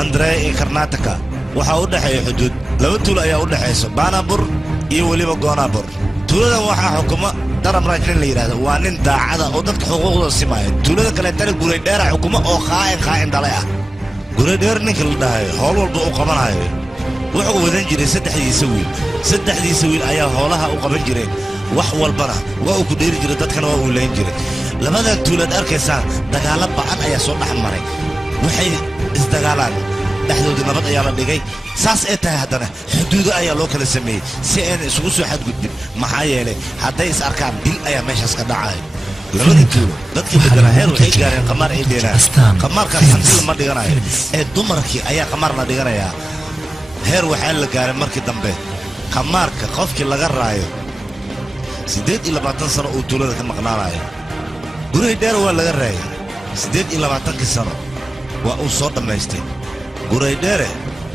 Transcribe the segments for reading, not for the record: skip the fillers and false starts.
Andre iyo Karnataka waxa u dhaxay xuduud laba tuulo ayaa u dhaxayso Banabur iyo waliba Gonabur tuulada waxa xukuma daram raajin la yiraahdo waa nin daacada oo dadka xuquuqdooda simaya tuulada kale tan guuray dheer xukuma oo qaa'in dalay ah guuray dheer ninka la dhahay howl walba uu qabanayo wuxuu wadan jiray saddexdiisa wiil ayaa howlaha u qaban jiray wax walbana waa uu ku dheeri jiray dadkana waa uu leen jiray labada tuulad arkaysa dagaal ba'an ayaa soo dhaxmaray waxay isdagaalaan dhexdooda nabad ayaa la dhigay saas ay tahay haddana xuduudo ayaa loo kala sameeyay si aan isugu soo xadgudbin maxaa yeelay hadday is arkaan dil ayaa meeshaas ka dhacay labadii tuulo dadkii bedela heer waxay gaareen qamaar ay dheenaan qamaarkaas hanti lama dhiganayo ee dumarkii ayaa qamaar la dhiganayaa heer waxaa la gaaray markii dambe qamaarka qofkii laga raayo 28 sano uu tuulada ka maqnaanayo guriga dheer waa laga raayay 28 sano waa uu soo dhamaystay guriga dheer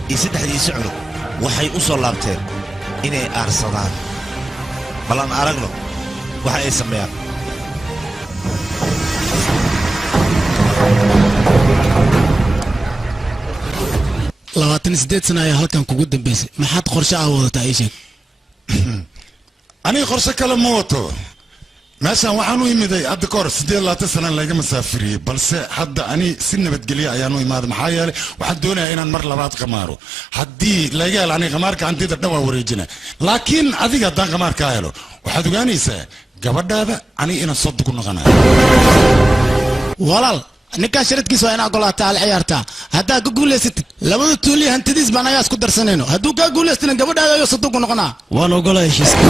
iyo saddexdiisa cunug waxay u soo laabteen inay aarsadaan balan aragno waxa ay sameeyaan 28 sano ayaa halkan kugu dambeysay maxaad qorshe ah wadataa ii sheeg aniga qorshe kale ma wato meeshaan waxaan u imiday hadda ka hor 28 sano laga masaafiriyey balse hadda ani si nabadgelyo ayaan u imaaday maxaa yeelay waxaan doonayaa inaan mar labaad qamaaro haddii laga helo aniga qamaarka hantida dhan waa wareejina laakiin adiga haddaan qamaarka helo waxaad ogaanaysaa gabadhaada aniga inaan soo dugu noqonayo walaal ninkaan sharadkiisa waa inaa golaataa hal ciyaartaa haddaa ka guulaysatid labada tuuliya hantidiis baan ayaa isku darsanayno hadduu kaa guulaystina gabadhaada ayuu sadugu noqonaa waan ogolaa heshiiska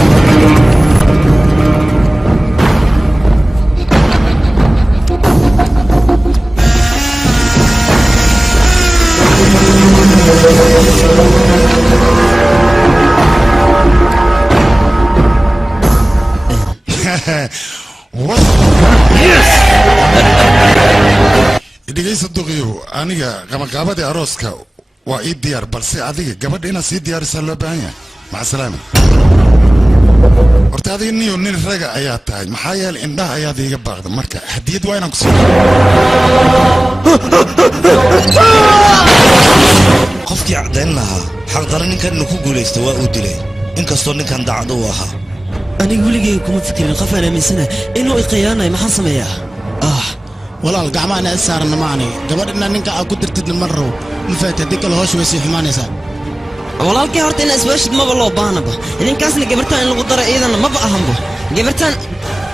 What? Yes! dhigaysa duqiyo aniga qabaqaabada arooska waa ii diyaar balse adiga gabadha inaad sii diyaarisaa loo baahan yahay maca salaama horta adiga nin raga ayaa tahay maxaa yeelay indhaha ayaad iiga baaqda marka hadiyad waa inaan ku soo qofkii cadayn lahaa xaqdara ninkan inuu ku guulaystay waa uu dilay inkastoo ninkan daacad u ahaa aniga weligay kuma fikirin qof aan aaminsana inuu iqiyaanayo maxaan sameeyaa walaal gacmaana saarna maani gabadhina ninka aad ku dirtidna ma rabo ma faatay hadii kale hoosh way sii xumaanaysaa walaalkii horta in isbaashid maba loo baahnaba idinkaasna gabartaan in lagu daro iyadana maba ahanbo gabartaan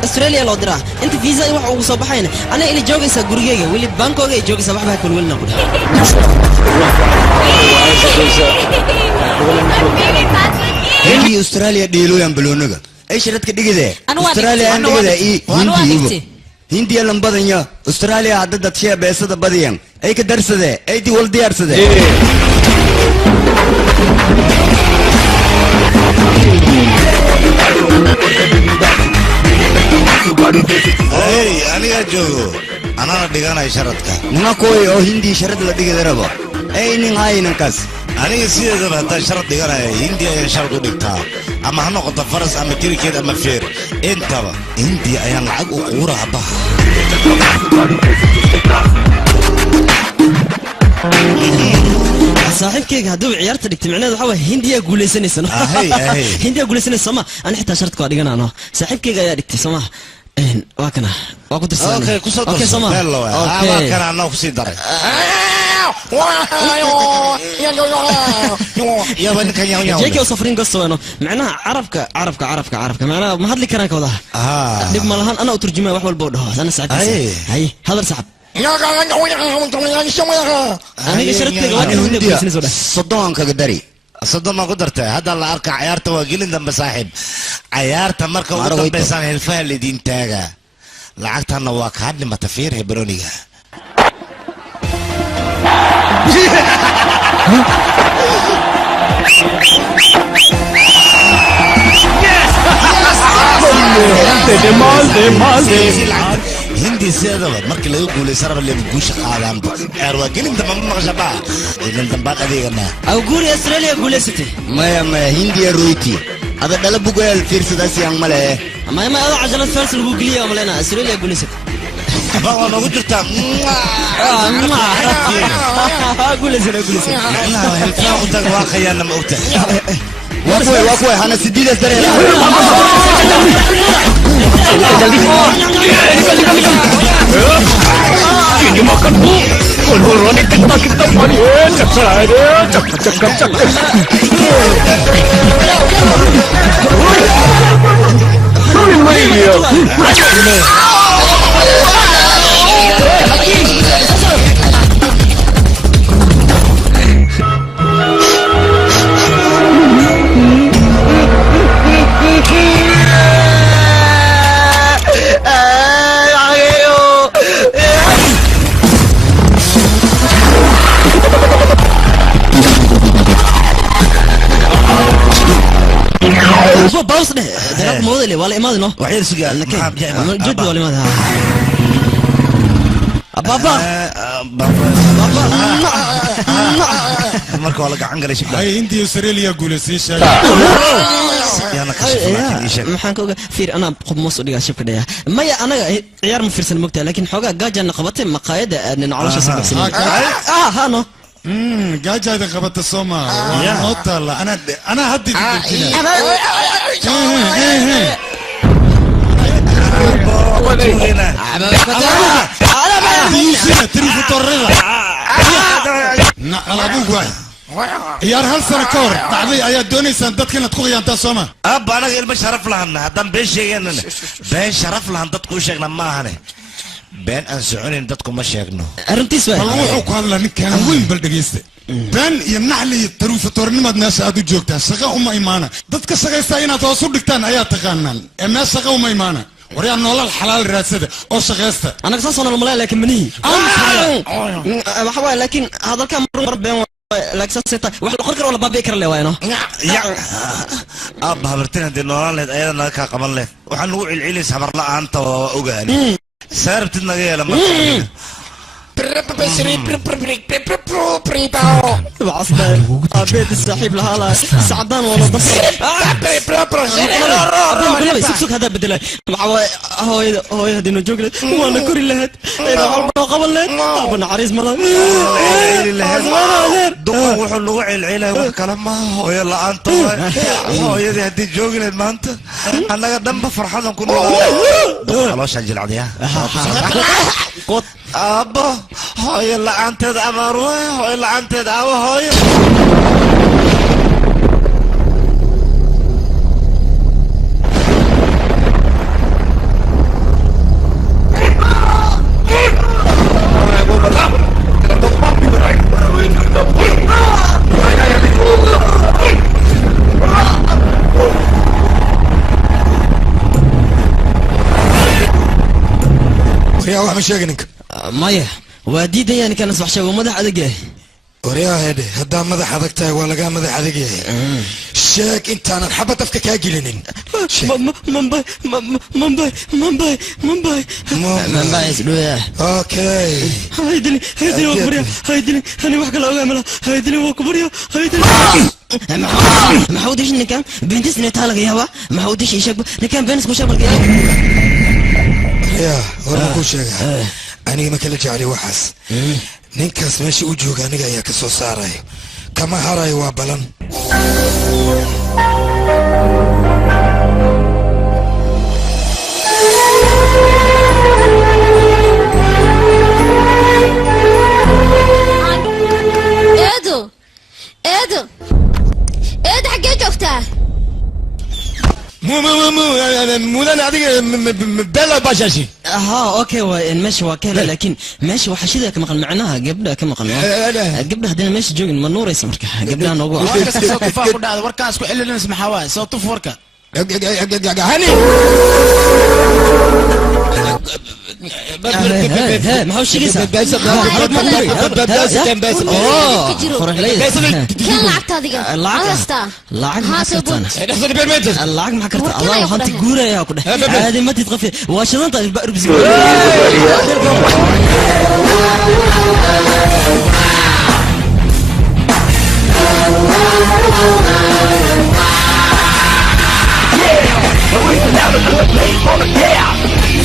Australia loo diraa inta visa wax ugu soo baxayna ana ila joogaysaa gurigeyga weli baankooga ay joogaysaa waxba kale welna ku Hindi Australia dhiiloyan baloonaga ay sharadka dhigide Australia aan dhigide Hindi Hindiya lambadanya Australia hadda dadshee beesada badiyan ay ka darsade ay di wal diyaarsade hey aniga joogo anana dhiganay sharadka nina kooy oo Hindi sharad la dhigide rabo ay nin hayinankas aniga sideedaba haddaan sharad dhiganaya hindiya ayaan sharad u dhigtaa ama ha noqoto faras ama tirikeed ama feer intaba hindiya ayaan lacag u quuraha baha saaxiibkayga hadduu ciyaarta dhigtay macnaheedu waxa waa hindiya guulaysanaysa hindiya guulaysanaysa soma ana xitaa sharadka waa dhiganaano saaxiibkayga ayaa dhigtay soma waa kana waa ku dirsan okay ku soo darso hello waa kana anoo ku sii daray يا بني كان يا جيكي وصفرين قصة أنا معناها عرفك معناها ما هذلي كلام كذا دب مالهان أنا أترجمه وحول بودها أنا سعد هاي هذا سحب أنا شرطت قوانين صدقان كقدري صدق ما قدرت هذا اللي أركع عيارته وقيلين دم صاحب عيارته مركب ودم بيسان الفال اللي دين تاجا لعقتها نواك هاد لما تفير هبرونيها هندي سيادة مركي لا يقول يسرب اللي بقوش قادم أروى قلنا ده ما مغشبا إذا أنت بقى ديقنا أو قولي أستراليا قولي ستي ما هندي رويتي هذا دلب بقول الفيرس ده سيان ماله ما هذا عجلة فارس الجوجلية مالنا أستراليا قولي ستي baa noogu jirtaa helfaa u tag waa khayaana ma ogta waa kuway hana sidiidaas dareen ini makanmu ini kita pani cak شو باوس ده ده موديل ولا ما ادري وحيد سجال جد ولا ما هذا بابا marka wala gacan galay shibda ay intii Australia guuleysay shay yana kashay maxaan ka ogaa fiir ana qubmoos u dhigaa shibka dhaya maya anaga ciyaar ma fiirsan mogtaa laakiin xogaa gaajana qabatay maqaayada aadna nolosha sababsan hano gaajada qabata Soomaa notala ana haddi ciyaar hal sano ka hor dhacday ayaa doonaysaan dadka inaad ku qiyaantaa Sooma abba anaga ilma sharaf lahanna haddaan been sheegaynana been sharaf lahan dadku u sheegna maahane been aan soconayn dadku ma sheegno arrintiis waa wuxuu ku hadlaa ninkan weyn bal dhageysta been iyo naxli iyo taruufatoornimaad meesha aad u joogtaan shaqo uma imaana dadka shaqaystaa inaad hoos u dhigtaan ayaa taqaanaan ee meesha shaqo uma imaana waryaa nolol xalaal raadsada oo shaqaysta anaga saasoo nolol malay laakiin manihi waxa waay laakiin hadalka mar been laakiin sita wax la qorkar wala baabi kar leeyno abba habartina de nololeed ayadana ka qaban leh waxaan ugu cilcilis habar la'aanta oo ogaani saartid naga yeela ma أبيت الصاحب لهلا سعدان ولا ضفر أبي سكسك هذا بدله هو هذين الجوجل وأنا كوري لهد إذا عربنا قبل له أبنا عريس ملا دوا وحلو العيلة وكلام ما هو يلا أنت هو يدي هدي الجوجل ما أنت أنا قدام بفرحان نكون خلاص أجل عليها أبا هاي اللي أنت أمروه هاي اللي أنت دعوة هاي يا واحد مش يقنك مايا واديدا يعني كان اصبح شيء ومدح ادق وريا هدي هدا مدح ادقتها ولا قام مدح ادق شاك انت انا حبت افكك اجلنين منباي منباي منباي منباي منباي سلويا اوكي هيدلي وكبريا هيدلي انا وحق لا اعملها هيدلي وكبريا هيدلي ما حودش نكان بنت سنه تالغ يابا ما حودش يشق نكان بينس مشابل يا ورا كل شيء أنا ما كل جعلي وحس ننكس ماشي وجهك أنا جاي كسو ساري كما هراي وابلن إيدو حقي جوفته مو انا هذيك بلا باشاشي اوكي ماشي وكيله لكن ماشي وحشيده كما قال معناها قبلها كما قال قبلها هدينا ماشي جوجن ما نور يسمرك قبلها نوقع صوت فاق وداد وركاس كو الا نسمع حواي صوت فوركا هاني ما هو شيء كان لعبت هذه اللعب ما كرت اللعب ما كرت الله هانتي قوره يا كده هذه ما تتغفي واشنطه البقر بزي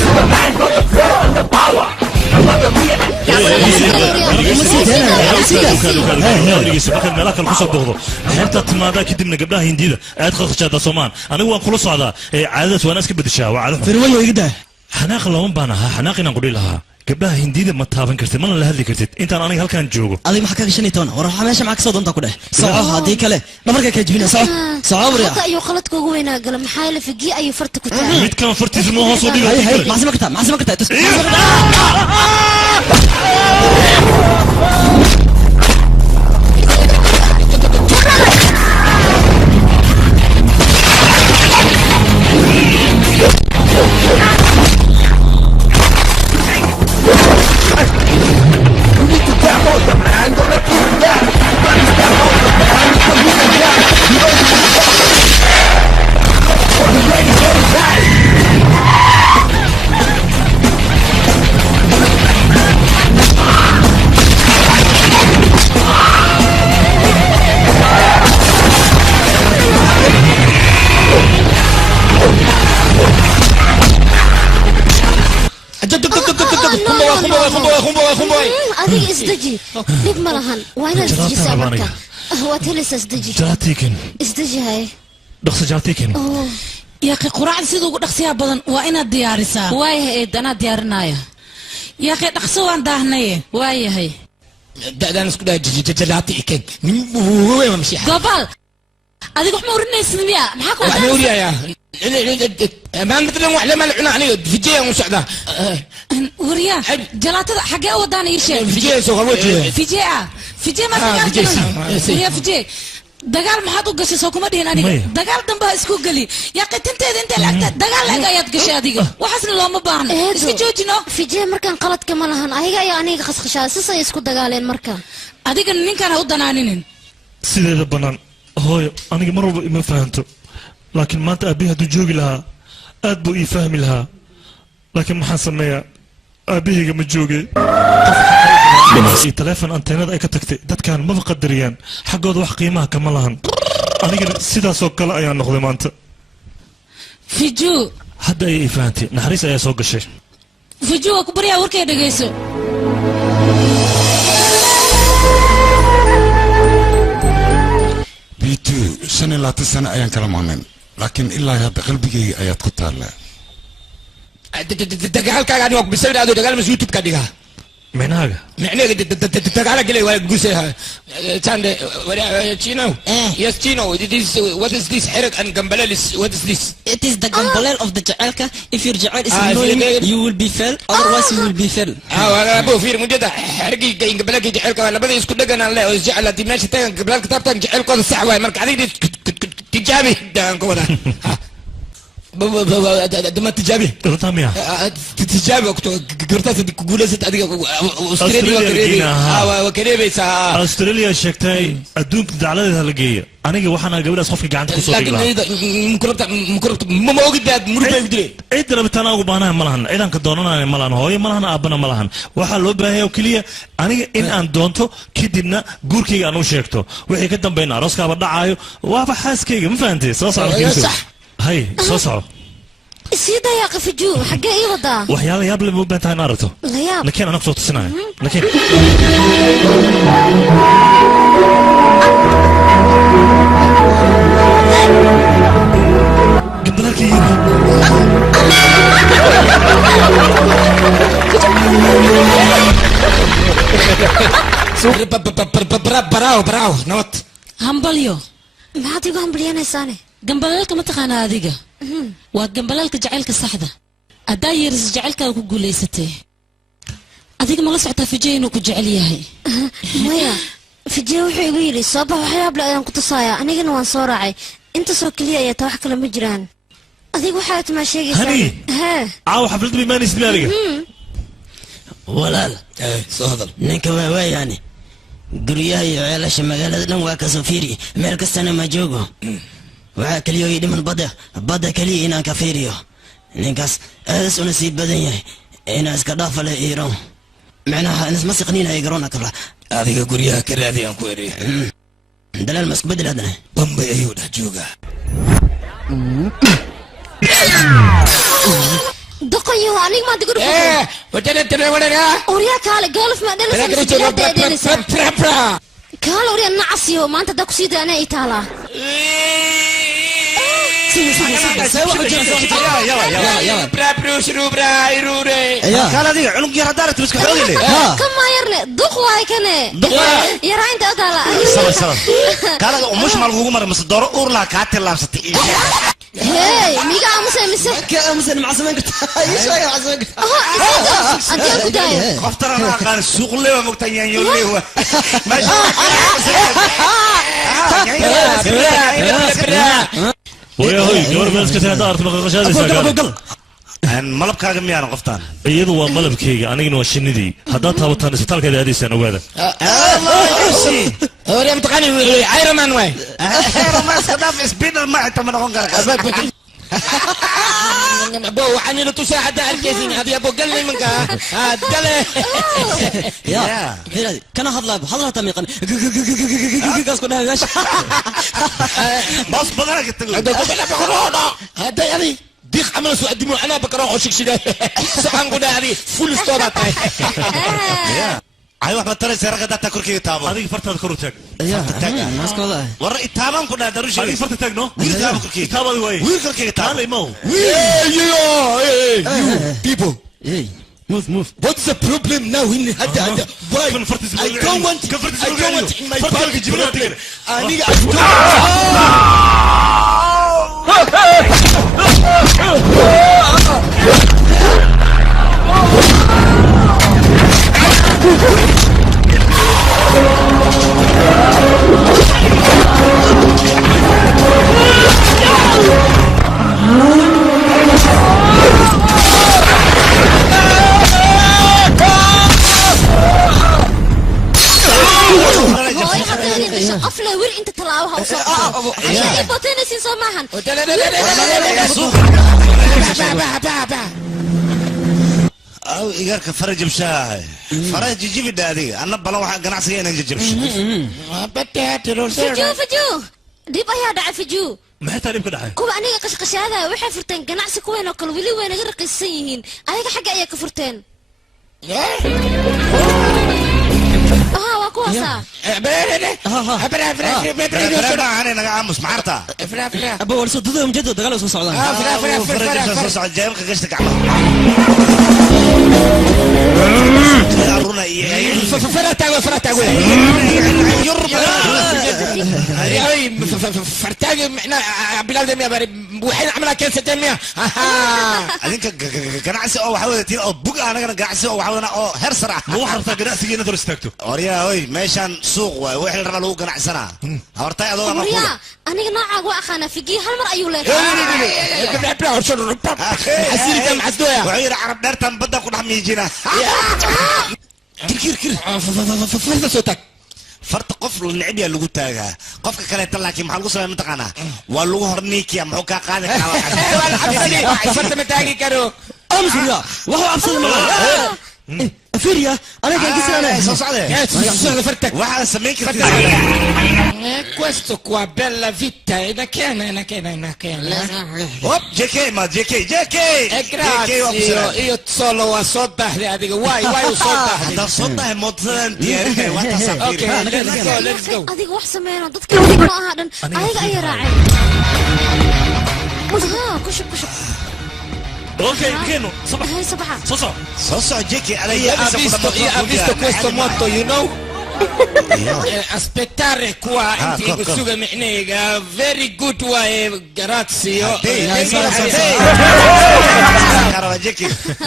The man got the thrill and the power. markaad meelaha kale kusoo booqdo xeebtaad timaadaa kadibna gabdhaha hindida aad khashaada soomaan anigu waan kula socdaa caadadaas waana iska bedeshaa waa caado firwayo igda xanaaq lama baan ahaa xanaaq inaan qudhi lahaa gabdhaha hindida ma taaban kartid mana la hadli kartid intaan aniga halkaan joogo adiga maxaa kaga shanay toona war waxaa meesha maxaa kasoo doontaa ku dheh soco haddii kale dhabarka kaa jibina soco wariya hadda ayuu qaladka ugu weynaa gala maxaa yeele figii ayuu farta ku taagay midkaan fartiisa ma hoos u dhigo maxsima kartaa adiga isdeji dhib ma lahan waa inaad isdejisaa marka waad helaysaa isdeji isdeji haye dhaqso jaatiken yaaqi quraacda sida ugu dhaqsiyaa badan waa inaad diyaarisaa waayahay eed anaa diyaarinaya yaaqi dhaqso waan daahnaye waayahay da'daan isku dhaha jaatiken gobal adiga wax ma urinaysid miya maxaa ku waxaan uriyayaa maan midlan wax lama cuna aniga fijeeyaan u socdaa wariyaa jalaatada xagee u wadaan ii sheeg fijeey soo qabo fijee ma fijee dagaal maxaad u gashay soo kuma dhihin aniga dagaal dambe ha isku geli yaa qitinteeda intee lacagta dagaal leg ayaad gashay adiga waxaasna looma baahna iska joojino fijee markaan qaladka ma lahan ayaga ayaa aniga khaskhashaa sisay isku dagaaleen marka adiga ninkaan ha u danaaninin sideeda bannaan hooyo aniga mar walba ima fahanto laakiin maanta aabbihi hadduu joogi lahaa aad buu ii fahmi lahaa laakiin maxaan sameeyaa aabbahayga ma jooge taleefon anteenada ay ka tagtay dadkaan maba qadariyaan xaggooda wax qiimaha kama lahan anigana sidaasoo kale ayaa noqday maanta fiju hadda ayay ii fahantay naxariis ayaa soo gashay fiju waa ku baryaa warkay dhegayso bitu 25 sano ayaan kala maqnayn laakiin ilaa hadda qalbigayga ayaad ku taallaa dagaalkaaga aniga bisay dhaado dagaal mas youtube ka dhigaa meenaaga micnaheega dagaala gelay waa guusay tande chino yes chino what is this hereg and gambalelis what is this it is the gambalel of the jacelka if your jacel is annoying you will be fell otherwise you will be fell wala abo fiir mudada heregi gambalaki jacelka labada isku dhagan aan leeyahay jacel hadii meesha tagan gambalka taabtan jacelkooda sax waay marka adiga tijaabi daan ku wada دم تجابي رتاميا تجابي وقت قرطاس قولست اديك استراليا وكريبي استراليا شكتاي ادونك دعلدها لقيه aniga waxaan gabadhaas qofka gacanta ku soo dhigay ma ogid dad murbe vidre ay darabtaan ugu baanahay malahan ciidanka doonanay malahan hooyo malahan aabana malahan waxa loo baahay oo kaliya aniga in aan doonto kadibna guurkayga aan u sheegto wixii ka dambeeyna arooskaaba dhacaayo waaba xaaskayga ma fahantay soo socdo هاي صوصعو سيدا يا قفجو حقا ايه وضع وحيالا ياب لي مبين تاي نارتو لا ياب لكن انا بصوت السنة لكن قبل لك براو نوت همبليو ما تيجو همبليانا ساني gambalaalka ma taqaanaa adiga waa gambalaalka jacaylka saxda haddaa yeeris jacaylkaaga ku guulaysatay adiga mala socotaa fijay inuu ku jecel yahay maya fijay wuxuu igu yidhi sababa waxyaab le ayaan ku tusaaya anigana waan soo raacay intaasoo keliya ayaa taa wax kale ma jiraan adiga waxaad maa sheegaysaa hee caawa xaflad bimaanaysid miyaaniga walaal soo hadal ninka waayaani guryaha iyo ceelasha magaalada dhan waa kasoo fiiri meel kastana ma joogo waxaa keliya ii dhiman badda keliya inaan ka fiiriyo ninkaas aadaas una sii badan yahay inaa iska dhaafa leh iiran macnaha isma siqniinaya garoona kala adiga guryaha ka raadi aan ku eriyo dalaal ma isku bedel haddana bambay ayuu dhex joogaa دقيو عليك ما تقول ايه وجدت تنورنا اوريا كاله قالف ما دلف كاله اوريا نعسيو ما انت داك سيده انا ايتالا يلا برابروش روبرا يروري قال هذه عنق يا ردارة مسك حولي لي كم ما يرني دق واي كنه يرا انت ادالا سوا قال مش مالغو مر مس دور اورلا كاتل لابستي هي ميغا امسه كامسه مع سمك ايش رايك مع سمك انت كداي افتر انا قال السوق اللي مقتنيان يولي هو ماشي ويا هوي دور بس كثير دارت مقاشات قل ان ملبكاga miyaan qoftaan iyadu waa malabkayga anigana waa shinidii haddaad taabataan isbitaalkeeda aadaysaan ogaada هوري متقاني ايرون مان واي ايرون مان صدام سبيدر ما انت من غنقر بو عني لو تساعد الجيزين هذه ابو قال لي منك قال يا كان هضله تميقا قاس كنا ماشي بس بدرك هذا يعني ديخ عمل سو قدموا انا بكره وشك شي سبحان الله هذه فول ستوب اي واحد ترى سرقه داتا كركي تابو adiga fartaada kor u taag الناس كلها war itaaban ku dhaadar u sheegay adiga farta taagno wiil taabo kurkii taabadi way wiil kurkii taabo maalay mo you people hey move what's the problem now in hada why I don't want in my problem افلا وير انت تلاوها عشان يبطين سين سماحن او ايغارك فرج مشاهي فرج جيب دادي انا بلا waxa ganacsiga inaan jajabsho فجو ديب ayaa dhacay فجو maxay taariib ka dhacay kuwa aniga qashqashaada waxay furteen ganacsi kuweyn oo kale wili weyn naga raqiisan yihiin adiga xagga ayaa ka furteen waa kuwaasa انا naga aamus maarta ابو ورسو دودهم جدو dagaal soo socdaan فرج soo socod jeebka gashta gacmaha فرتاغ فرتاغ معنا بلاد يا باري وحين عملها كيس جميع adinka ganacsi oo waxa wada tiin oo bug anagana ganacsi oo waxa wada oo heer sara ma waxa rabtaa ganacsigeena dor istaagto oriya hoy meeshan suuq waay wixii la raba lagu ganacsanaa hortay adoo ma oriya aniga noocaag waa aqaana figi hal mar ayuu leeyahay حسيرك معسدويا وعير عرب دارتان بدا ku dhax miijina كير فرت صوتك farta qof lacib yaa lagu taagaa qofka kale tan laakiin maxaa lagu sameeyaa mataqaana waa lagu horniikiya muxuu ka qaadi karaa farta ma taagi karo amsiga wuxuu absada ma فيريا انا كان كسرنا soo socde فرتك waxaa sameyn questo qua bella vita e كان hop JK ma JK io solo a sotto هذيك واي وصوتها هذا صوتها مودرن دياري وانت سافر let's go adiga wax sameeyna dadka ma aha dhan ayaga ay raaceen kushub اوكي كينو صباح هاي صباحا صباح JK ha visto questo motto you know aspettare qua in questo mecnega very good way grazie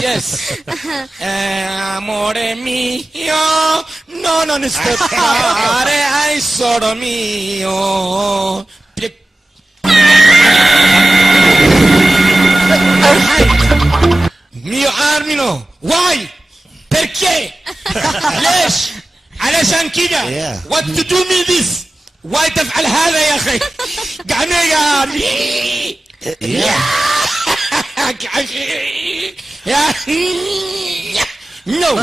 yes amore mio no non aspettare ai solo mio mio Armino why perché ليش علشان كده what to do me this why تفعل هذا يا اخي قعني يا نو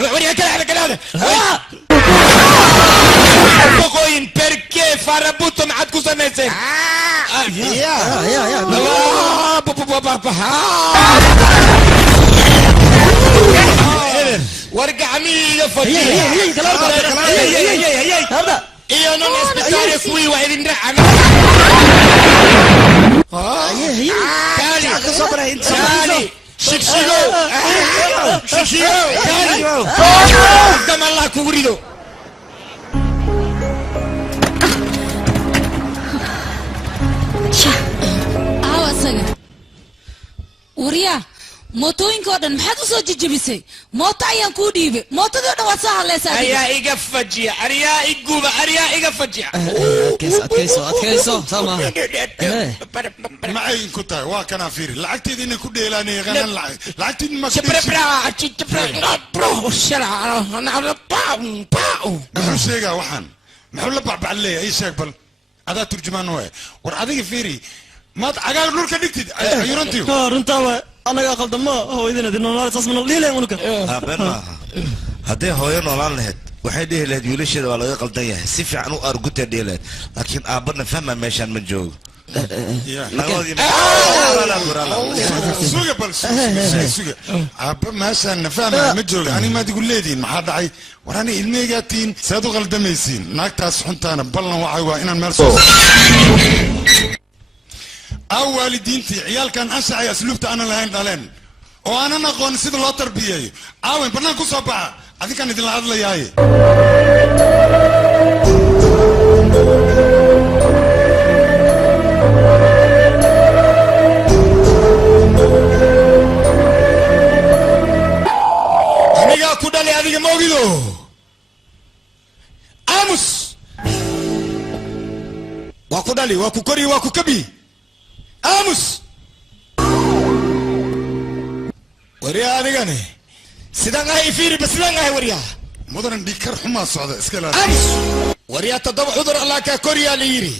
وريها كده على كده Pocoin perché fare butto ma ad cosa mese? وبابا وارجع مين فجي هذا ايه نون اسبيتالي كوي وعيدين رعنا تعالي شكشيغو تعالي قدام الله كوريدو وريا mootooyinka oo dhan maxaad u soo jijibisay mooto ayaan kuu dhiibay mootadii oo dhan waad soo hadlaysaa ayaa iga fajiya ariyaa iguba ariyaa iga fajiya adkayso sama maxay ku tahay waa kana fiiri lacagteeda inay ku dheelaan yaqaanaan lacagteeda ma muxuu sheegaa waxaan muxuu la bacbac leeyahay ii sheeg bal adaa turjumaan waay war adiga fiiri maad cagaar dhulka dhigtid ayurantiyo runtaa waay anaga qaldamo hooyadina dinoolaal saas mana liileen unuka been maaha hadday hooyo noolaan lahayd waxay dhihi lahayd wiilasheeda waa laga qaldan yahay si fiican u argutay dhihi lahayd laakiin aabbana fahma meeshaan ma joogo suga bal suga aabba meeshaan na fahma ma jooga ani maad igu leedihiin maxaa dhacay war ani ilmeygaa tihiin saad u qaldamaysiin naagtaas xuntaana ballan waxay waa inaan meel soo أو والدينتي عيال كان أنشأ أسلوب أنا لهين دالين وأنا نقول نسيت الله تربية أو إن برنا كوسابا هذه كانت العدل ياي أنا كودا لي هذه موجودة أمس وكودا لي وكوكري وكوكبي أمس وريا أديكاني سيدان هاي فيري بس سيدان هاي وريا مدرن ديكر حما صعدة اسكلا أمس وريا تدوب حضر الله كوريا ليري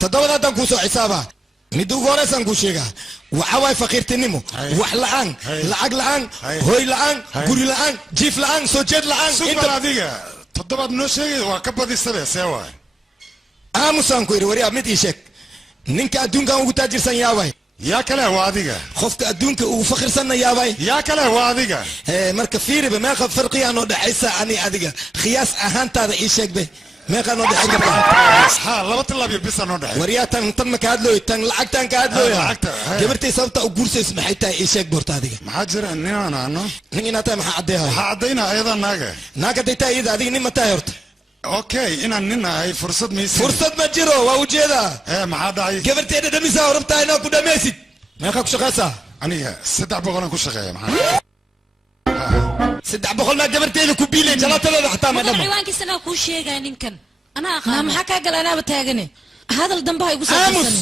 تدوب هذا كوسو حسابا ندو غورسان كوشيغا وعواي فقير تنمو وحلان لعق لعان هوي لعان غوري لعان جيف لعان سوجد لعان انت هذيك تدوب نو شيء وكبدي سبع سوا أمس أنكوير وريا متي شك ninka adduunkan ugu taajirsan yaabay yaa kale waa adiga qofka adduunka ugu fakhirsanna yaabay yaa kale waa adiga marka fiiriba meeqa farqiya noo dhaxaysa ani adiga khiyaas ahaantaada ii sheeg be meeqa noo dhaxay kartaa ha laba talaab iyo bisa noo dhaxay wariyaa tan ma ka hadlooy tan lacagtan ka hadlooy gabartay sababta u guursays maxay tahay ii sheeg boorta adiga maxaa jira ninaan aano nin inaad tahay maxaa caddeeyaa waxaa caddaynaa ayada naaga day tahay iyada adiga nin ma tahay horta اوكي inaan nin ahay fursad maysi fursad ma jiro waa ujeedaa maxaa dhacay gabarteeda dhamisaa horabtaa inaad ku dhamaysid meeqa ku shaqaysaa aniga 300 aan ku shaqeeyaa maxaa 300 naa gabarteeda ku biilay jalaatada xataa ma dhamo ciwaankiisana ku sheegay ninkan ana aqaan maxaa ka galanaaba taagane hadal dambaha igu soo aamus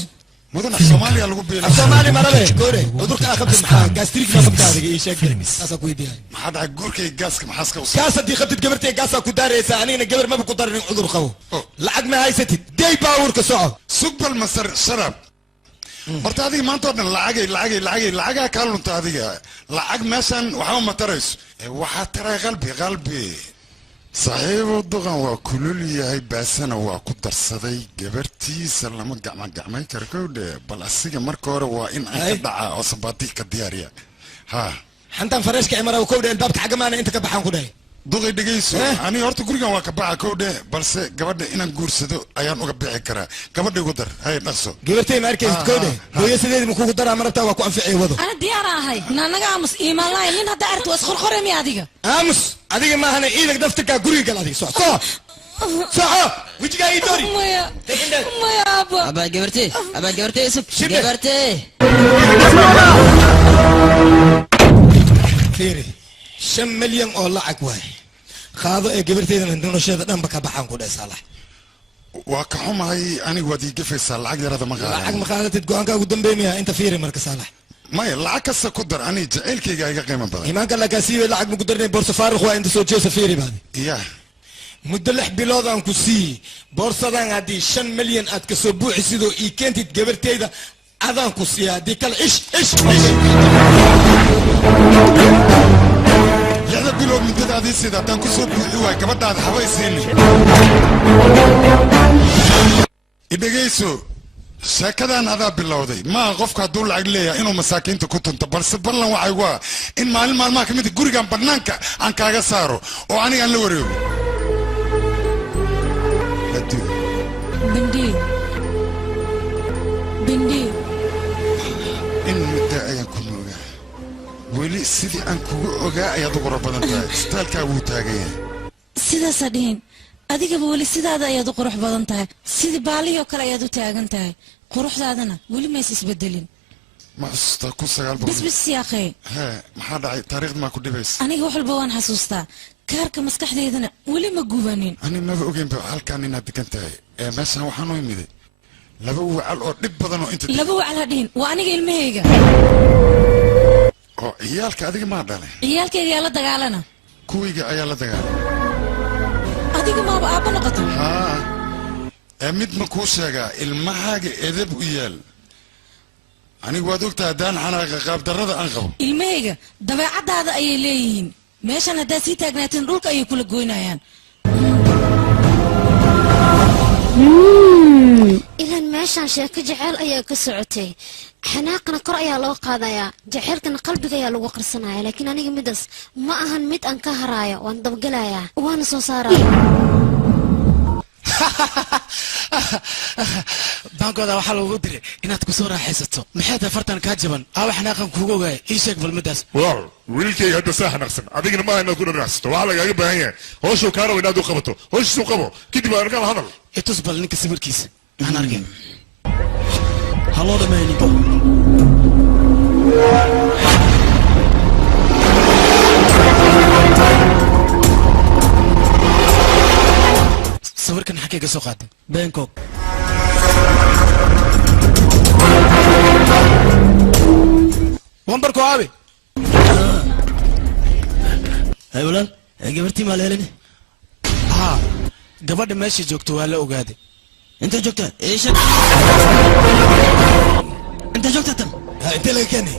مدن الصومالي اللي قبيل الصومالي مرة كوري ودرك أخذت محا جاستريك ما خبت هذه إيش أكلمس أسا كويدي ما حد عجورك جاسك محاسك جاسة دي خدت جبرتي جاسة كدار ثاني نجبر ما بقدر عذر خو لعد ما هاي ستي داي باور كسوع سوق المسر شرب مرت هذه ما انتظر العاجي كارلو انت هذه العاج مثلا وحاول ما تريس وحترى قلبي صحيح ودغن وكلولي هاي باسنا وكدر صدي جبرتي سلام جمع كركود بل اسيغا marka hore waa in ay dhaca oo sabaati ka diyaariya ha xantan farashka imara ku dheer dabka xagamaana inta ka baxan ku dhahay duqay dhageyso ani horta gurigan waa ka baxa ku dheer balse gabadha inaan guursado ayaan uga bixi karaa gabadha ugu dar hay dhaqso gabartay ma arkaysid ku dheer hooyadeed ma kugu daraa marabta waa ku anficay wado ana diyaar ahay naanaga aamus iimaan lahayn nin hadda arto was khorkhore mi adiga aamus adiga ma ahana iidag daftarka guriga gal adiga soo وجهي اي دوري مايا ابا جبرتي اسف جبرتي فيري 5 مليون oo lacag waay qaado ee gabarteedana nolosheeda dhanba ka baxan ku dhaay Saalax waa ka xumahay anigu wadi gafaysaa lacag yarada ma qaado lacag ma qaadated go'aanka ugu dambeeyay inta fiiri marka Saalax maya lacag kasta ku dar ani jaceelkayga iga qiimo badan imaanka la kaasiibay lacag ma ku darnay boorso faaruq waa inta soo jeesa fiiri baadi yaa muddo 6 bilood aan ku sii boorsadan hadii 5 milyan aad ka soo buuxisidoo ii keentid gabarteeda adaan ku sii hadii kale ish lixda bilood muddadaadii sida haddaan ku soo buuxi waay gabadhaada habaysiini idhegayso sheekadan adaa bilowday maaha qofka hadduu lacag leeyahay inuu masaakiinta ku tunto balse ballan waxay gu ah in maalin maalmaha ka mid gurigan bannaanka aan kaaga saaro oo aniga aan la wareego bindhiir in muddo ayaan ku noogaa weli sidii aan kugu ogaa ayaad u qurux badan tahay istaalkaa wuu taagan yahay sidaasaa dhihin adigaba weli sidaada ayaad u qurux badan tahay sidii baalihii oo kale ayaad u taagan tahay quruxdaadana weli mays isbedelin ma xasuustaa kun sagaal boqol bisbis yaaqee hee maxaa dhacay taariikhda maa ku dhibaysa aniga wax walba waan xasuustaa kaarka maskaxdeydana weli ma gubanin ani maba ogeynba halkaan inaad degan tahay meeshaan waxaan u imiday laba wacal oo dhib badan oo inta laba wacal ha dhihin waa aniga ilmahayga oo ciyaalka adiga maa dhalay ciyaalkayga yaa la dagaalana kuwayga ayaa la dagaalay adiga maaba aabba noqota haa mid ma kuu sheegaa ilmahaaga edab u yaal anigu waad ogtahay haddaan xanaaqa qaabdarrada aan qabo ilmahayga dabeecaddaada ayay leeyihiin meeshan haddaad sii taagnaatiin dhulka ayay kula goynayaan ilan meeshaan sheeko jeceyl ayaa ka socotay xanaaqana kor ayaa loo qaadayaa jaceylkana qalbiga ayaa lagu qarsanaya laakiin aniga midaas ma ahan mid aan ka haraayo waan dabgelayaa waana soo saaraya baankooda waxaa loogu diray inaad ku soo raaxaysato maxay tahay fartan kaa jaban aawa xanaaqan kuuga ogaaya ii sheeg balmadaas walaal wiilkayga hadda saa xanaaqsan adigana maaha inaad ku dhanacsato waxaa lagaaga baahan yahay hooshuu kaa rabo inaad u qabato hooshiisuu qabo kadib aan arkaan hadal itus bal ninka sawirkiisa maxaan arkeen haloo dhamayninka sawirkan xagee ka soo qaaday bangkok wambarko aabe hay walaal gabartii maa leelin haa gabadha meesha joogto waa la ogaaday intay joogtaa eesha intay joogtaa tan intee laga keenay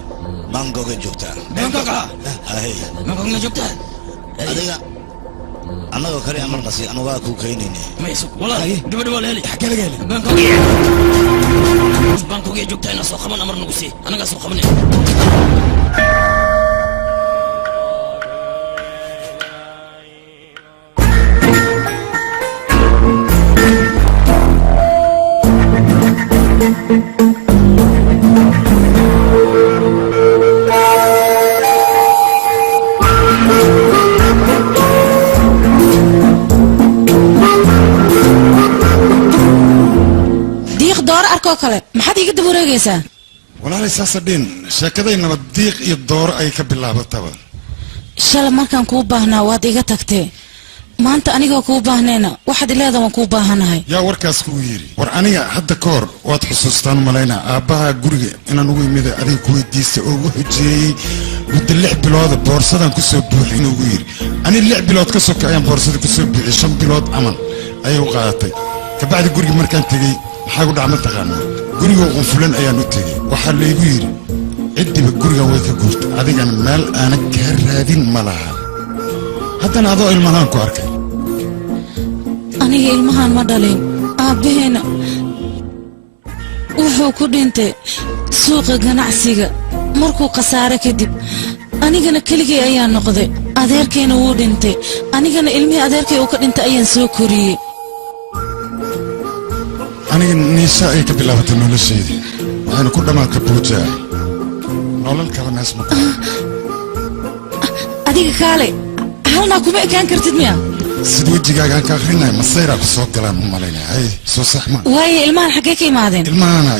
bangkok joogtaa bangkok hay bangkok ma joogtaa adiga annagoo kale amar qasi anugaa ku keenayne mayso walaal gabadha waa leeli xagee laga helay bangkok ay joogtaa inaa soo qaban amar nagu sii anagaa soo qabanay maxaad iga daba wareegaysaa walaalay saasa dhin sheekaday nabad diiq iyo dooro ay ka bilaabataba shala markaan kuu baahnaa waad iga tagtee maanta anigoo kuu baahnayna waxaad ileeda waan kuu baahanahay yaa warkaas kugu yidhi war aniga hadda ka hor waad xusuustaan malaynaa aabbaha guriga inaan ugu imida adiga ku weydiista oo ugu xujeeyey muddo 6 bilooda boorsadaan ku soo buuxi inuu ugu yidhi ani 6 bilood ka soka ayaan boorsada ku soo buuxiyey 5 bilood aman ayay u qaadatay kabacdi guriga markaan tegey maxaa ku dhaca mataqaanaa gurigoo qunfulan ayaan u tegey waxaa laygu yidhi ciddiba gurigan way ka guurta adigana meel aanan kaa raadin ma laha haddana adoo ilmahaan ku arkay aniga ilmahaan ma dhalin aabbaheena wuxuu ku dhintay suuqa ganacsiga markuu khasaare kadib anigana keligay ayaa noqday adeerkayna wuu dhintay anigana ilmihii adeerkay uu ka dhintay ayaan soo koriyey aniga niisa ay ka bilaabatay noloshayda waxayna ku dhammaadka buujaa nolol kale mees ma adiga kaale halnaa kuma ekaan kartid miya sida wejigaagaan ka akrinaya masayraa ku soo galaan u malaynaya hay soo sax ma waaye ilmahan xaggee ka imaadeen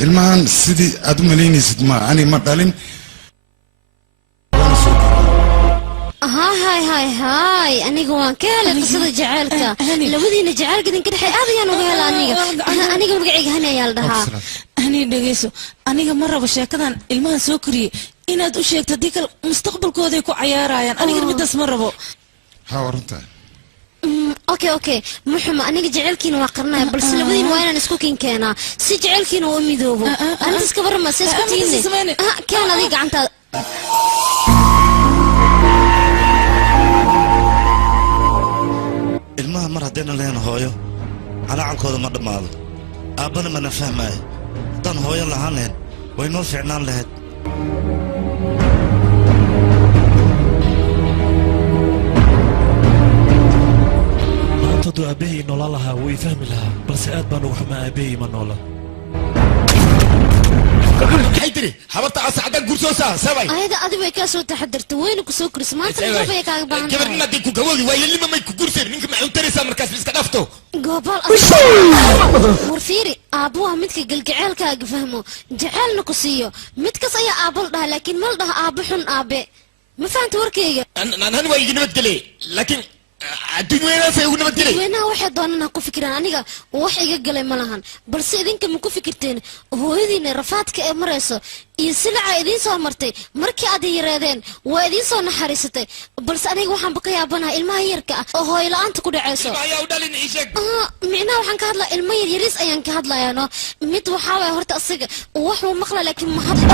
ilmahan sidii aad u malaynaysid ma ani ma dhalin هاي aniga waan ka helay qisada jaceelka labadiina jaceelka idinka dhexay aad ayaan uga helay aniga magacayga hani ayaa la dhahaa hani dhageyso aniga ma rabo sheekadan ilmahan soo koriyey inaad u sheegto haddii kale mustaqbalkooday ku cayaarayaan aniga midaas ma rabo ha warantaa اوكي محمد aniga jaceelkiina waa qarnaa balse labadiina waa inaan isku kin keenaa si jaceelkiina uu midoobo aniga iska barma si isku tiinay keen adiga gacanta ilmaha mar haddayna leen hooyo calaacankooda ma dhammaado aabbana mana fahmaayo haddaan hooyo lahaan lahayd way noo fiicnaan lahayd maantadu aabbahay noolaan lahaa wuu ii fahmi lahaa balse aad baan ugu xumaa aabbahay ma noola maxay tiri habarta asacada gursoosa sabay ayada adigu way ka soo taxadartay wayna ku soo kuris maanta gabadh ay kaaga baahan gabar nima ku gawadi waa yelima may ku gurseen ninka ma cuntaraysa markaas iska dhafto gobol war fiiri aabbo waa midka galgaceelkaaga fahmo jaceelna ku siiyo midkas ayaa aabbo dhaha laakiin mal dhaha aabbo xun aabe ma fahanta warkayga aan waa iga nabadgelay laakiin adduunyadaasay ugu nabadgelay weynaha waxay doonana ku fikiraan aniga wax iga galay ma lahan balse idinka ma ku fikirteen hooyadiina rafaadka ee marayso iyo silaca idiin soo martay markii aad yareedeen waa idiin soo naxariisatay balse aniga waxaanba ka yaabanaha ilmaha yarka ah oo hooyo la-aanta ku dhacayso micnaha waxaan ka hadlaa ilmo yaryariis ayaan ka hadlayaano mid waxaa waaya horta asiga waxuu maqla laakiin ma hadla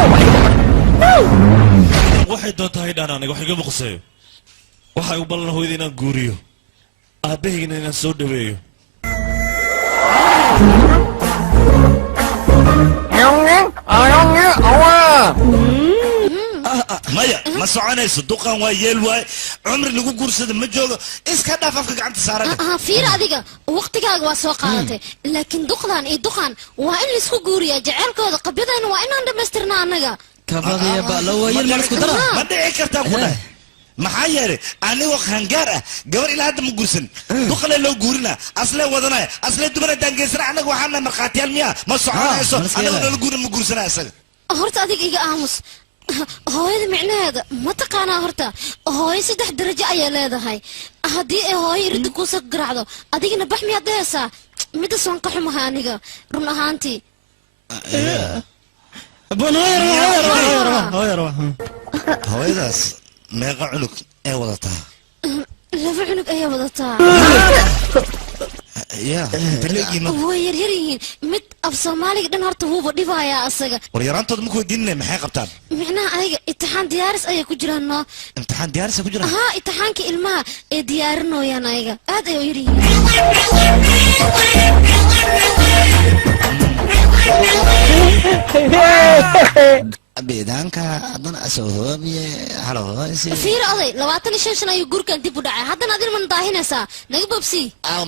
waxay doontahay dhaan aniga wax iga muqseeyo waxay u ballan hooyada inaan guuriyo aabbahayna inaan soo dhaweeyo maya ma soconayso duqan waa yeel waay cumri lagu guursada ma joogo iska dhaaf afka gacanta saarana fiir adiga waqtigaaga waa soo qaadatay laakiin duqdan iyo duqan waa in laisku guuriyaa jaceylkooda qabyadayna waa inaan dhammaystirna annaga kabadiya balawayel ma isku dara ma dhici kartaan ku dhahay maxaa yeelay anigoo qaangaar ah gabar ilaa hadda ma guursan duqale loo guurina aslee wadanaya aslee dumana daangeysana annaga waxaana markhaatiyaal miya ma soconayso anagoo nala guurin ma guursanaya isaga horta adiga iga aamus hooyada micnaheeda ma taqaanaa horta hooyo 3 darajo ayay leedahay haddii ay hooyo irida kuusa garaacdo adigana bax miyaad dhehaysaa midas waan ka xumahay aniga run ahaantii hooyadaas meeqa cunug ee wadataa 2 cunug ayay wadataa way yaryar yihiin mid af soomaaliga dhan horta wuuba dhibayaa asaga war yaraantooda ma ku weydiinina maxay qabtaan micnaha adiga imtixaan diyaaris ayay ku jiraan noo imtixaan diyaaris ku jiraan haa imtixaanka ilmaha ee diyaarinooyaan ayaga aad ay u yar yihiin beedaanka haddana asoohoobiye haloosi fiir oday 25 sano ayuu gurkan dib u dhacay haddana adin man daahinaysaa naga bobsi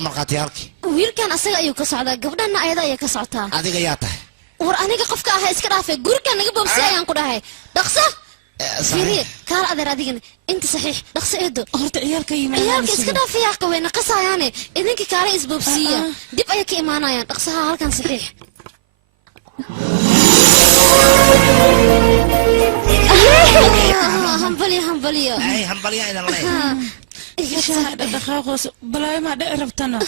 markhaatiyaalki wiilkan asaga ayuu ka socdaa gabdhana ayada ayay ka socotaa adiga yaa tahay war aniga qofka ahaa iska dhaafay gurkan naga bobsi ayaan ku dhahay dhaqso fiiriye kaal adeer adigana inta saxiix dhaqso eedo horta ciyaalka yimaadaan ciyaalka iska dhaafaya qaweyna qasayaane idinka kaale isbobsiya dib ayay ka imaanayaan dhaqsaha halkan saxiix hambalyo idan dhaqaaqoos balaayo maa dhici rabtana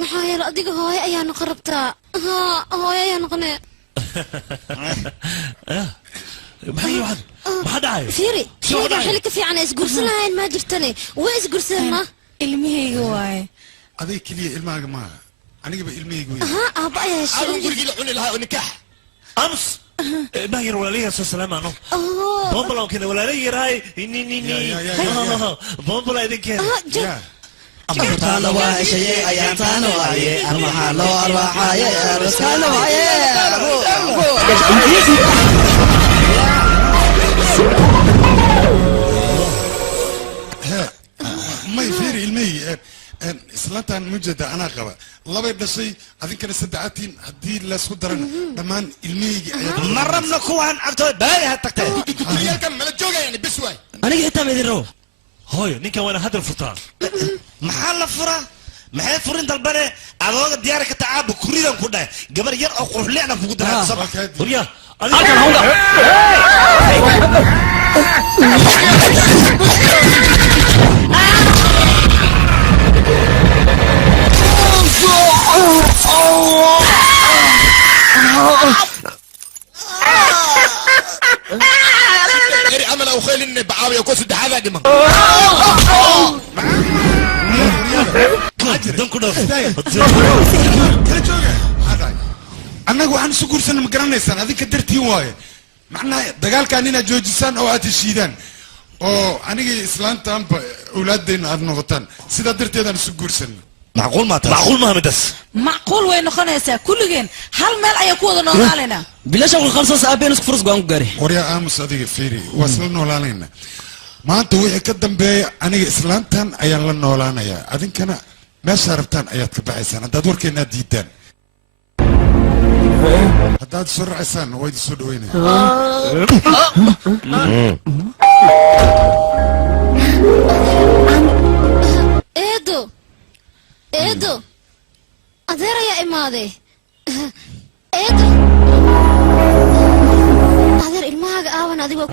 maxaa yeele adiga hooyo ayaa noqon rabtaa hooyo ayaa noqone maxaa dhacay fiiri shaygan xilli ka fiican ay isgursan lahayn maa jirtane way isgursadna ilmahayga waaye aday keliya ilmahaaga maaha anigaba ilmahayga wey aabba ayaa heshay gurigii la cuni lahaa oo nikaax أمس ما يروى عليها سلام عنه بومبلا كذا ولا لي راي بومبلا إذا كذا أمرتانا وعيشي أيامتانا وعي أرمحالو أرواحاي أرسكانا وعي ما يفير المي islaantan mujada anaa qaba labay dhashay adinkana saddexaatiin haddii laysku daran dhammaan ilmihaygi ma rabna kuwaan agtooda baadi ha tagtay guriyaalkan mala joogayaan bis waay aniga xitaa ma idin rabo hooyo ninkan waana hadal furtaa maxaa la furaa maxay furin dalbane adooga diyaari ka tacaaba kuridan ku dhahay gabar yar oo qurxleena kugu daraa hurya halkan hawda اري عمل او خيل اني بعاوي وكو سد هذا دم annagu waxaan isu guursanna ma garanaysaan adinka dartiin waaye macnaha dagaalkaan inaad joojisaan oo aad heshiidaan oo anigii islaantaanba awlaadayna aad noqotaan sidaa darteedaan isu guursanna معقول ما تاس معقول ما مدس معقول وين خنيسة كلجين هل مال أي كود نورالنا بلا شغل خلص أبين اسك فرص قام قاري وريا آمس أديك فيري وصل نولانينا ما أنت وحي كدم بي أنا إسلامتان أيان لن نولانا يا أذن كنا ما شاربتان أيات كبعيسان أنت دور كينا ديدان هداد سرع إسان ويد سودويني إيدو أدير يا إمادي إيدو أدير الماغ آوان أديو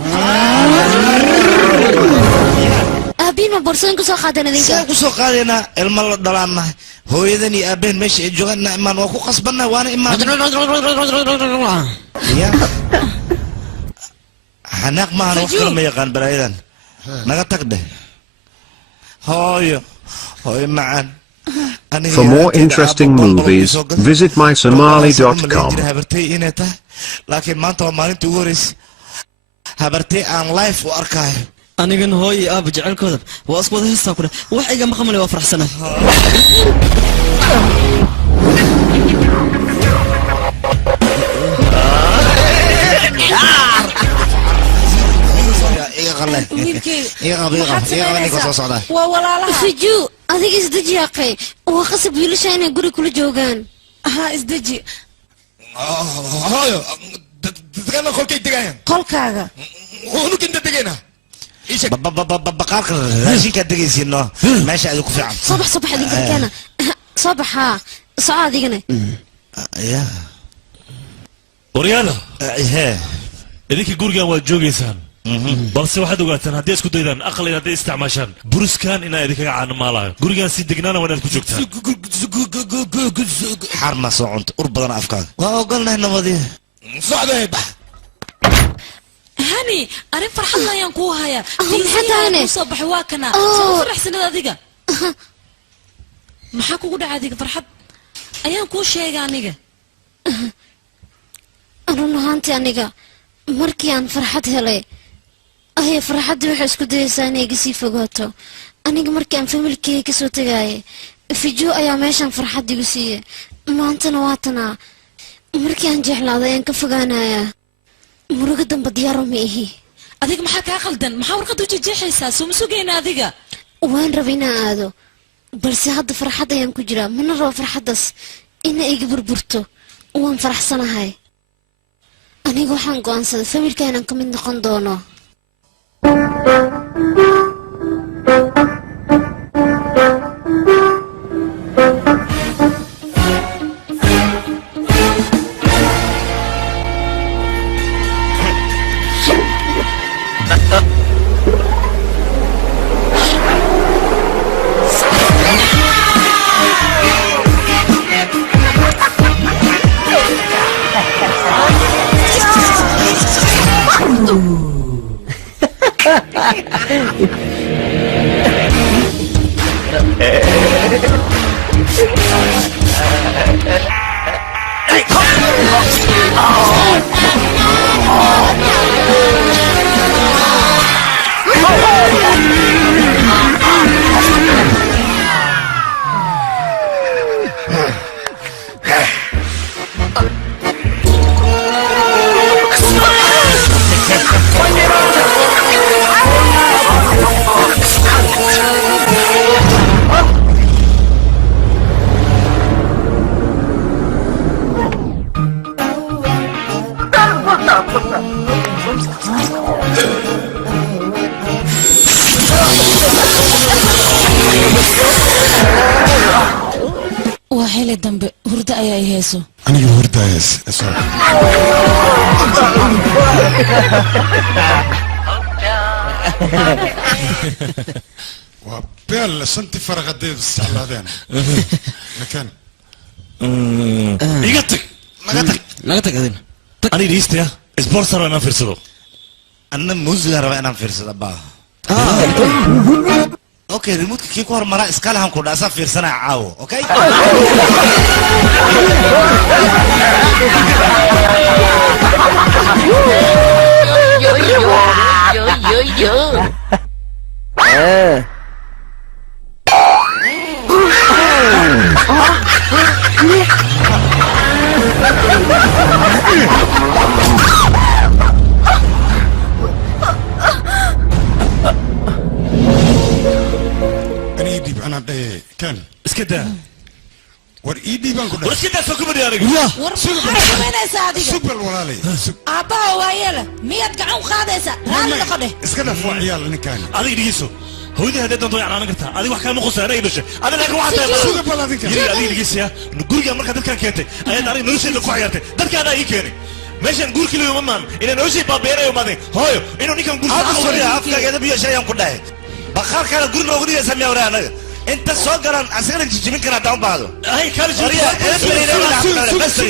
أبين ما برسون كسو قادنا دينك سيا كسو قادنا المال دلالنا هو يدني أبين ماشي جوغنا إمان وكو قصبنا وانا إمان يا حناق ما هنوكل ما يقان برايدان نغتك ده هاي معان For more interesting movies, visit mysomali.com. لكن ما أنت ما أنت ورث هبرتي عن لايف وأركاي أنا جن هاي أب جعل كذا وأسقط هسه كذا وحاجة ما خملي وافرح سنة فيجو أذيك إزدجي يا أخي وخصب يلش أنا أقول كل جوجان ها إزدجي هاي تتكلم كل كي تجاين قل كذا هو كنت تجينا بقارك لازم كدقي سينو ماشي أدوك في عم صبح هذيك كنا صبح ها ساعة ديجنا يا وريانا إيه إذيك جورجان وجوجيسان balse waxaad ogaataan haddii isku daydaan aqal inaad isticmaashaan buriskan inaa idinkaga caano maalayo gurigaan si degnaana waa inaad ku joogtaan xar ma soo cunto ur badan afkaaga waa ogolnahay nabadii socday bax hani arin farxad ayaan kuu hayaa maxaad soo baxay waa kana soo faraxsanad adiga maxaa kugu dhacay adiga farxad ayaan kuu sheegay aniga ahaantii aniga markii aan farxad helay أهي فرحت وحش كده ساني قسي فقاته أنا جمرك أن في ملكي كسوة جاي في جو أيام عشان فرحت دي قسي ما أنت نواتنا مركي أنجح لا ذا ينكفقانا يا مرقدم بديارو ميهي أذيك محاك عقلدن محاور قدو تجيح إساس ومسوقين أذيك وين ربينا هذا بس هاد فرحت أيام كجرا من الرو فرحت دس إن إيجبر برتو وان فرح سنة هاي أنا جو حنقو أنسى في ملكي أنا كمين نقندونه وحيل الدنب هرد أي هيسو أنا هرد أيس وبيل سنتي فرق الديد السعلادين مكان يقطك نقطك هذين أنا ريست يا سبونسر أنا فرسلو أنا مزلر أنا فرسل أبا اوكي ريموت كيك ور مرا اسكال هم كودا اسا فيرسنا عاو اوكي أنا يدي أنا ده كان اسكت وريدي بانكو ورسكت سوكو بدي أرجع سوبر ولا لي أبا ويلا ميت قاعد خادسة رالي لقده اسكت فوق عيال أنا كان هذه دقيسو هو ده هديت نضيع أنا قلتها هذه واحد كان مخصص أنا يدوش أنا لك واحد سوبر ولا ذيك هذه دقيسة نقول يا مركز ذكر كنتي أنا ناري نوشي لك وعياتي ذكر هذا يكيني ماشي نقول كل يوم مان إن نوشي بابيرة يوم هذا هاي إنه نيكا نقول سوري أفكار كذا بيا شيء يوم كله بخار كذا قول نقولي اسمي ورانا انت سوغران اسير جيمين كنا داون بعضه هاي كارج بس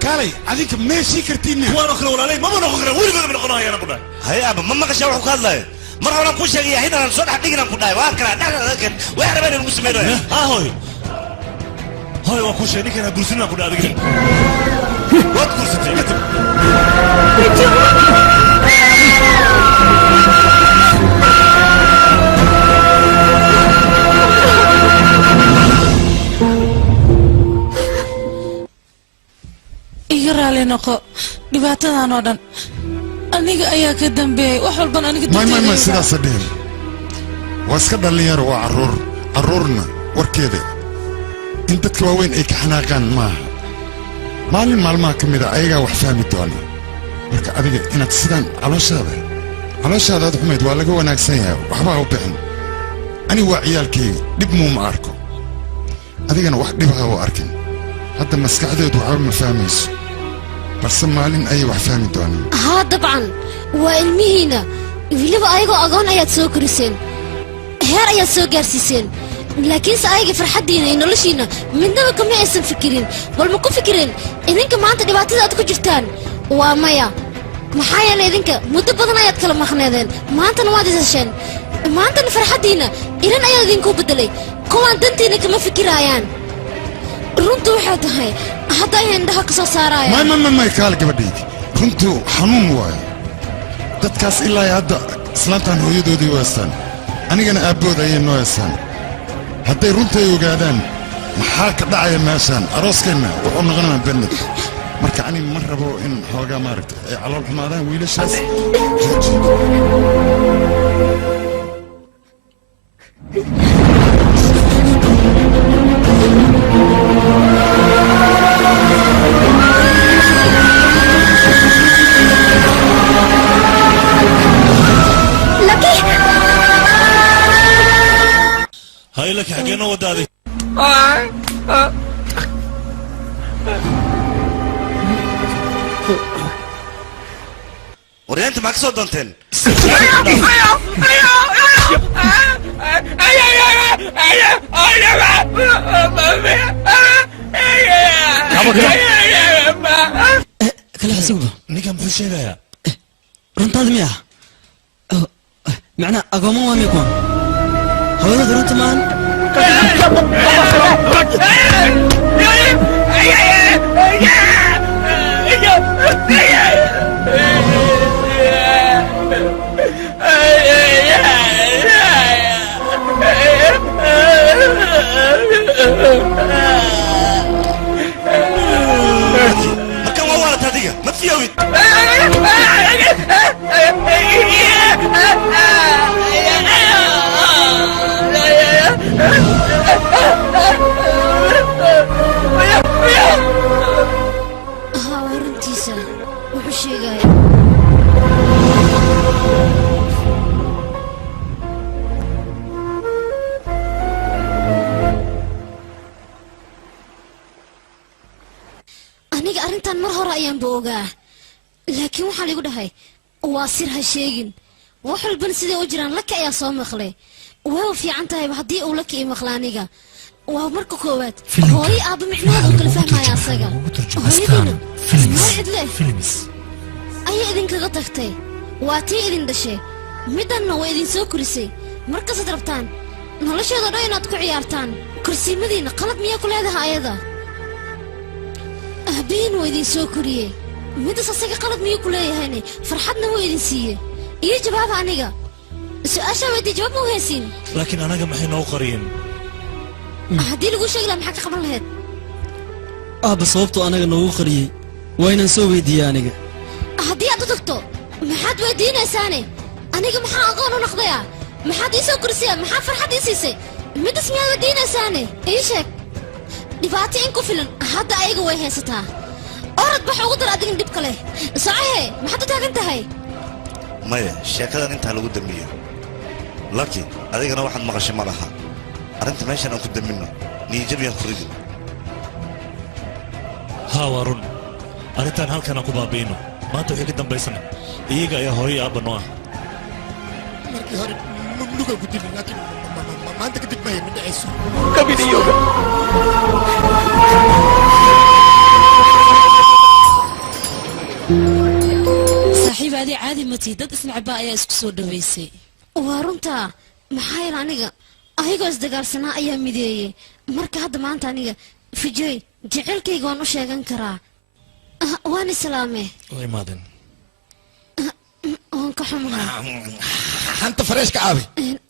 كاري هذيك ماشي كرتيني وانا اخر ولا لي ما انا اخر ولا من قناه انا قناه هاي ابا ما كشا وحو كهدلاي مره انا كو شيغي هيدا سو دحديغنا قناه waa kala dhaqan way rabeen inuu sameeyo ha hoy waa ku sheegay kana bulshada ku dhaadagay wad kursatay igraale noqo dhibaatadan oo dhan aniga ayaa ka dambeeyay wax walban aniga ما sidaas dheen waska dhalinyaro waa caruurna warkeeda in dadka waaweyn ay ka xanaaqaan maaha maalin maalmaha ka mid a ayagaa wax fahmi doona marka adiga inaad sidaan calooshaada aad xumayd waa laga wanaagsan yahay waxbaa u bixin ani waa ciyaalkayga dhib muuma arko adigana wax dhibaha u arkin hadda maskaxdeedu waxba ma fahmayso balse maalin ayay wax fahmi doonaan haa dabcan waa ilmihiina weliba ayagoo agoon ayaad soo koriseen heer ayaad soo gaarsiiseen laakiinse ayaga farxaddiina iyo noloshiina midnaba kama aysan fikirin bal ma ku fikireen idinka maanta dhibaatada aad ku jirtaan waa maya maxaa yeelay idinka muddo badan ayaad kala maqneedeen maantana waad ishesheen maantana farxaddiina ilan ayaa idinku beddelay kuwaan dantiina kama fikiraayaan runtu waxay tahay hadda ayaan indhaha ka soo saaraya may kaale gabadhaydi runtu xanuun waayo dadkaas ilaa hadda islaantaan hooyadoodii u heestaan anigana aabbood ayay noo heestaan hadday runtay ogaadaan maxaa ka dhacaya meeshaan arooskeenna wuxuu noqonayaa bennad marka ani ma rabo in xoogaa maaragta ay calool xumaadaan wiilashaas هاي لك حقنا ودادي ورينت معك صوت دونتين kala xasuuba ninka muxuu sheegayaa runtaada miya macnaa agoomo waa miya kuwan hooyada runta maan markan waa waalat adiga ma fiyowid ها runtiisa wuxuu sheegaya aniga arrintan mar hore ayaanba ogaa laakiin waxaa ligu dhahay waa sir ha sheegin wax walbana siday u jiraan laka ayaa soo maqlay way fiican tahayba haddii uu laka ii maqla aniga waa marka koowaad hooyo aabba micnaheedu kala fahmaya asaga hooyadiina meel cidle ayay idinkaga tagtay waa tii idin dhashay middanna waa idin soo korisay markasaad rabtaan nolosheeda dhan inaad ku ciyaartaan korsiimadiinna qalad miyaa ku leedahay ayada aabbihiin waa idin soo koriyey middas asaga qalad miyuu ku leeyahayne farxadna waa idin siiye iyo jawaaba aniga su-aashaa weydii jawaab ma u haysiin laakiin anaga maxay noo qariyeen haddii lagu sheegi lahaa maxaa ka qaban lahayd aabba sababtoo anaga noogu qariyey waa inaan soo weydiiyey aniga haddii aad u tagto maxaad weydiinaysaane aniga maxaa aqoon u noqdayaa maxaad ii soo korsiyaa maxaa farxad ii siisay midas miyaad weydiinaysaane ii sheeg dhibaato in ku filan hadda ayaga way haysataa orad bax ugu dar adigan dhib kale socohe maxaad u taagan tahay maya sheekadan intaa lagu dambiyo laki adigana waxaad maqashay ma laha arrinta meeshan aan ku daminno niyijabiyaan ku ridi haa waa run arrintan halkan aan ku baabi'ino maanta wixii ka dambaysana iyaga ayaa hooyo aabba noo ah markii hore lugaa ku dili laakiin maanta kadib maya ma dhacayso kabidiyooga saaxiib adii caadi matii dad isnacbaa ayaa isku soo dhawaysay waa runtaa maxaa yeele aniga ayagoo isdagaalsanaa ayaa mideeyey marka hadda maanta aniga fijey jecelkayga waan u sheegan karaa waan islaame waa imaadeen waan ka xumahay hanta fareeshka caabi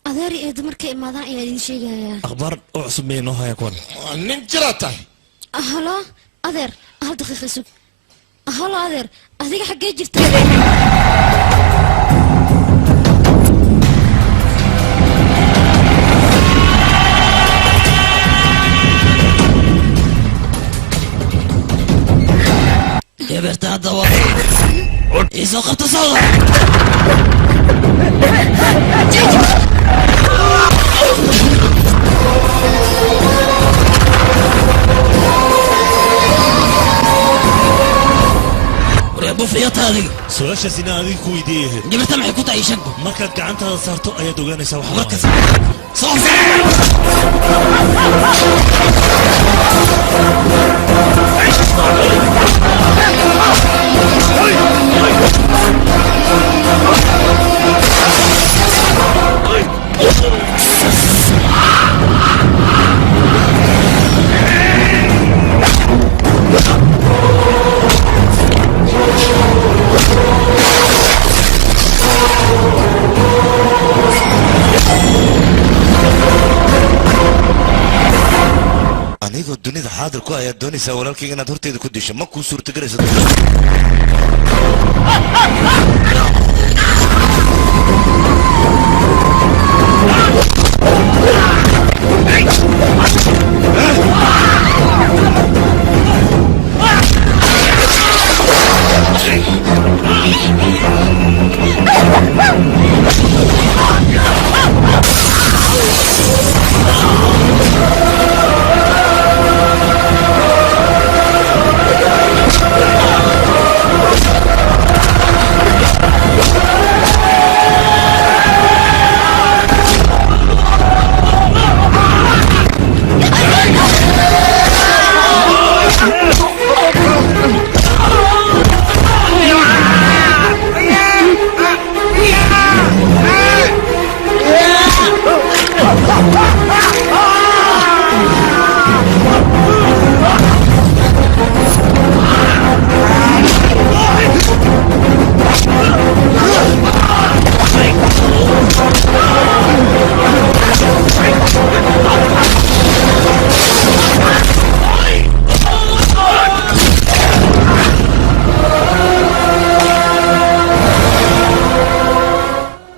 adeeri eedu markay imaadaan ayaa idin sheegayaa akhbaar oo cusub miyay noo haya kuwan nin jiraa tahay halo adeer hal daqiiqa sug halo adeer adiga xaggee jirta geberta hadda waa iisoo qabta sawda bufiyataadiga su-aashaas inaan adiga ku weydiiyahay geberta maxay ku tahay shagbu markaad gacantaada saarto ayaad ogaanaysaa waxa markas anigoo dunida xaadir ku ayaad doonaysaa walaalkayga inaad horteeda ku disho ma kuu suurtagelayso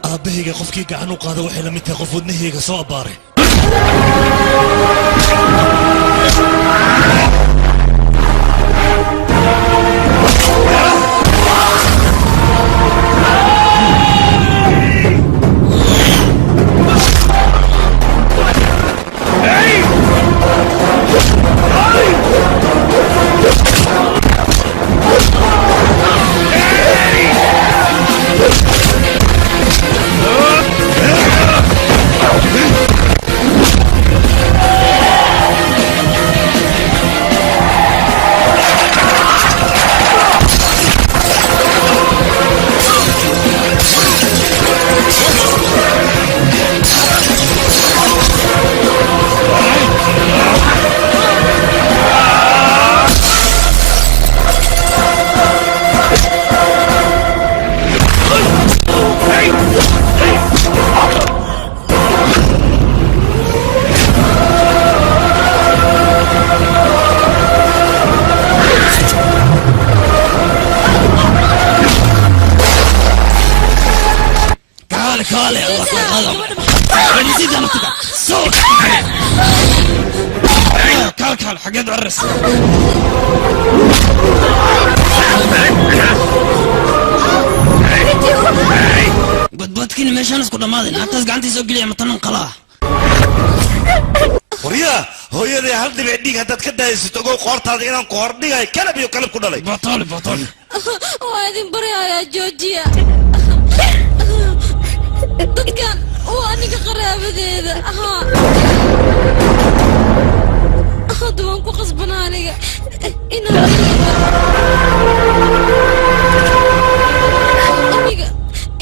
aabahayga qofkii gacan u qaada waxay la mid tahay qof wadnahayga soo abbaaray درس بدبودكين ماشان اسكو دمادين ناقص قعنتي سو قليع مطنن قلاه وريا hooyadii hal dhibic dhiig haddaad ka daaysato ogow qoortaada inaan ku hordhigay kalab iyo kalab ku dhalay بطل بطل waa idin baryayaa joojiya dadkan waa aniga qaraabadeeda hadda waan ku qasbanaa aniga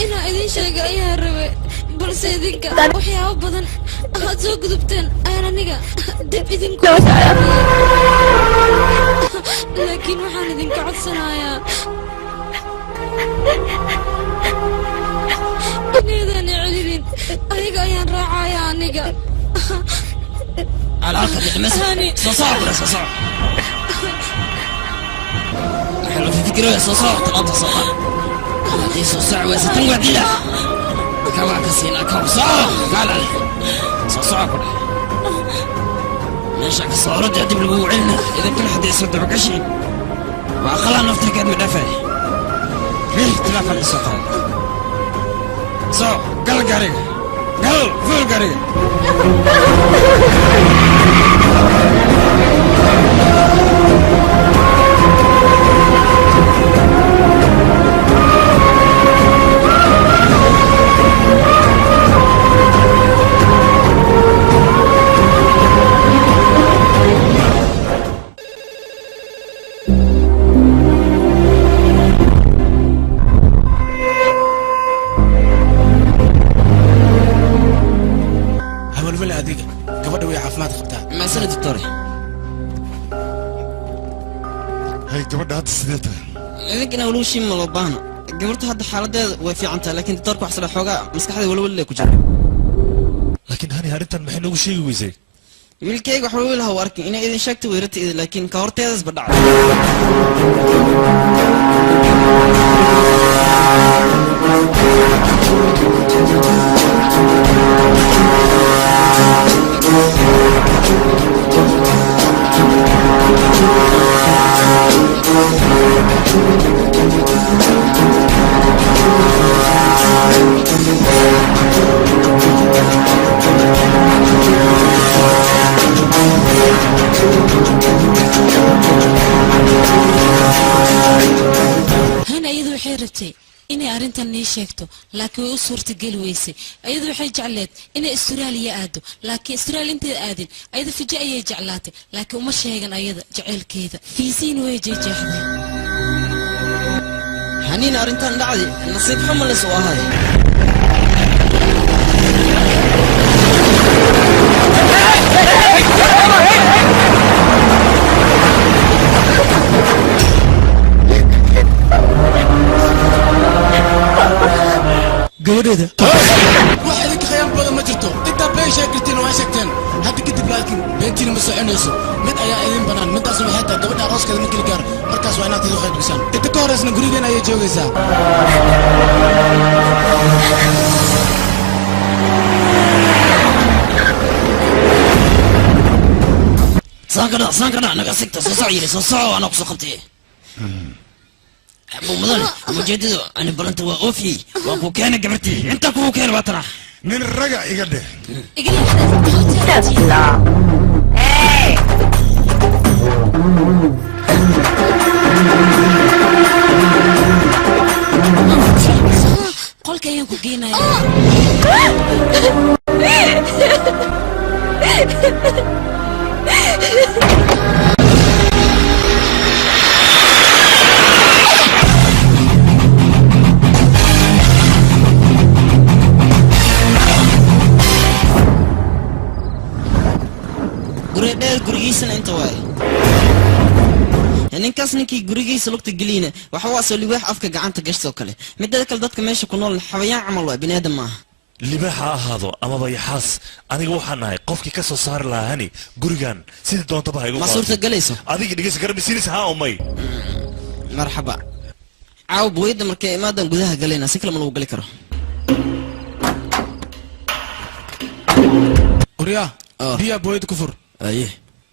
inaa idin sheega ayaa rabe balse idinka waxyaabo badan aad soo gudubteen ayaan aniga dib idinku laakiin waxaan idinka codsanayaa inaydaan celinin adiga ayaan raacaya aniga على الأقل مثلا صصعب ولا صصعب حلو في فكرة صصعب تلقى صصعب هذه صصعب وستنوع ديلا كما كسينا كم صعب قال عليه صصعب ليش صارت جدي بالوعينا إذا كل حد يصد بعكشي وخلا نفترق قد مدافع ليه تلافى الصقر صعب قال قاري قال فول قاري مسألة دكتوري هاي قبل هذا السديتة إذا كنا ولو شيء ملبانا قبلت هذا حالة وفي عنتها لكن دكتورك أحسن حاجة مسكحة ولا كجرب لكن هاني هرتن محن وش شيء ويزي ملكي وحلول لها واركين إنا إذا شكت ويرت لكن كهرت هذا بدع هنا أيضا حيرتي إني أرنتن لي شيكتو لكن أسرت قلويسي أيضا حي جعلت إني استراليا آدو لكن استراليا انت آدين أيضا في جاية جعلاتي لكن وما شيغن أيضا جعل كذا في سين ويجي جحدي هنين أرنتن دعدي نصيب حمل سوا هاي gabadheeda wax idinka khayaan badan ma jirto intaa been sheegteen waa sheegteen hadda kadib laakiin beentiina ma soconayso mid ayaa idin banaan midaas waxay tahay gabadha arooskeeda markii la gaaro markaas waa inaad idin qaybisaan inta ka horeysna gurigeena ayay joogaysaa سانكنا أنا قصدت صصعيري صصعوا أنا قصقتي أبو مدن مجدد أنا بلنت وأوفي وأبو كان قبرتي أنت أبو كان بطرح من الرجع يقدر قول كيان كوكينا gurigiisana inta waay ninkaas ninkii gurigiisa lugta geliyna waxa waa soo libaax afka gacanta gashtoo kale midada kale dadka meesha ku nool xawayaan camal waa bini aadam maaha libaax ha ahaado amaba yaxaas aniga waxaan nahay qofkii ka soo saari lahaa hani gurigan sida doontaba ha igu ma suurtagelayso adiga dhegeysa garabisiinaysa haa umay marxaba caaw buwayda markay imaadan gudaha galayna si kale ma lagu gali karo urya biya buwayda ku fur aye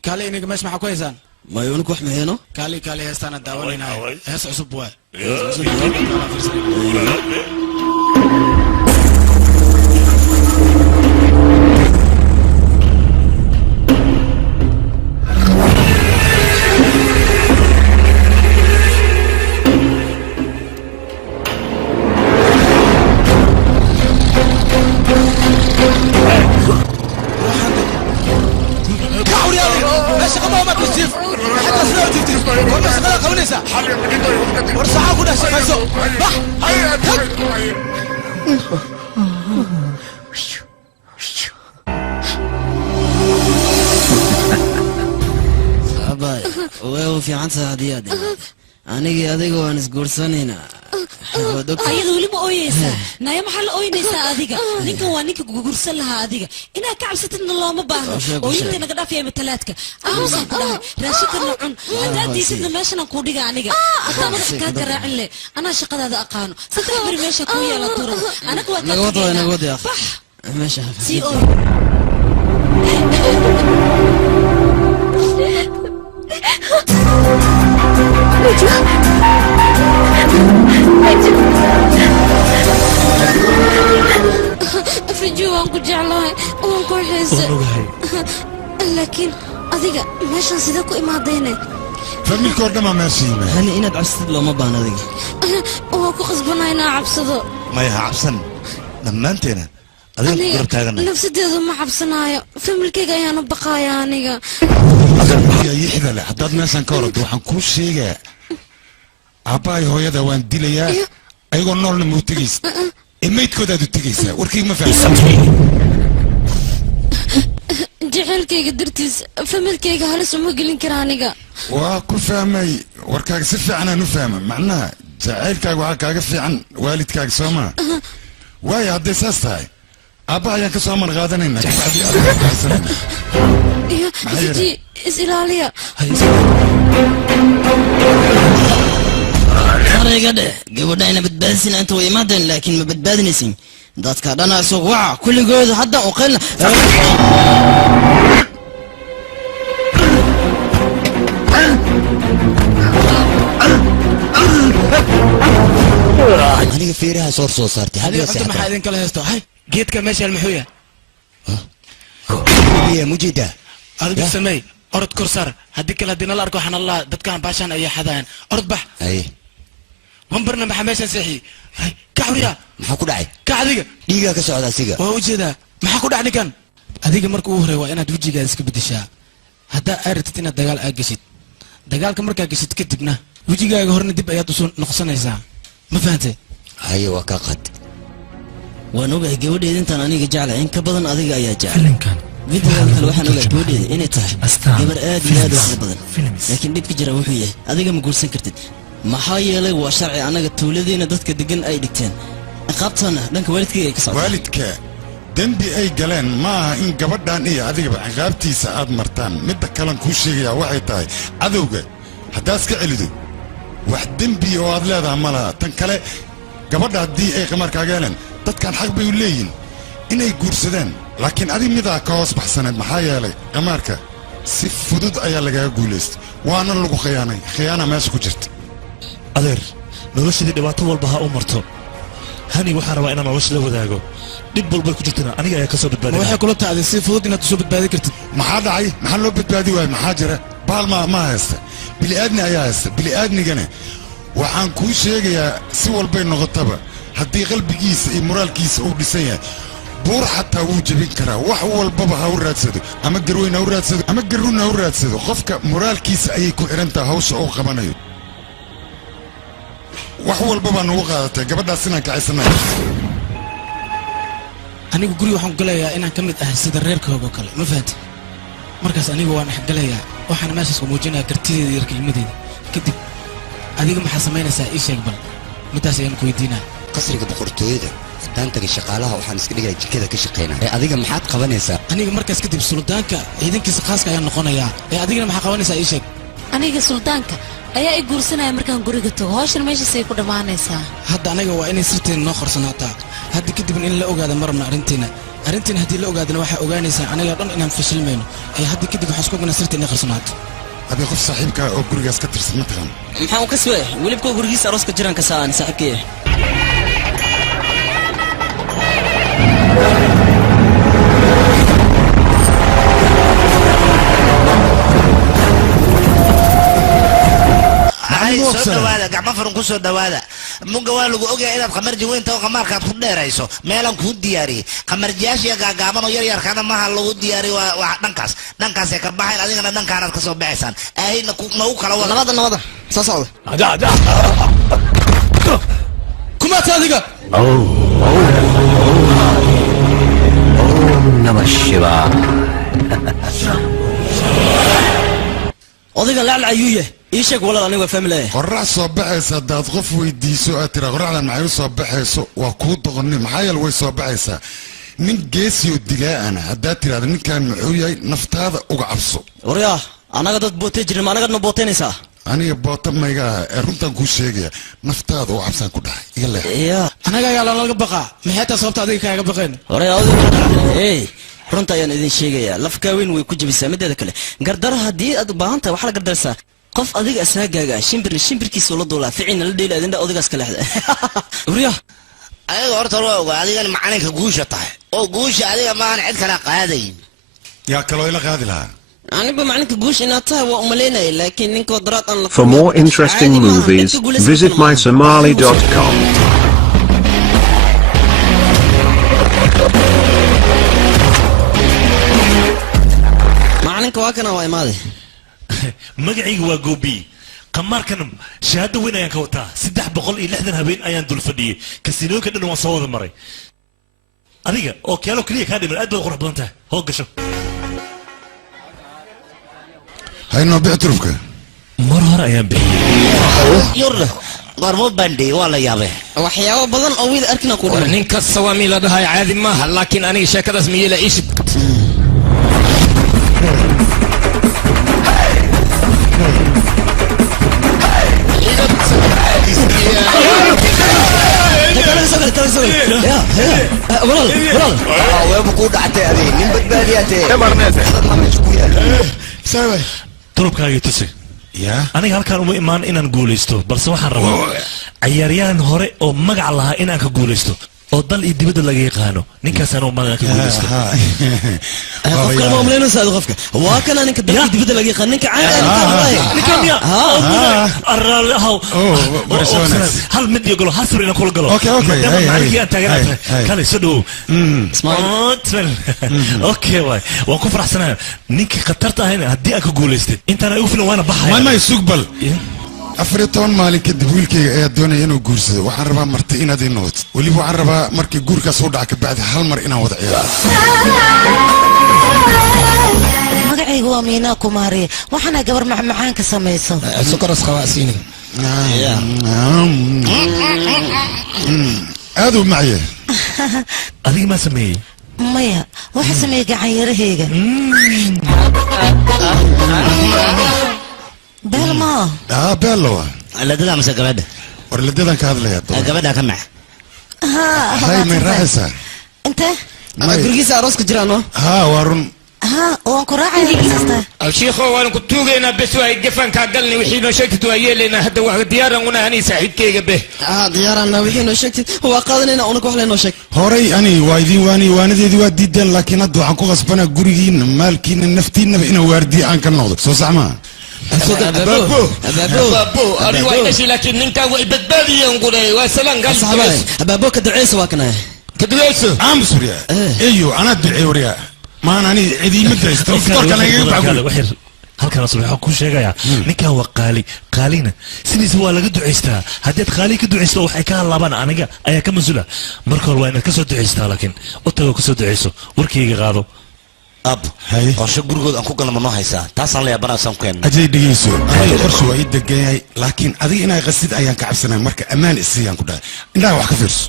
kaale inaga meesha maxaa ku haysaan ما يونك واحد هنا كالي كالي هستانا داولنا هس عصب واي في عنصر هدية أنا أديك وأنا سكورسانينا ayada weli ma ooyeysaa naya maxaa la ooynaysaa adiga ninkan waa ninka gugursan lahaa adiga inaa ka cabsatidna looma baahno ooyinta naga dhaafaya matalaadka aamusaan ku dhahay raashidkana cun haddaad diisidna meeshanaan kuu dhiga aniga hataa madaxa kaa garaacin leh anaa shaqadaada aqaano saddex beri meesha kuu yeelan turan anaga waa bax sii ooy فيديو وانكو جعلوه وانكو حيسة لكن أذيك ماشان سيداكو إماديني فمي كورنا ما ماشيين هني إنا بعصد لو ما بان أذيك وانكو خصبنا هنا عبصدو ما يها عبسن لما انتنا أذيك قرب تاغنا نفس ديدو ما عبسنايا فمي الكيغا يانو بقايا انيغا يا يحدى لي حداد ماشان كورد وحن كل شيء أباي هو يدا وان ديليا أيقون نورنا موتيجيس إميت كودا دو تيجيس وركي ما فهم جعلكيغا درتيس فملكيغا هلس وما قلن كرانيغا وكل فهمي وركاك سفي عنا نفهم معناها جعلكاك وعاكاك في عن والدكاك سوما واي هدي ساستاي أباي ياك سوما غادنين بعد يا فيدي إسئلاليا طريقة قبل أنا بتبادسين أنت ويمادن لكن ما بتبادنسين دات كادنا سوق وع كل جوز حتى أقل أنا فيرها صور صارتي هذه أنت ما حد كله يستوى هاي جيت كماشي المحوية هي مجيدة هذا بسمي أرد كرسر هديك اللي دينا الأركو حن الله دت كان باشان أي حدان أرد بح أي ومبرنا بحماشة سيحي هاي كعوريا محاكو داعي كعديقة ديقا كسعودة سيقا ووجه محاكو داعني كان هديقة مركو أهري وإنا دوجي قادسك بدشا هدا أردتنا دقال أقشت دقال كمركا قشت كتبنا وجي قاقا هورنا دب أياد وصول نقصنا يسا ما فهمتي هاي وكاقد ونوغا قودي انت أنا جعل إن كبضن أذيك أيا جعل فيديو كل واحد نوغا قودي إني تاح قبر آدي واحد بدن لكن ديب كجرا وحوية أذيك مقول سنكرتد maxaa yeelay waa sharci anaga tuuladiina dadka degan ay dhigteen aqabtana dhanka waalidkay ka soo waalidka dambi ay galeen ma aha in gabadhan iyo adigaba aqaabtiisa aad martaan midda kale ku sheegaya waxay tahay adowga hadaas ka celido wax dambi oo aad leedahay ma laha tan kale gabadha hadii ay qamarka galeen dadkan xaq bay u leeyihiin inay guursadaan laakiin adi midaa ka hoos baxsaneed maxaa yeelay qamarka si fudud ayaa laga guuleystay waana lagu khiyaana meesha ku jirta adeer noloshadii dhibaato walba ha u marto hani waxaan rabaa inaan nolosha la wadaago dhib walbay ku jirtana aniga ayaa ka soo badbaadinaya waxay kula tahay si fudud inaad soo badbaadi kartid maxaa dhacay maxaa loo badbaadi waayay maxaa jira baal ma haysta bili-aadni ayaa haysta bili-aadnigana waxaan kuu sheegayaa si walbay noqotaba haddii qalbigiisa iyo moraalkiisa uu dhisan yahay buur xataa wuu jebin karaa wax walbaba ha u raadsado ama garweyn ha u raadsado ama garuun ha u raadsado qofka moraalkiisa ayay ku xihan tahay hawsha uu qabanayo wax walba baa nagu qaadatay gabadhaas inaan kacaysanayo anigu guri waxaan galayaa inaan ka mid ahay sida reerkooga kale ma fahanti markaas anigu waan xagalayaa waxaan meeshaas ku muujinayaa kartideeda iyo kelmadeeda kadib adiga maxaa samaynaysaa ii sheeg bal midaas ayaan ku weydiinaa qasriga boqortooyada haddaan tagay shaqaalaha waxaan iska dhigayaa jikada ka shaqaynaa adiga maxaad qabanaysaa aniga markaas kadib suldaanka ciidankiisa khaaska ayaan noqonayaa adigana maxaa qabanaysaa ii sheeg aniga suldaanka ayaa i guursanaya markaan guriga tago hawshan meeshaasay ku dhammaanaysaa hadda anaga waa inay sirteena noo qorsanaataa hadda kadibna in la ogaada ma rabna arrinteena haddii la ogaadana waxaa ogaanaysaa anaga dhan inaan fashilmayno hadda kadib waxaan isku ognaa sirteena qorsanaato abi qof saaxiibka oo gurigaas ka tirsan ma taqaan maxaa uu ka soo welibka gurigiisa arooska jiraan ka saacan saaxiibkii soo dhawaada gacmo furan ku soo dhawaada munga waa lagu ogyahay inaad qamarji weynta oo qamaarkaad ku dheerayso meelan kuu diyaariyey qamarjiyaashiya gaagaaban oo yaryarkaana maaha lagu diyaariyo waa dhankaasay ka baxayn adigana dhankaanaad ka soo baxaysaan aahayna nagu kala wada nabada soo socda kumaata adiga namashiba odayga lacla ayuu yahay ii sheeg walaal aniga family qorax soo baxaysa hadaad qof weydiiso aad tira qoraxdan maxay u soo baxayso waa kuu doqonni maxaa yeele way soo baxaysaa nin geesiyo dilaa'ana haddaad tiraada ninkan muxuu yahay naftaada uga cabso waryaa annaga dad bootay jirin ma annagadna bootaynaysaa aniga boota mayga ah ee runtaan kuu sheegaya naftaada uga cabsaan ku dhahay iga leex anaga ayaa lalaga baqaa maxay taa sababta adiga kaaga baqeen runta ayaan idin sheegayaa lafkaaweyn way ku jabisaa mideeda kale gardara haddii aad u baahan tahay waxaa la gardarsaa qof adiga asaagaaga shimbirkiisu la duulaa ficina la dheeli adinda odaygaas ka leexda uriya ayaga horta waa ogaa adigana macalinka guusha tahay oo guusha adiga maahan cid kala qaadayn yaa kaloo ila qaadi lahaa aniba macalinka guusha inaad tahay waa umalaynaya laakiin ninkoo daraad aan la For more interesting movies, visit mysomali.com. macalinka waa kana waa imaaday magacayga waa goobi qamaarkan shahaado weyn ayaan ka wataa 360 habeen ayaan dul fadhiyey kasiinooyinka dhan waan soo wada maray adiga oo keelo kaliya kaa dhiman aad baad qurux badan tahay hoo gasho haynoo bicturufka mar hore ayaan bixiyey yurda goormo bandhi waa la yaabay waxyaabo badan oo wiil arkina ku dhiman ninka sawaami la dhahay caadi maaha laakiin aniga sheekadaas miyela iishid turubkaagii tusi aniga halkaan uma imaan inaan guulaysto balse waxaan rabaa cayaaryahan hore oo magac lahaa inaan ka guulaysto oo dal iyo dibadda laga yaqaano ninkaasaan umadan ka guulaysto qofka ma umleynaysa qofka waa kana ninka dal dibadda laga yaqaan ninka hal mid iyo golo hal sir inaan kula galo macaalinkii aan taaganahay kale soo dhawow okay waay waan ku faraxsanahay ninkii khatarta ahayna haddii aan ka guulaystay intaan ay u filan waana baxaya may sugbal 14 maalin kadib wiilkayga ayaa doonaya inuu guursado waxaan rabaa marti inaad ii noqoto weliba waxaan rabaa markii guurkaas u dhaca kabacdi hal mar inaan wada ciyaaro magacaygu waa miinaa kumaariye waxaana gabar macmacaan ka samayso sukaras qabaasiini aad u macye adiga maa sameeyey maya waxa sameeyey gacanyarahayga beelma beello ladada mase gabadha war ladadan ka hadlaya gabadha ka mac hay may raaxaysaa intee gurigiisa arooska jiraano waa run waan ku raacaya alshiikho waan ku tuugaynaa bes waa gafankaa galnay wixii noo sheegtid waa yeelaynaa hadda waa diyaaran una ani saaxiibkayga be diyaarana wixii noo sheegtid waa qaadanayna unaka wax laynoo sheeg horay ani waa idin waanadeedii waa diideen laakiin hadda waxaan ku qasbanaa gurigiina maalkiina naftiinaba inaan waardiye aan ka noqdo soo sax maa أبابو أري وإيشي لكن ننكا وإبدبادي ينقلي وسلام قال أبابو كدعيس واكنا كدعيس عام سوريا أيو أنا أدعي وريا ما أنا عدي مدرس تفكر كان يقول halkan asal waxaan ku sheegayaa ninkan waa qaalina sidiisa waa laga ducaystaa haddaad qaali ka ducaysto waxay ka halaabaan aniga ayaa ka mas-uula marka hore waa inaad ka soo ducaystaa laakiin u tagoo ka soo ducayso warkayga qaado ab qorshe gurigood aan ku galno ma noo haysaa taasaan la yaabanaasaan ku keenno ajay dhegeyso aniga qorshe waa ii degan yahay laakiin adiga inaa qasid ayaan ka cabsanay marka ammaan isiiyaan ku dhahay indhaha wax ka fiirso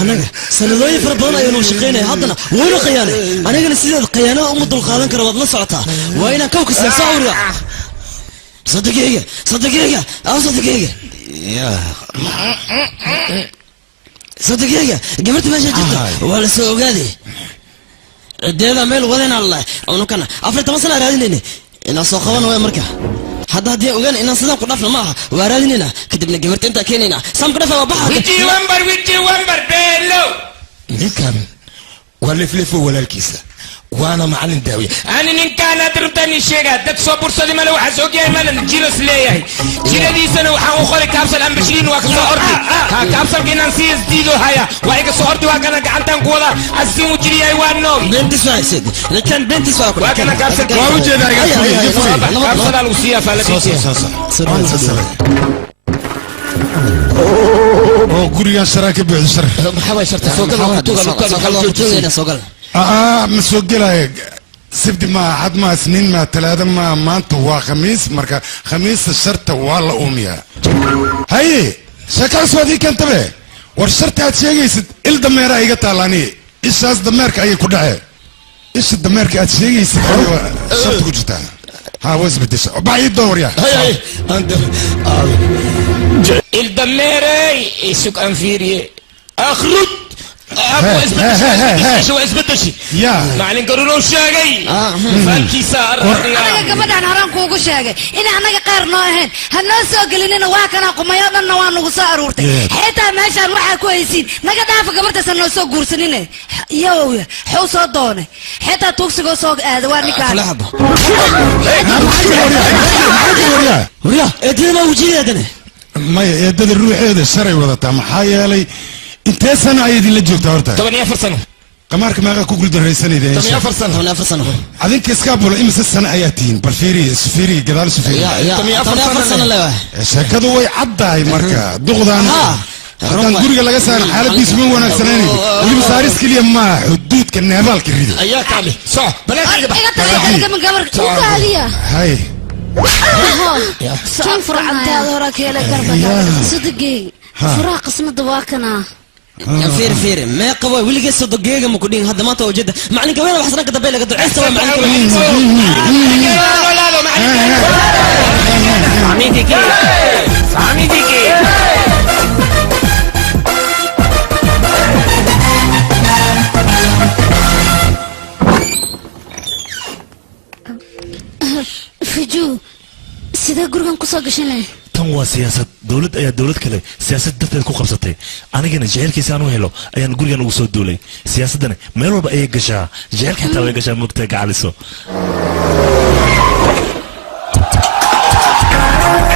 anaga sanadooyin fara badan ayaanu shaqaynaya haddana wayna khiyaanay anigana sideed khiyaanada uma dulqaadan kara waad la socotaa waa inaan kawka siyaasa awriga صدقيقة صدقيقة أو صدقيقة يا صدقيقة قبلت ما جيت ولا سوق هذه الديدا ميل وذين الله أو كنا أفرت مثلا راديني إن سوقنا ويا مركا هذا دي وين إن صدق قرفنا معها وراديننا كتبنا قبلت أنت كيننا سام قرفة وبحر ويجي ومبر بيلو مين كان ولا فلفو ولا الكيسة وانا معلم داوية انا ان كان ادربتني شيغا دك صبر سليم لو حسوق يا مالن جيلس ليهي جيلا دي سنه وحان اخرى كابسل ام 20 وكسو اورتي ها كابسل كينان سيس ديدو هيا وايك سو اورتي واكنا غانتان كولا اسيمو جري اي وانو بنت سواي سيد لكن بنت سواي واكنا كابسل واوجه دا كابسل الوسيا فالتي oo guriga sharaaka bixisar maxaa sharta soo gal ma soo galay sabti ma had ma isniin ma talaada ma maanta waa khamiis marka khamiista sharta waa la uumiya haye shaka soodii kan tabe war sharta aad sheegaysid il dameera iga taalaani ishaas dameerka ayay ku dhacay isha dameerka aad sheegaysid sharta ku jirta ha was bedesha baa door ya haye anda الدميري يسوق انفيري اخرج شو اسبدشي يا معلن قرروا شاقي فالكي صار انا قبدان هران كوغو شاقي انا انغا قير نوهين هنو سو قلنين واكنا قميادن نوان نغو سو ارورتي حيتا ماشان waxaa ku haysiin naga dhaafa gabarta san noo soo guursanine yow xoo soo doone حيتا tuugsigo soo aad waa nikaan وريا ادي ما وجيدنا maya eedada ruuxeeda sharay wadataa maxaa yeelay intee sano ayaad la joogtaa horta 14 sano qamaarka maaqa ku guuldaraysanayday 14 sano adinka iskaabulo imisa sano ayaa tihiin bal fiiri gadaal sufiiri 14 sano leeyahay sheekadu way caddahay marka duqdan haddaan guriga laga saaro xaaladiisu ma wanaagsanayni weliba saaris keliya maa xuduudka neebaalka rido ayaa kaale soo hay كيف فرعت هذا وراك يا لقربك صدقي فراق اسمه دواكنا فير ما قوي ولي قصه دقيقه مكودين هذا ما توجد معني كوين وحسنا كده بيلك دعي سوا معني كوين سامي ديكي فجو سيدا قرقان كسو قشنه tan waa siyaasad dawlad ayaa dawlad kale siyaasad darteed ku qabsatay anigana jecelkiisa aan u helo ayaan gurigan ugu soo duulay siyaasadana meel walba ayay gashaa jecelka xitaa way gashaa mugtay gacaliso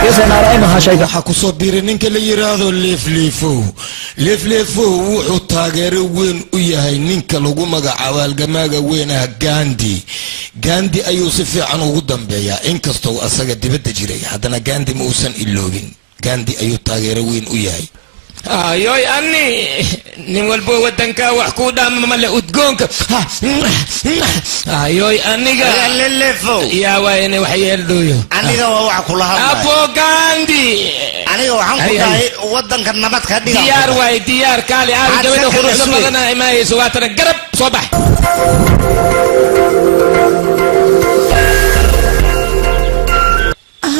waxaa ku soo biiray ninka la yiraahdo leefleefow wuxuu taageero weyn u yahay ninka lagu magacaabo halgamaaga weynaha gandi ayuu si fiican ugu dambeeyaa inkastoo asaga dibadda jiray haddana gandi ma uusan iloobin gandi ayuu taageero weyn u yahay ayoy ani nin walbo wadanka wax ku dhaama male udgoonka ayoy aniga yaa waayne wax yeeldooyo aniga waa wax kula hadlay abo gandi aniga waxaan ku dhahay wadanka nabad ka dhiga diyaar waay diyaar kaali aad gabadha quruxda badan ay maayso waa tan garab soo bax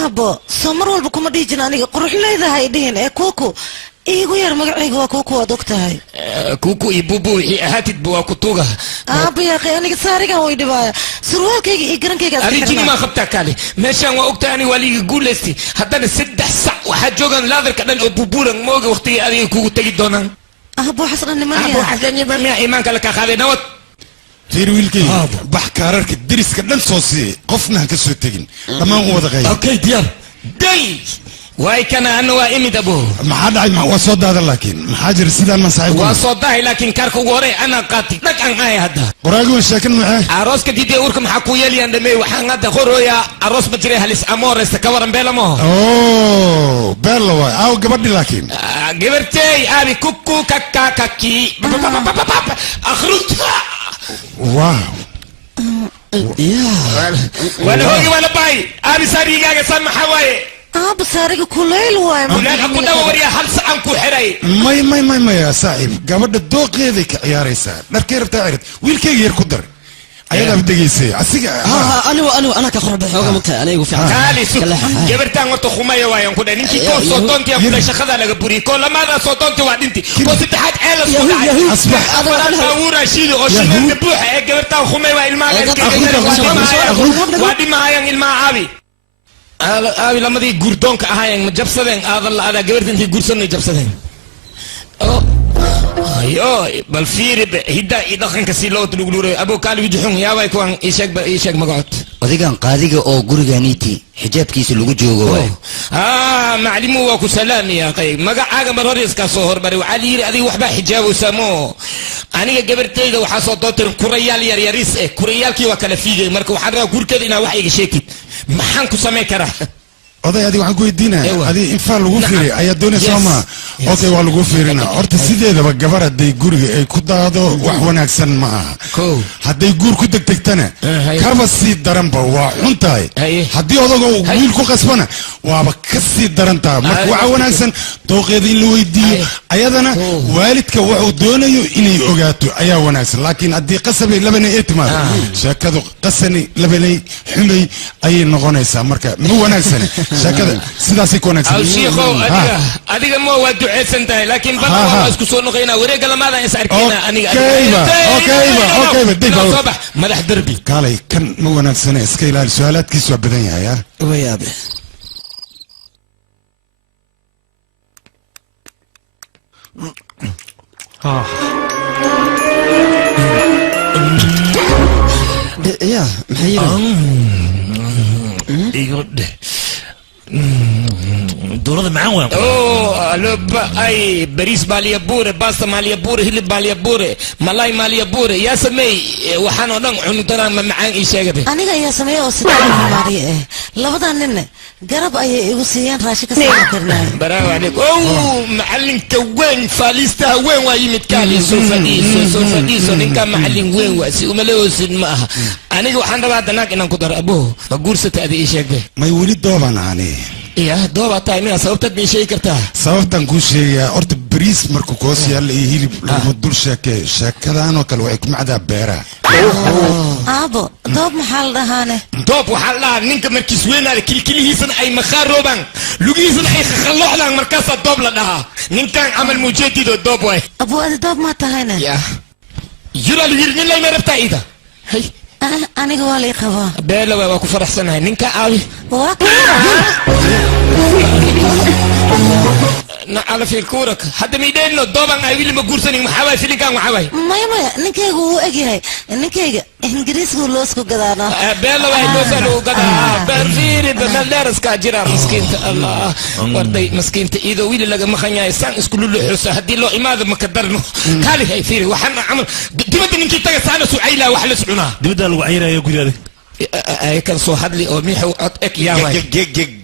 abo samar walba kuma dhijin aniga qurux leedahay dhihin ee kuku iigu yar magacayga waa kuku waad og tahay kuku iyo bubu wixii ahaatidba waa kutuga aaba yaaqay aniga saarigan way dhibaaya surwaalkayga iyo garankayga arijini maa qabtaa kaale meeshaan waa ogtahay aniga waa liiga guulaystay haddana 3 sac waxaa joogaan laadarka dhan oo bubuuran mooga waqtigii adiga kugu tegi doonaan abo xasan nimaniya abo xasan nimaniya iimaanka la kaa qaaday nabad fiir wiilkay bax kaararka deriska dhan soo siiyey qofna ha ka soo tegin dhammaan u wada qayb okay diyaar day واي كان انا وامد ابوه ما حد ما وصل هذا لكن ما حاجر سيدان ما صاحب وصل لكن كاركو غوري انا قاتي دك ان هاي هذا قراغو شاكن معاه عروس كدي اوركم حكو يلي اندمي وحان هذا خرويا عروس بجري هلس امور استكورن بلا مو اوه بلا واي او قبدي لكن قبرتي ابي كوكو كاكا كاكي اخرج واو يا ولا هوي ولا باي ابي ساريغا سما حواي ابو سارق كليل واي ما اكو دوريا هل ساعه كو خيري ما يا صاحب قبل الدوق هذيك عياريسا دكير تعرف ويلكي ير كدر ayadaa degaysay asiga أنا كخرب حوجة مكة أنا يقول في كالي سو جبرتان وقت خمية ويان كده نيجي كو صوتونتي يا كده شخذا لك بري كل ما هذا صوتونتي وعدنتي كو ستحات عيلة صوتها أصبح أنا أورا شيلو أشيلو نبوح جبرتان خمية والماء وادي ما هاي الماء عابي أبي لما دي جوردونك هاي جبسدين هذا جبرتين في جورسون جبسدين ايوه بالفير هدا يدخن كسيلو تلوغلوري ابو كالي وجحون يا باي كوان ايشك مقعد odigan qaadiga oo guriganiiti xijaabkiisa lagu joogo way maclimu waa ku salaami ya qay magacaaga marhoris ka soo horbari waxa la yiri adiga waxba xijaab u samo aniga gabartayda waxa soo dootir kurayaal yar yaris kurayaalkii waa kala fiigay marka waxaan rabaa gurkeeda inaa wax iga sheegtid maxaan ku sameyn karaa oday adiga waxaan ku weydiinaya adiga infaal lagu fiiriy ayaa doonaysa ma okay waa lagu fiirina horta sideedaba gabar hadday guriga ay ku daado wax wanaagsan ma aha hadday guur ku degdegtana kaba sii daranba waa xun tahay haddii odaga uu wiil ku qasbana waaba ka sii daran tahay marka waxa wanaagsan dooqeeda in la weydiiyo ayadana waalidka wuxuu doonayo inay ogaato ayaa wanaagsan laakiin haddii qasabay labanay ay timaado sheekadu qasani labanay xumay ayay noqonaysaa marka ma wanaagsan شكرا سيداسي كونكس او شيخو اديك مو ودو عيسنتاي لكن بقى اسكو سو نقينا وريق لما هذا يساركينا اني اوكي ديك صباح مدح دربي قالي كان مو ونكسنا اسكيلا السؤالات كيسوا بدن يا ويا ابي يا محيرة يقول دولة معاون لب اي بريس بالي بورة باستا مالي بورة هلب بالي بورة ملاي مالي بورة يا سمي وحنا نن عن ترى معان ايش يا أنا يا سمي وسيدنا ماري لبضان لنا قرب أي وسيان راشك سيكرنا برافو عليك معلم كوين فاليستا وين واي متكالي سوفا نكا معلم وين واسي وملوس معها أنا وحنا بعد هناك إن قدر أبوه بقول هذه ايش ما يولد دوبان عني يا دوبا تايمين sababtad ma sheegi kartaa sababtan ku sheegaya horta bariis markuu koos yaal iyo hilib lagu dul sheekadan oo kale way ku macdaa beera abo doob maxaa la dhahaane doob waxaa la ninka markiis weynaada kilkilihiisan ay makhaarooban lugihiisan ay khallooxdaan markaas doob la dhahaa ninkan amal mujeedido doob way abo adi doob ma tahayna ya yura yirnin lay marabtaa ida hay aniga waa lay qabaa beela waa ku faraxsanahay ninka aawi على في الكورك هذا ميدانو دوبان اي ويلي ما غورسني محاوي في لكان محاوي ما نكيغو و اغيhay ninkayga ingiriisku loosku gadaana beela way loosalo gadaa barfiir bamalaras ka jira miskiinta allah warday miskiinta ido wiili laga maqanyahay san isku luluxusa hadii loo imaado ma ka darno kali hay fiiri waxaan amal dibada ninkii taga saana su'ayla wax la socuna dibada lagu cayrayo guriyada ay kan soo hadli oo mixu cod ek yaa way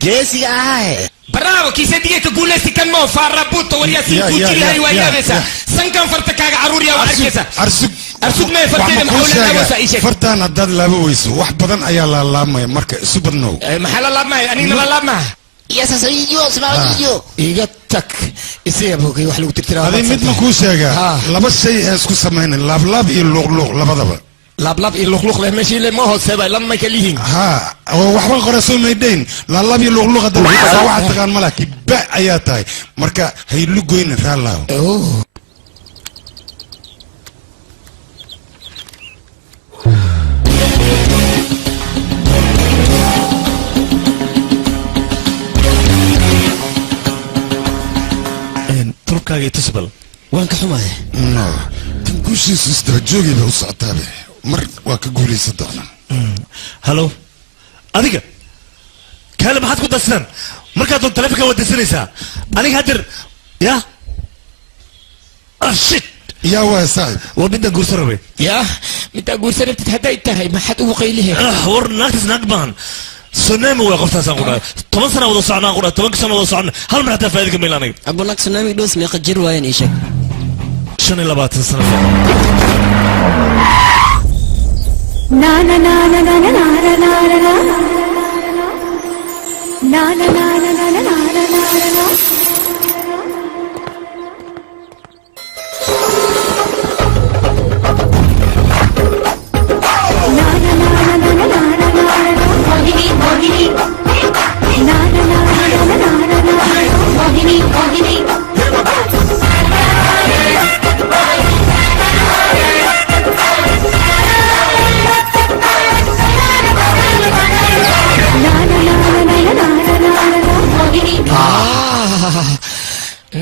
geesi ahay برافو كي سيدي كقولي كان مو فاربوتو وريا سيكوتي هاي ويا بيسا سنكن فرتكاغا عروريا واركيسا ارسوق ما فرتين محاولة وسا ايشك فرتان هداد لابا ويسو واح بدن ايا لا لامي مركا سوبرنو محل لامي اني لا لامي يا ساسيو اسمعيو ايغتك اسي ابوكي wax lagu tirtiraa hadii mid ma ku sheega laba shay isku sameeyeen laab iyo luqluq labadaba laab iyo luqluq leh meeshii le ma hoosebay lama kalihin ha waxba qoraso meedeen laab iyo luqluq hadda waxa taqaan malaki ba ayaa tahay marka hay lugoyn raalaaw turkaaga tusbal waan ka xumahay no tan guushiisu isdabajoogiiba u socotaabe mar waa ka guulaysan doonaa halo adiga kaale maxaad ku dasnaan markaad doon taleefanka wadaysanaysaa aniga hadir ya shit يا واسعد وبدنا نقول ربي يا متى نقول سربت هداي تهي ما حد وقيله ور ناقص نقبان سنامي وقفتها سانقرا 10 سنه ولا صعنا قرا 10 سنه ولا صعنا هل من حتى فايدك ميلاني ابو ناقص سنامي دوس ما يقجر وين ايشك شنو لا 20 سنه نا نا نا نا نا نا نا نا نا نا نا نا نا نا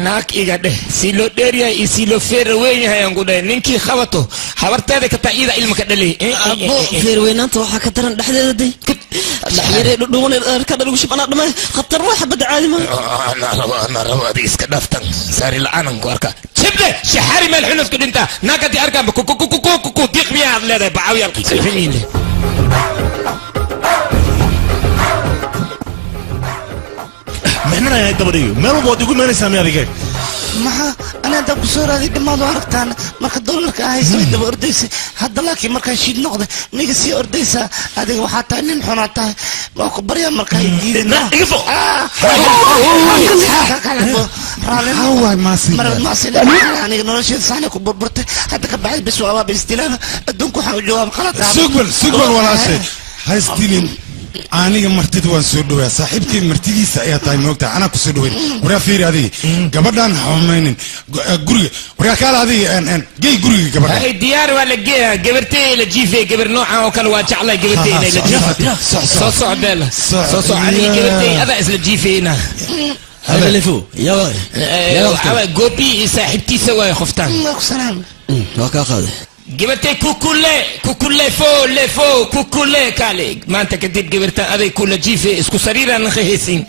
naag iga dheh si loo dheeryahay iyo si loo feer weyn yahay aan ku dhahay ninkii qabato habarteeda ka taayida ilma ka dhalay abo feer weynaanta waxaa ka daran dhexdeeda day dhaxyaree dhudhuwan ka dhalugu shibana dhamay khatar wax bad caadi ma ana rabo adiga iska dhaftan saari la'aanan ku arka jibde shahari meel xunus ku dhinta naagati arkaan ku diiq miyaad leedahay bacaawiyaalkiisa finiile مهنا يا دبريو ما هو بودي يقول ما نسمع يا رجال maxaa ana hadda ku soo raaday dhammaad oo aragtaan marka doolarka ahayso way daba ordaysa hadda laakiin markaa shiid noqda niga sii ordaysa adiga waxaa tahay nin xunaa tahay waa ku baryaa markaa diidana iga fo aniga nolosheeda saxna ku burburtay hadda ka baxay bis waa bistilaana adduunku waxaa u jawaab qalad sugbal walaashay haystilin aniga martida waan soo dhawaa saaxiibkii martidiisa ayaa tahay moogtaa anaa ku soo dhaweyn waraa fiiri adiga gabadhaan xumaynin guriga waraa kaala adiga gey guriga gabadha ay diyaar waa la geeya gabartay la jiifay gabar noocan oo kale waa jeclay gabartay inay la jiifay soo socdeel soo aniga gabartay adaa isla jiifayna هذا اللي فوق يا جوبي صاحبتي سوا خفتان سلام وكا خذ جبتي كوكولي فو كوكولي كالي ما انت كديت جبرتا ابي كل جيفي اسكو سريرا نخيسين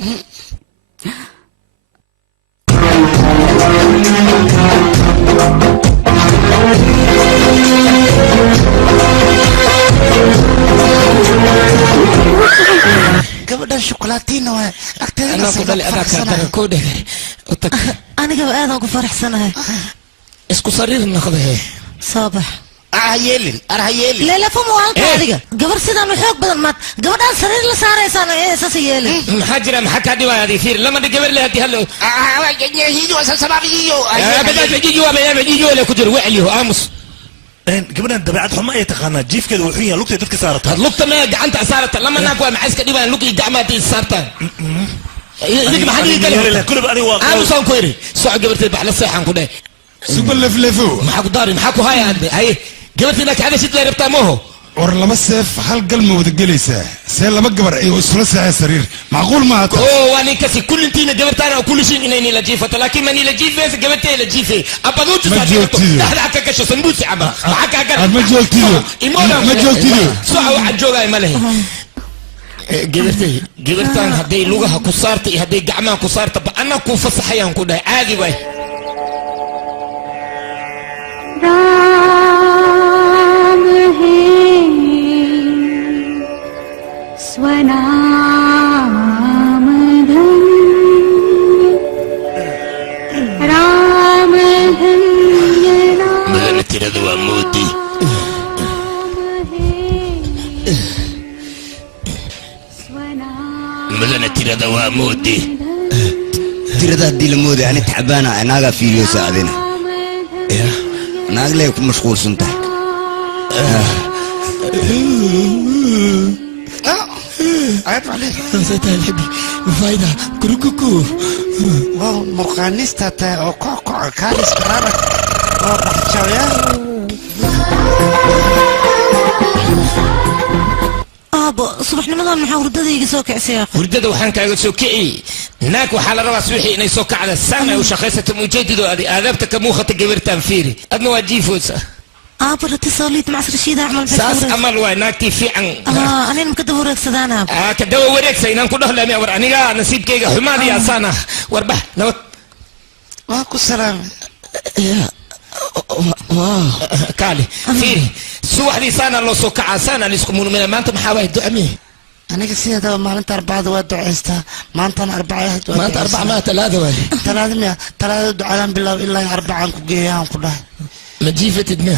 gabadhan shukulaatiin waa agteeda ana ku dhalay adaa ka taga ku dhigay aniga aad aan ku faraxsanahay isku sariir noqday صباح أرهيلين لا لا فمو أنت هذيك قبل سيدا محوك بدل مات قبل أن سرير لسارة سنة إيه سيالي محاجرة محك هذه وهذه فير لما دي قبل لها هلو يجيو سباب يجيو بدأت يجيو لا كدر وعليه آمس قبل أن تبعت حما يتقانا جيف كده وحيا لقطة تدك سارتها لقطة ما قعنت سارتها لما ناكوا معسكر دي بان لقي دعماتي سارتها يجيك محاجرة قال كل بقى واقع آمس أو كويري سوى قبل تبع للصيحة نقول سوق لفلفو محاكو داري محاكو هاي عندي هاي قبلت لك هذا شيء تلاقي ربطة موهو ور لما سيف حال قلمه ودقليسه سير لما قبر ايوه ثلاثة على السرير معقول ما هتا واني كسي كل انتينا قبرت انا وكل شيء انني لجيفة لكن ماني لجيفة قبرت ايه لجيفة ابا نوتو ساتيكو لحد عكا كشو سنبوسي عبا معاكا قرر ما جولتينو ما جولتينو سوى واحد جوغا مالهي قبرت انا هدي لغها كسارتي هدي قعما كسارتي انا كوفصحيا نقول عادي باي राम है स्वनाम धन राम धन्य مغنى تيرادو ومودي مغنى تيرادو ومودي تيرادا دي المودي يعني تعبانة ناقة فيديو ساعدنا ناقلة يكون مشغول سنتك عيب عليك سيتها الحبي فايدة كروكوكو واو مرقانيستا تا او كوكو كاريس كرارك او بحشاويا ابا صبح نمضان محا وردada iga soo kacsiya wurdada waxaan kaaga soo kiciyay naag waxaa la rabaa suuxi inay soo kacda sana u shaqaysato mujeedido aadaabta ka muuqata gabartan fiiri adna waa jiifoosa ابا اتصاليت مع رشيد اعمل ساس عمل واي ناكتي في عن انا مكدب وريك سدانا كدب وريك سينان كله لا ميور انيغا نصيبكيغا حمادي يا سانا وربح نوت ماكو سلام واو كالي فيري سوحدي سانا لو سو كعا سانا ليسكمون من ما انت محاوي دعمي أنا قصير هذا ما أنت أربعة دوات دعيستها ما أنت أربعة ما أنت أربعة ما ثلاثة ولا ثلاثة دعاء بالله إلا أربعة كجيان كلها ما جيفة دماء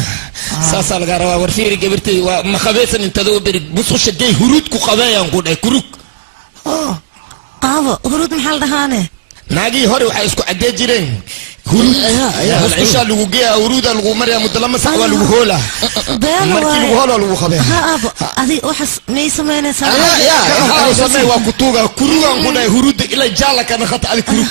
ساسا الغروا ورفيري قبرتي وما خبيثا انت ذو بريد بصو شدي هرود كو خبايا نقول اي كروك هرود محل دهانه ناقي هوري وحا اسكو عدي جيرين هرود العشاء لغو جيا هرودا لغو مريم مدلمسا ولغو هولا مركي لغو هولا لغو خبايا ها أبا هذه وحس ميسا مينا سامي ها سامي وكتوغا كروغا نقول اي هرود إلا جالك أنا خط على كروك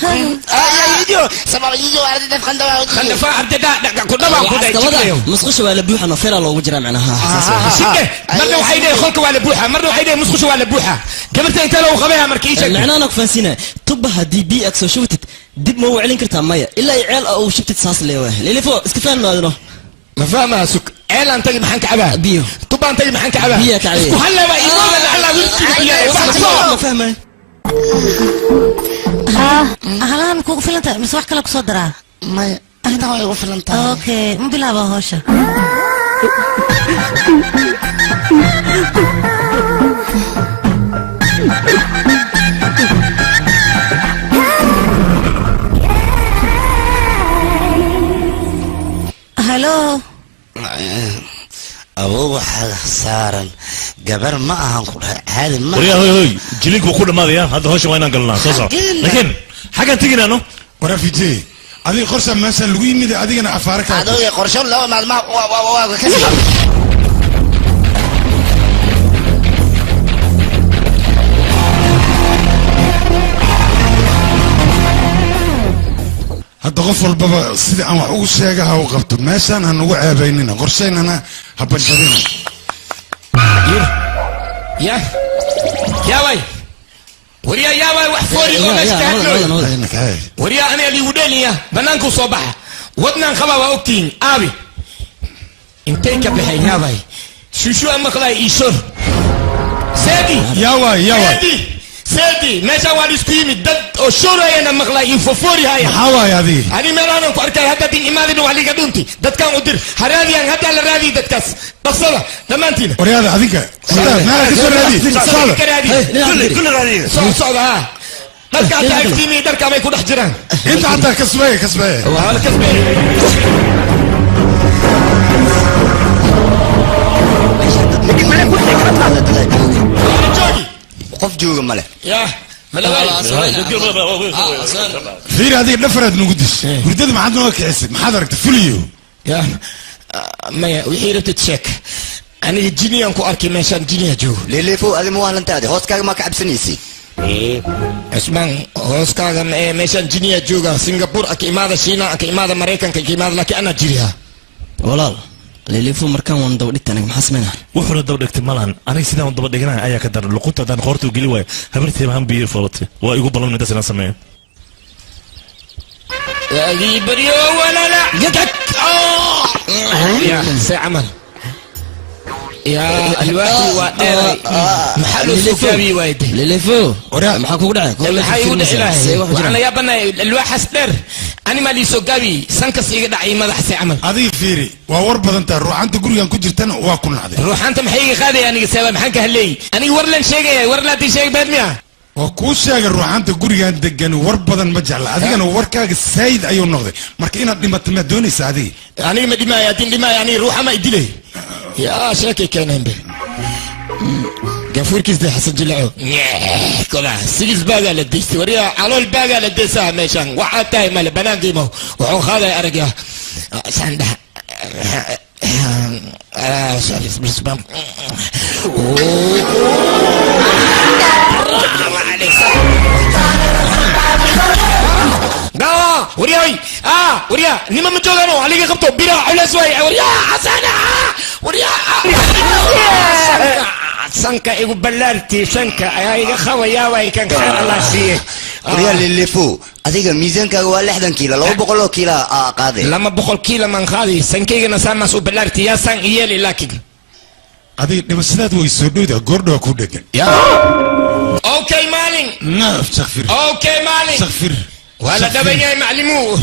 يجيو سبب يجيو على دف خندفا عبد دا كدبا كدبا مسخش ولا بوحة نفيرا لو مجرى معناها شكه مرة وحيدة خلق ولا بوحة مرة وحيدة مسخش ولا بوحة قبلت انت لو خبايا مركيشك معناها نك فانسينا تبها دي بي اكس وشوتت dib ma u celin kartaa maya ilaa ay ceel uu shibtid saas leeyahay lilifo iska fahmaadno ma fahmaa suk ceelaan tagi maxaan ka cabaa biyo tubaan tagi maxaan ka cabaa biyo ka cabaa isku halleeba iimaada lacala wiilkiiba biyaa ma fahmay halaan kugu filanta mise wax kale kusoo daraa maya inta way ugu filan tahay okay ma bilaaba hawsha halo awow waxaa saaran gabar ma ahan ku dhahay caadi ma waryaa hoy jilinku ku dhamaadaya hadda hawsha waa inaan galnaa soo soco laakiin xaggan teginaano warafije adiga qorsha meeshaan lagu yimid adigana afaara ka adoo qorsho laba maalma waa ka sii hadda qof walbaba sida aan wax ugu sheega ha u qabto meeshaan ha nagu ceebaynina qorshaynana ha banjadina yaaway waryaa yaaway wax foori oo meesha ka hadlooy waryaa aniga liigu dheeliya bannaankuu soo baxa wadnaan qabaa waa ogtihiin aabi intay ka baxeen yaaway shushu aan maqlay iishor seedi yaaway seedi meeshaan waan isku yimid dad oo shoorayana maqlay infofori haya maxaa waay adiga ani meelaanan ku arkay hadda din imaadina wax liiga dhunti dadkaan u dir haraadiyaan haddaa la raadiyi dadkaas dhaqsada dhammaantiina waryaada adiga meela ka soo raadiy socda ha dharka hadda agtiimi dharkaamay ku dhex jiraan inta hataa kasbeye qof jooga male fiir adiga dhafaraad nagu dis hurdada maxaad nooga kicisay maxaad aragtay fuliyo maya wixii rabtid sheek aniga jiniyaan ku arkay meeshaan jiniya joogo leeleefo adi ma waalantaade hooskaaga maa ka cabsanaysay cismaan hooskaaga meeshaan jiniya jooga singapore aka imaada shiina aka imaada maraykanka aka imaada laakiin anaa jiriha walaal lilifo markaan waan daba dhigta aniga maxaa sameynaa wuxuuna daba dhigtay malahan aniga sidaan u daba dhiganaya ayaa ka daran luqunta haddaan qoorta u geli waayo habartay baan biyo foolatay waa igu ballan midaas inaan sameeyo waagii baryo walaala ya se camal يا الواحد وأنا محل سكابي وايد للفو maxaa kugu dhacay الحيوان إلهي وأنا يا بنا الواحد سدر أنا مالي سكابي سانكس يقدر عي ماذا حسي عمل هذه فيري وورب أنت روح أنت قول يان كجرتنا وأكون هذا روح أنت محيي خالي يعني سبب محنك هاللي أنا ورلن شيء ورلا تي شيء بدميا وكوشاga ruuxanta gurigan degan war badan ma jecla adigana warkaaga sayd ayuu noqday marka inaad dhimato ma doonaysa adiga aniga ma dhimaaya hadii dhimaaya ani ruuxa ma idilay yaa sheekay keenan be gafuurkiis day xasan jilco kola sigis baaga la deystay wariya calool baaga la deysaa meeshan waxaa tahay male banaankiimo wuxuu qaaday aragya sanda ورياي وريا نما مجوغانو عليك قبطو بيرا على سوي وريا حسنا وريا سانكا ايغو بلارتي سانكا ايغا خويا واي كان خير الله سيه وريا للفو adiga miisaanka waa 60 kiilo 200 kiilo qaade lama 100 kiilo man qaadi sankeyga sama soo balaarti ya san iyeli laakiin adiga dhimashadaad way soo dhowda goordhow ku dhagan okay maalin naaf sakhfir okay maalin sakhfir ولا دبيا معلمو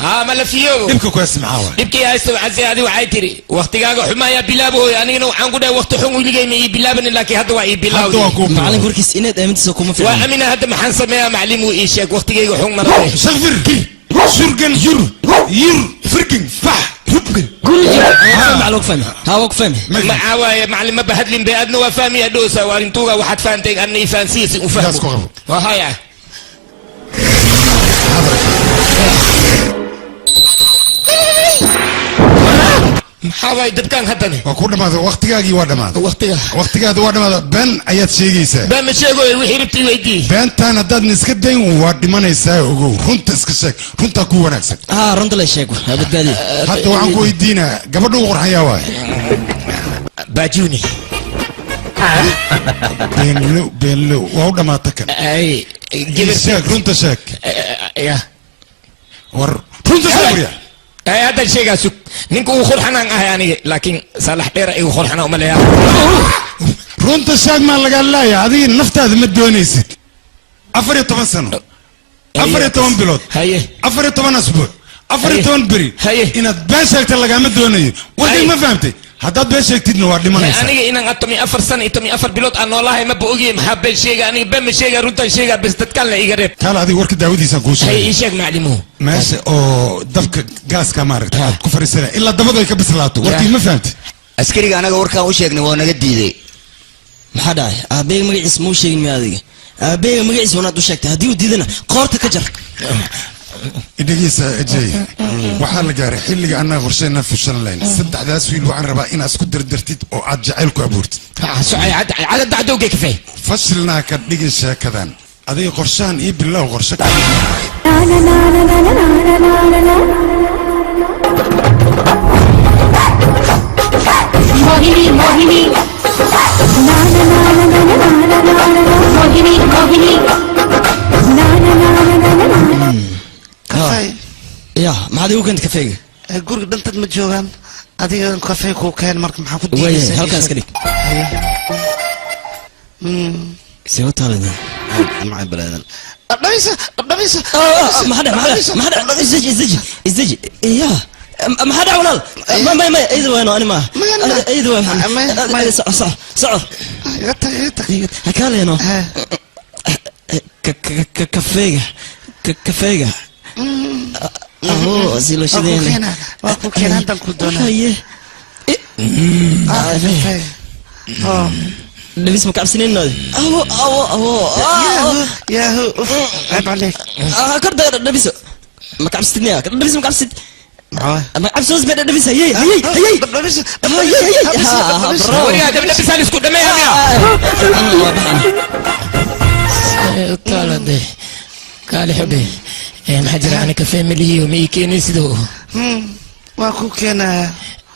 ما لا فيو دبك كويس معاوى دبك يا استاذ عزيز هذه وعيتري وقت قاعد حمايه بلابو يعني انا وحن قد وقت حمو اللي بلابن لكن هذا واي بلاو معلم كوركيس اناد امنت كوما في وامين هذا ما حنسميها معلمو ايشك وقت قاعد حمو مره صغير سرقن ير فرقن فح ربقن مع الوقفه ها وقفه معاوى معلم ما بهدلين بأدنى وفامي يا دوسه وانتوغا واحد فانتك اني فانسيسي وفهم وهايا maxaa dabkaan haddana waa ku dhamaada waqtigaagii waa dhamaada waqtigaada waa dhamaada been ayaad sheegaysaa been ma sheegoy wixii rabtay weydii beentaan haddaad iska dayn waa dhimanaysaa ogow runta iska sheeg runtaa ku wanaagsan runta la sheego badbaadi hadda waxaan ku weydiinaa gabadha u qorxayaa waay baajuni beenlow waa u dhamaata kan sheeg runta sheeg war runta sabriya هذا الشيء قاسوك نينكو خور حنان يعني لكن صالح دير ايو خور حنان ومليا runta shaag maa lagaa laaya adiga naftaada ma doonaysid 14 sano 14 bilood 14 asbuuc 14 beri inaad been sheegta lagama doonayo warkay ma fahamtay haddaad been sheegtidna waa dhimanaysaa aniga inaan atomi 4 sano itomi 4 bilood aan noolahay ma boogiye maxaa been sheega aniga been ma sheega runtan sheega bes dadkan la iga reeb kala adiga warka daawadiisa ku sheegay ii sheeg maclimuhu meesha oo dabka gaaska maaragtay aad ku fariisana ilaa dabadu ay ka bislaato warkii ma fahamtay askariga anaga warkaan u sheegnay waa naga diiday maxaa dhacay aabbeega magaciisa ma u sheegin miya adiga aabbeega magaciisa wanaad u sheegtay haddii uu diidana qoorta ka jar idhagiisa ajay waxaa la gaaray xilliga annaga qorsheena fushan lahayn saddexdaas wiil waxaan rabaa inaad isku dardartid oo aad jacayl ku abuurtid fashilnaa ka dhigin sheekadan adiga qorshahan iyo bilow qorshe ka Mohini मोहिनी ना ना ना ना ना ना ना ना ना मोहिनी मोहिनी ना ना ना ना ना ना ना kafay ya maxaad igu keenta kafeega guriga dhantad ma joogaan adiga kafay kuu keen marka maxaa ku diidaysaa halkaan iska dhig see u taalada maxay balaadan dhabisa dhabisa maxaa isdeji ya maxaa dhac walaal ma idil wayno ani maaha idil way socor hakaaleyno kafeega silo shideen waa ku keen hadan ku doonaa لبس مكعبسين نادي ياهو عيب عليك كرد لبس مكعبسين يا لبس مكعبسين مكعبس وزن لبس هي لبس وريا لبس هذا اسكت دمي يا طالع ده قال حبي محجر عنك فاميلي ومي كيني سدو واكو كنا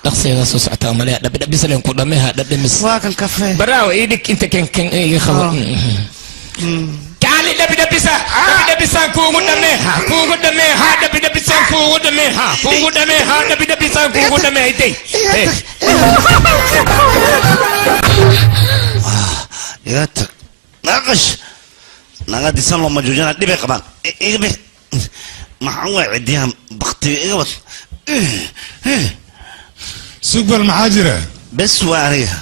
دقسيغا soo socota male dhabis leen ku dhameha dhamis waa kan kafee baraaw idik inta kan iga khabo kali dhabisa kuugu dhameha dhabisa kuugu dhameha dhabisa kuugu dhameha day يا تك ناقش naga disan loo majuujana dhibay qabaan iga maxaan waa cidiyahan bakti iga wad sugbal maxaa jira bes waa aniga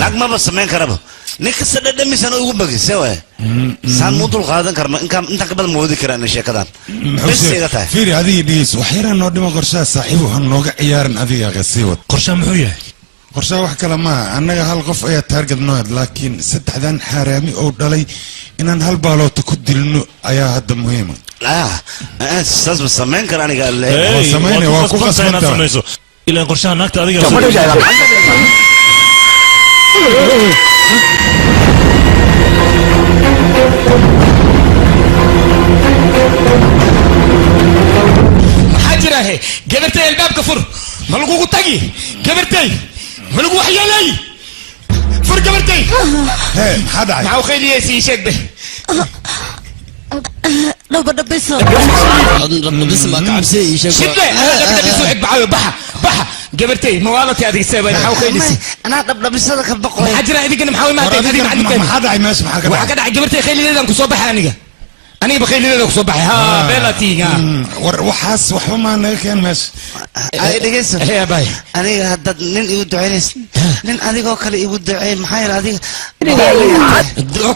lacag maba samayn karaba nin kasta dhadhamisana ugu bagise waay saan muu dul qaadan karma intaan ka badan moodi karaan sheekadan bes iga tahay fiiri adiga dhiis waxyaraa noo dhima qorshaha saaxiibu han nooga ciyaarin adiga qasii wad qorshaha muxuu yahay qorshaha wax kale maaha annaga hal qof ayaa taarget nooed laakiin saddexdan xaaraami oo dhalay inaan hal baaloota ku dilno ayaa hadda muhiima saas ma samayn kara aniga samaynaya waa ku qasbantaa إلى قرشان نكت هذه حاجرة هي قبرتي الباب كفر ملقوق تجي قبرتي ملقوق حيالي فر قبرتي هي حدا معو خيلي يسي شك به لو بدنا بيسو ربنا بس ما كعبسي شكو شبه انا بدي بيسو بعاوي بحا قبرتي موالتي هذه السبب حاو خيلسي انا بدنا بيسو لك بقول حجره هذيك انا محاوي ما هذيك عندك ما حدا ماشي معك وحكى دع قبرتي خيلي لنا كسو بحا انا بخيلي لنا كسو بحا ها بلاتي وحاس وحما انا كان ماشي اي دغيس يا باي انا هدد نين يو دعينيس نين اديغو كلي يو دعي maxay raadiga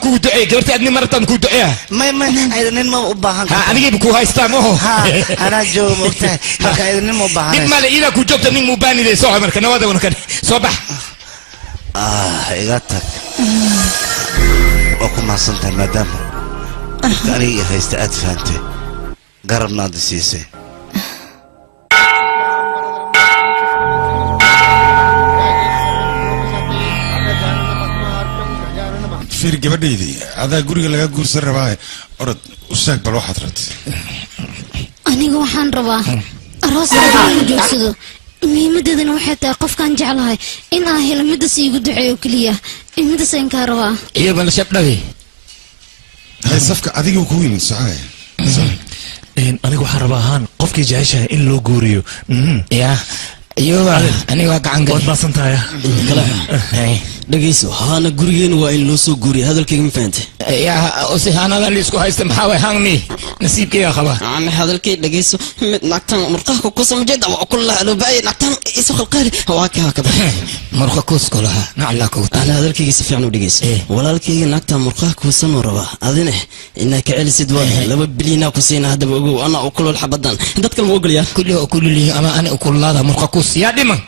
ku ducay gabartay adni martan ku ducay ما ايضا نين ما u baahan ha aniga ku haystaa mo ha ana joog mogtahay marka ايضا نين ma u baahan dib male ila ku joogta nin mubaanide soo marka nawada wana kan soo bax iga tag oo ku maasantahay maadaama aniga haysta aad fahamtay garabnaad siisay fiir gabadhaydii adaa guriga laga guursan rabaa orod u sheeg bal waxaad rabtay aniga waxaan rabaa arooska inuu joogsado muhiimadeedana waxay tahay qofkaan jeclahay in aan helo midas iigu duceeyo keliya midas aan kaa rabaa iyo bal shabdhawi hay safka adiga ku yimid socay aniga waxaan rabaa ahaan qofkii jeceshahay in loo guuriyo ya iyoba aniga waa gacan waad baasantahaya dhegayso haana gurigeena waa in loo soo guuriya hadalkayga ma fahantay ya ose haanadan liisku haysta maxaa way hangmi nasiibkayga qaba ana hadalkay dhegayso mid naagtan murqaha ku samjeeda waa kullu albaay naagtan isu khalqaali waa ka baxay murqa kuus kulaha nacla ku ana hadalkayga si fiican u dhegayso walaalkayga naagtan murqaha ku sano raba adina inaa ka celisid waa 2 bilyan ku siina hadaba ogow ana u kulul xabadan dadka ma ogolya kulli ama ana u kullada murqa kuus يا ديما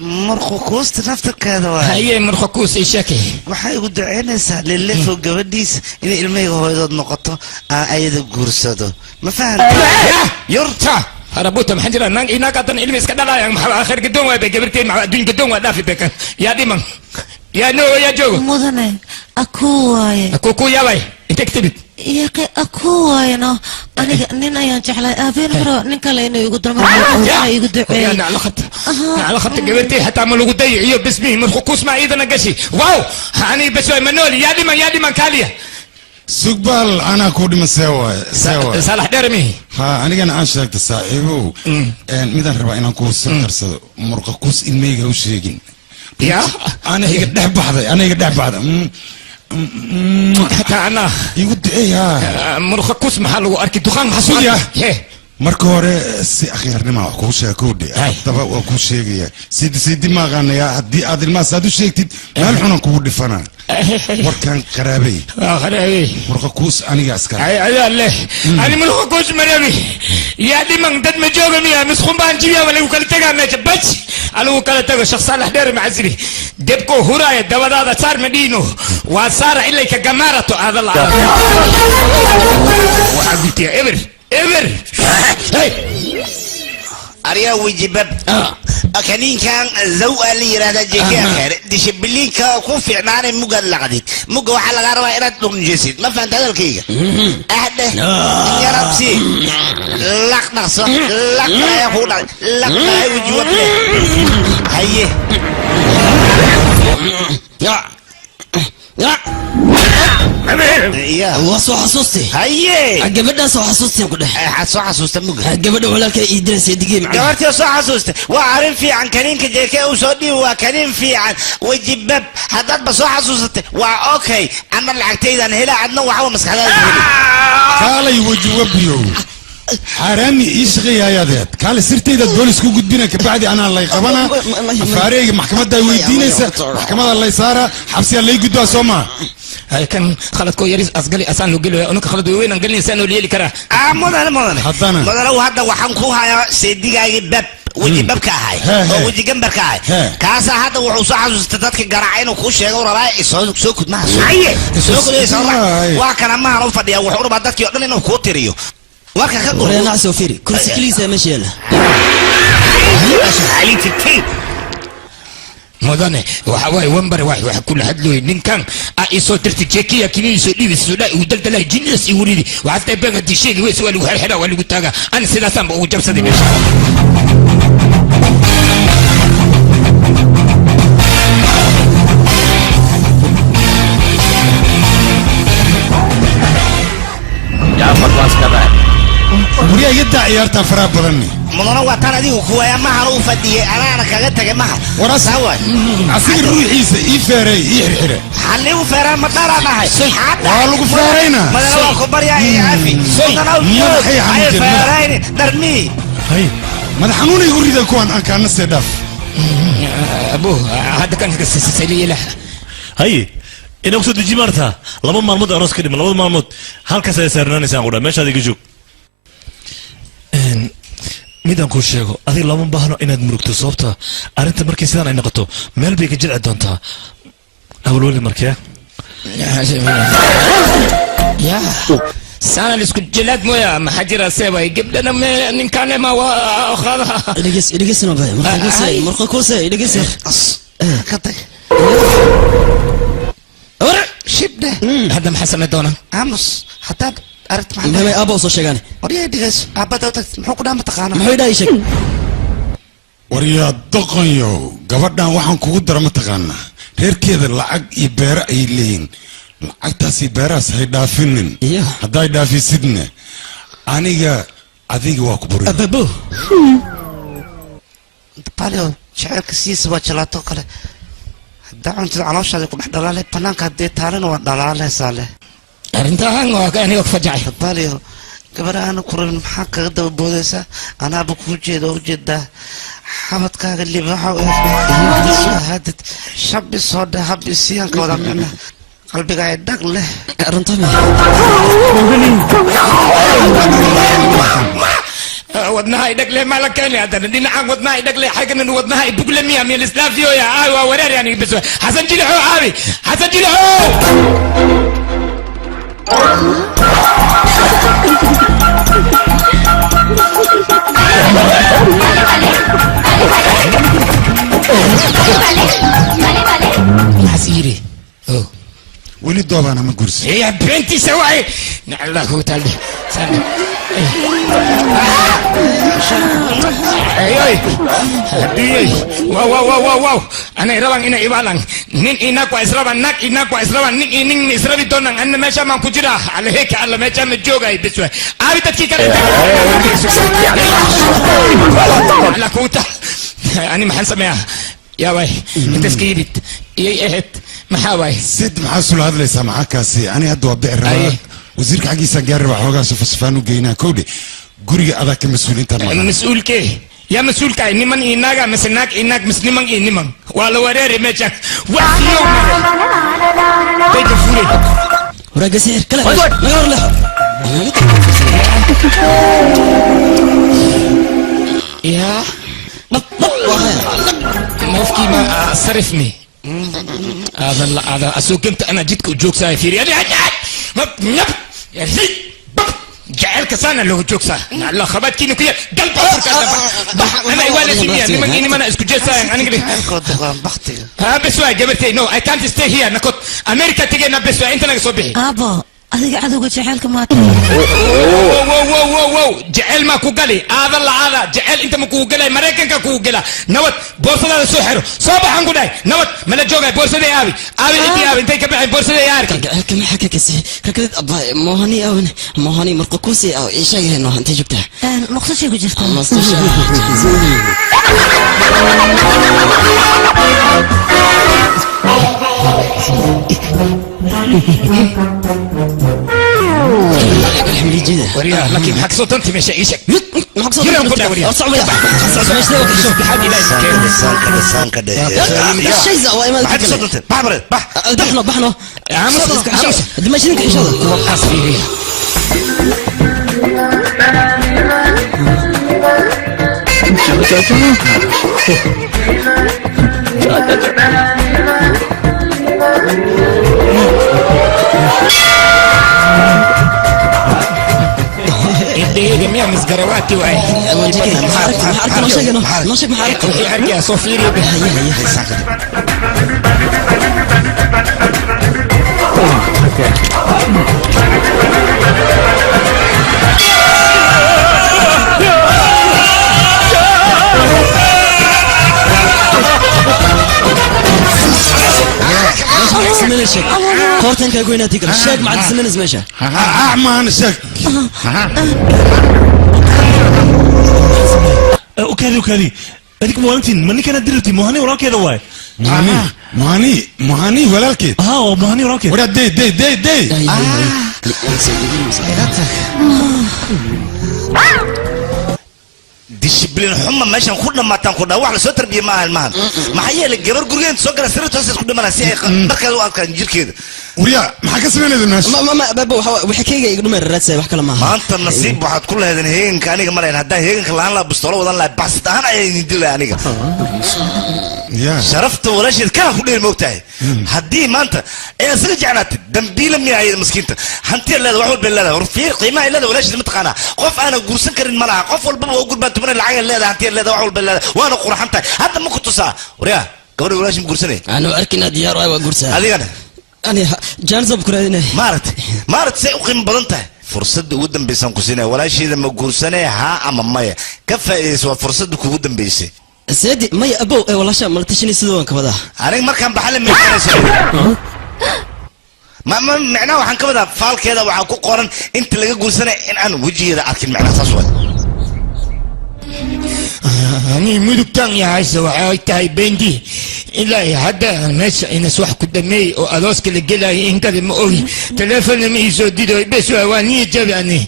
مرخوكوست نفتر كذا هاي مرخوكوس يشكي waxay ugu duceynaysaa lilifo gabadhiis in ilmeyga hooyadood noqoto ayada guursado ma fahantaa yurta harabuta maxajira nang inaga tan ilmi iska dhalaayaan maxaa akhir gadoon waa gabartay ma adduun gadoon waa dhaafi beka yaa dhiman yaa no yaa joogo mudane aku waaye aku yaabay inta ktibid yaqi aku waaye no aniga nin ayaan jeclay aabeen hore nin kale inuu igu darmo igu duceeyay ana ala khat gabartay hatta ma lagu dayiyo bismihi markhuus ma idana gashi waaw hani bas way manoli yaa dhiman kaaliya sugbal ana ku dhima sewa salax dhermi ha anigana aan sheegta saaxiibow midaan rabaa inaan ku soo qarsado murqa kus ilmeyga u sheegin ya ana iga dhex baxday hatta ana igu duceeya murqa kus maxaa lagu arki duqaan xasuudiya marka hore si akhiirnima wax kuu sheekoodhe haddaba waa kuu sheegaya sidi maaqaanaya haddii aad ilmahaas aad u sheegtid meel xunan kugu dhifanaa warkaan qaraabey murqa kuus aniga askar ayaa leh ani murqa kuus marabi yaa dhiman dad ma jooga miya misqun baan jibiya wala kala tagaa meesha baj alagu kala tago shaqs salax dheer macasiri debko huraaya dabadaada saar madhiino waa saara ilay ka gamaarato aadala waxaa gutiya eber أريا وجبب كنين كان زوء اللي هذا جيكي خير ديش بلين كوفي عناني موجا لقديك موجا وحلا غاروا إراد لهم جسد ما فهمت هذا الكيكة أحد يا ربسي لك نقص لك يا خونا لك يا وجبب هيه يا وصو حسوستي هاي قبلنا سو حسوستي كده سو حسوستي مو قبل ولك يدرس يدقي معي قبلت سو حسوستي وعارف في عن كريم كجيكي وصدي وكريم في عن وجبب حداد بسو حسوستي اوكي انا العقتين انا هلا عندنا وحاول مسخلات قال يوجبيو حرامي يشغي يا ذات قال سرتي ذا بوليس كو غدبينا كبعدي انا الله يقبنا فاريق محكمه دا ويدينيسا محكمه الله يسارا حبسي الله يقدوا سوما هاي كان خلد كو يريس اسقلي اسان لو غلو انك خلد وين انقلني انسان ليلي كرا مدن هذا waxaan ku hayaa seedigaagi bab wadi babka ahay oo wadi gambarka ahay kaasa hada wuxuu soo xasuustay dadka garaacay inuu ku sheego rabaa soo kudmaa soo kudmaa waa kana ma aan u fadhiyaa wuxuu rabaa dadkii oo dhan inuu ku tiriyo warka ka qoro ورينا سوفيري كرسي كليسة ماشي يلا عليك الكيب مدن وحواي ومبر واحد كل حد له إن كان أيسو ترتي تشيكيا كنيسة لي السوداء ودلت له جنس يوريدي وحتى بقى تشيك ويسوى له هالحدا ولا قلتها أنا سلاسة وجب صدي مش يا فرواز كمان وريا يدع عيارتا فراب بدني مدن وطن دي كويا ما هو فدي انا كاغا تاغي ما وراس سوا عسير روحيسه يفيري يحرحره حلي وفيران ما دارا ما هي والو فيرينا مدن كبريا عافي مدن فيرين درمي هاي ما حنون يريد كون ان كان نسدف ابو هذا كان سيلي له هاي إن أقصد جمرتها لما مرمود أروس كده لما مرمود هل كسر سرنا نسان قرا مش هذا يجوك ميدان كل شيء هذه لما بحنا إن المركز صوبتها أنت مركز أنا نقطه مال بيك جل عدنتها أول مركز يا سانا لسكت جلاد مويا محجرة سوا يجيب لنا من كان ما وخذها إدقيس نبأ مرقة كوسة إدقيس كتك شبده هذا محسن دونا امس حتى أردت معنا ما أبغى أوصل شيء وريا دقيس أبدا محوك دام تقانا ما هو ده شيء وريا دقنيو قبضنا وحن كودر متقانا غير كذا العق يبرع يلين العق تاسي براس هيدافنن هدا يدافي سيدنا أنيجا adiga waa ku buri ababo balio jaceylka sidiisa waa jalaato kale haddaa cuntida calooshaada ku dhex dhalaalay banaanka haddii taalina waa dhalaalaysaa leh arrintaan waa aniga ku fajacay balio gabar aana kuran maxaa kaga daba boodaysaa anaaba kuu jeeda oo ujeedaa xabadkaaga libaxa hadid shabi soo dheh habi siyaanka wada micna qalbiga ay dhag leh wadnaha ay dhag leh maa la keeni haddana dhinacan wadnaha ay dhag leh xaggana wadnaha ay bugle miya miya lislaafiyoya aawi waa wareer yani bas xasan jilixo aawi xasan jilixo maxasiyiri weli doobaana ma gursi يا بنتي سواي الله هو تعالى سنة اي واو واو واو واو انا يربان انا يبالان نين انا كويس ربان نك انا كويس ربان نين نين اسربي دونان انا ماشا ما كجرا على هيك على ماشا مجوغاي بسوي ابي تتكي كره على كوتا انا ما حنسمعها يا واي انت سكيبت اي اهت محاوي سيد محاسول هذا ليس معاكاسي أنا أدوى بئر وزيرك حقيسا قارب حوغا سفسفان وقينا كودي قرية أذاك مسؤولين ترمى مسؤول كي يا مسؤول كاي نمان إناغا مسناك إناك مسنمان إنمان ولا وريري ميشاك وحيو بيت فولي وراك سير كلا نغير له يا مفكي ما صرفني هذا اسوق انت انا جيتك وجوك ساي فيري يا جعلك سنه لو جوك ساي الله خبات كينو كي قلب انا يوالي سميا نمني ما انا اسكو جيسا انا قلت بختي ها بسوا جبرتي نو اي كانت ستي هير نكوت امريكا تيجي نبسوا انت نك صبحي ابا adiga cadowga jaceylka maata wow jaceyl maa ku gali aada lacaada jaceyl inta ma kugu galay maraykanka kugu gala nabad boorsadaada soo xiro soo baxan ku dhahay nabad mala joogay boorsadii aabi intii aabi intay ka baxeen boorsadii aarka jaceylka maxaa ka kasi kakadid abba mohani marka kusi aw ishagayno intay joogtaa maqsashay ku jirtaa وريا لكن حق صوت انت مش ايشك حق صوت انت وريا صعب يا شوف حد لا سان كده الشيء زوا ما حد صوت انت بحبر بحنا عمس دمشقك ان شاء الله حسبي دقيقة مية مسقرواتي وعي محارك نشك محارك محارك يا صوفيري سمين الشك كورتين كاكوينة تقرأ الشك مع سمين زمشة أعمى أنا شك وكذي هذيك موانتين مني كانت درتي مهني وراك هذا واي مهني ولا الكيد مهني وراك ولا دي discipline xuma meeshan ku dhamaataan ku dhawax la soo tarbiye ma almaan maxay yeelay gabar gurigeen soo gala sirta hoos ku dhimanaa si ay markaa u arkaan jirkeeda wariya maxaa ka sameynayda meesha ma baba waxa kayga igu dhumay raadsan wax kala maaha maanta nasiib waxaad ku leedahay heeganka aniga ma leeyahay haddaan heeganka laan la bustolo wadan la baxsad ahaan ayay idin dilay aniga sharafta walaasheed kana ku dheer moogtahay haddii maanta ay asaga jeclaatay dambiila miyaayada miskiinta hantiya leedahay wax walba leedahay warfiir qiimaha leedahay walaasheed ma taqaanaa qof aan guursan karin ma laha qof walba oo gurbaan tuman lacag leedahay hantiya leedahay wax walba leedahay waana qurxan tahay hadda ma ku tusaa wariya gabadha walaasheed guursanay ana arkina diyaar waa guursaa adigana ani jaansab kuraadinay maaragtay say u qiimo badan tahay fursadda ugu dambaysan ku siinaya walaasheeda ma guursanay haa ama maya ka faa'iidayso waa fursadda kugu dambaysay سيدي ماي أبو والله ما تشني سدوان كذا أنا مركب بحال من ما معناه وحن كذا فال كذا وحكو قارن أنت اللي تقول سنة إن أنا وجهي ذا أكل معناه صوت ani mudugtan yahayse waxay tahay bendi ilaa hadda meesha inas wax ku dhameey oo adooska la gelaya in kale ma ogi teleefonna ma iisoo dido bes waa niya jabi ani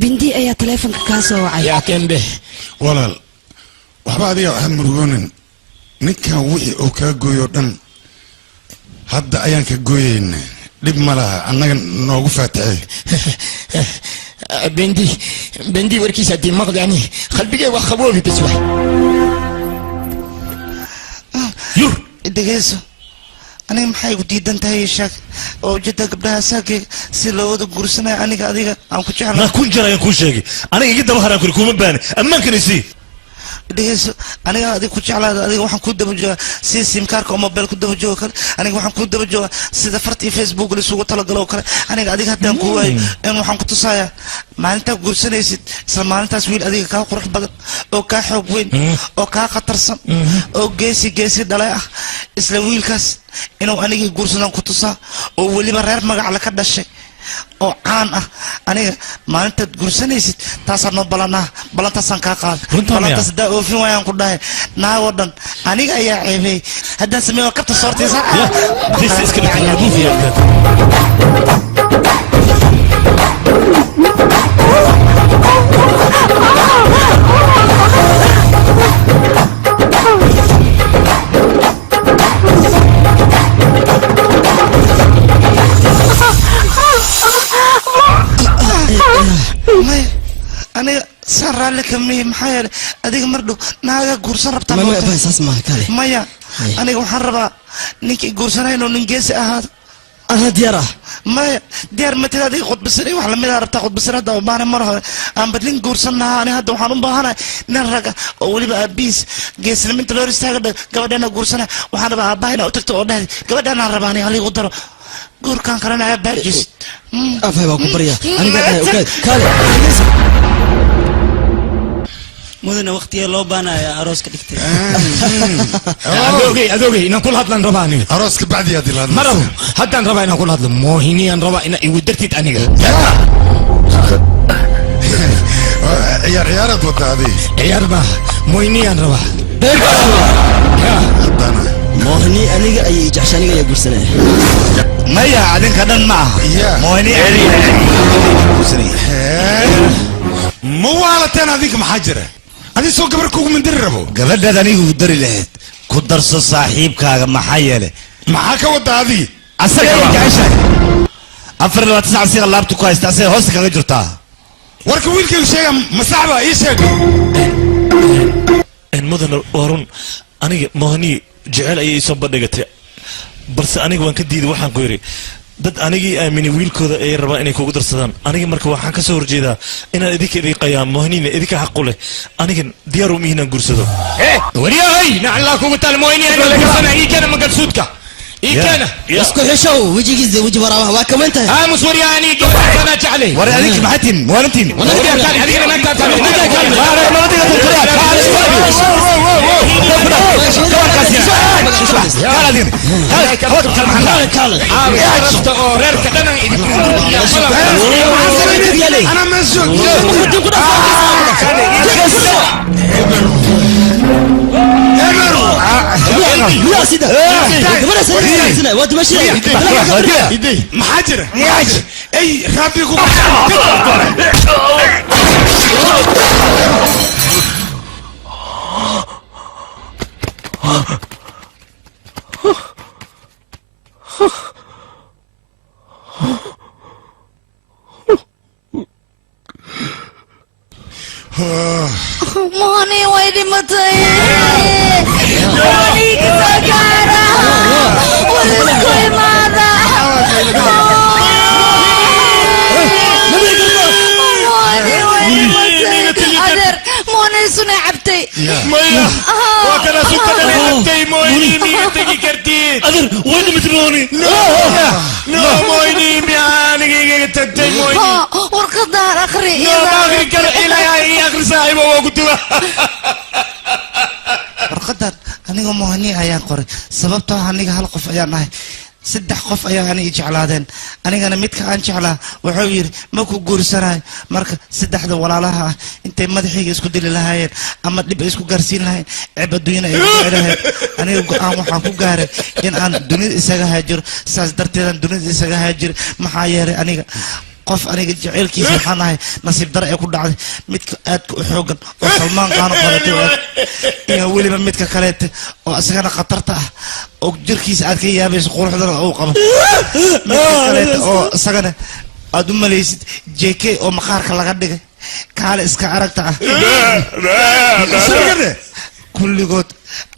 bindi ayaa teleefonka kaa soo wacay yaa kembe walaal waxba adiga waxaan murugoonin ninkan wixii uu kaa gooyo dhan hadda ayaan ka gooyeyna dhib ma laha annaga noogu faataxey bendi warkiisa haddii maqli ani qalbigay waa qaboobi bes wax yur dhegeyso aniga maxay igu diidan tahay sheeg oo ujeeda gabdhaha saakeyga si loo wada guursanayo aniga adiga aan ku jeclaa ma kun jarayaan kuu sheegay aniga iga daba haraan kuri kuma baana ammaankana sii dhegeyso aniga adiga ku jeclaada adiga waxaan ku daba joogaa sida simkaarka oo mobile ku daba jooga kale aniga waxaan ku daba joogaa sida farta iyo facebook lisugu talagalo oo kale aniga adiga haddaan ku waayo in waxaan ku tusayaa maalintaa guursanaysid isla maalintaas wiil adiga kaa qurux badan oo kaa xoog weyn oo kaa khatarsan oo geesi dhalay ah isla wiilkaas inuu anigii guursadaan ku tusaa oo weliba reer magac la ka dhashay oo caan ah aniga maalintaad guursanaysid taasaan noo balantaasaan kaa qaaday balantaas haddaa oofin waayaan ku dhahay naagoo dhan aniga ayaa ceebeeyey haddaan sameeyo kabta soortaysa aniga saan raalli kamiye maxaa yeelay adiga mar dhow naaga guursan rabtaa maya aniga waxaan rabaa ninkii guursanay inuu nin geesi ahaado أنا ديارة ما ديار متى هذه قط بسري وحلا مدى ربطة قط بسري هذا وبانا مرة أنا بدلين قرصنا أنا هذا وحنون بهنا نرجع أولي بقى بيس جيس لمن تلور استاجر قبل قرصنا وحنا بقى باينا وتكتب أوده قبل أنا رباني علي قدر قر كان كرنا عيب برجس أفهم أكو بريا أنا قاعد أوكي كله مدن وقتي لو بانا أروس كدكتي أذوقي نقول هذا رباني أروسك بعد يا دلال مرة هذا رباني نقول هذا موهيني أن رباني يودرتي أنيق عيار تودا هذه عيار ما موهيني أن ربا موهني أنيق أي جحشاني يا قرسنا ما يا عدين كذا ما موهني مو على تنا ذيك محجرة هذه سوق قبركم من دربه قبل ده دني ودري له كدرس صاحبك محيله معاك ودا هذه أسرع جايشة أفر لو تسعى سير الله بتوقع استأسر هوس كذا جرتها ورك ويلك شيء مصعبة إيش هيك المدن وارون أنا مهني جعل أي صبر دقتي بس أنا وان كديد وحن قيري dad anigii aamini wiilkooda ay rabaan inay kugu darsadaan aniga marka waxaan ka soo horjeedaa inaan idinka idin qayaam mohnina idinka xaq u leh anigan diyaar u mihiinaan guursado waryahay nacallaa kugu tal mohnina lagasana ii keena magarsuudka ii keena isku xishow wejigiisa weji waraabaha waa kaman tahay aamus waryaani gabadhaana jeclay war adinki maxatin waalantiin adigana maanta أنا مسجون يا سيدة محاجرة اي رابيكم ماني ويلي متى ماني كسكارة والكل ماذا ماني ويلي متى أدر ماني سنة عبتي مايا وكذا سكر عبتي مويني مين تجي كرتين أدر وين متبوني نو مويني مياني تجي مويني ورقدار أخري لا ما أخري كلا إلا يا أخري صاحب وقتها warqadaan aniga mohani ayaan qoray sababtoo aniga hal qof ayaan ahay saddex qof ayaa aniga jeclaadeen anigana midka aan jeclaa wuxuu yidhi ma ku guursanayo marka saddexda walaalaha ah intay madaxayga isku dili lahaayeen ama dhib ay isku gaarsiin lahayn ceeb adduunyana ay ku lahayd aniga go-aan waxaan ku gaaray in aan dunida isaga haajiro saas darteedaan dunida isaga haajiro maxaa yeelay aniga qof aniga jaceylkiisa waxaan ahay nasiib dare ee ku dhacday midka aadka u xoogan oo salmaan qaano qabatay iyo weliba midka kaleete oo isagana khatarta ah oo jirkiisa aad ka yaabayso quruxdana uu qabo midka kaleete oo isagana aad u malaysid jk oo maqaarka laga dhigay kaale iska aragta ah kulligood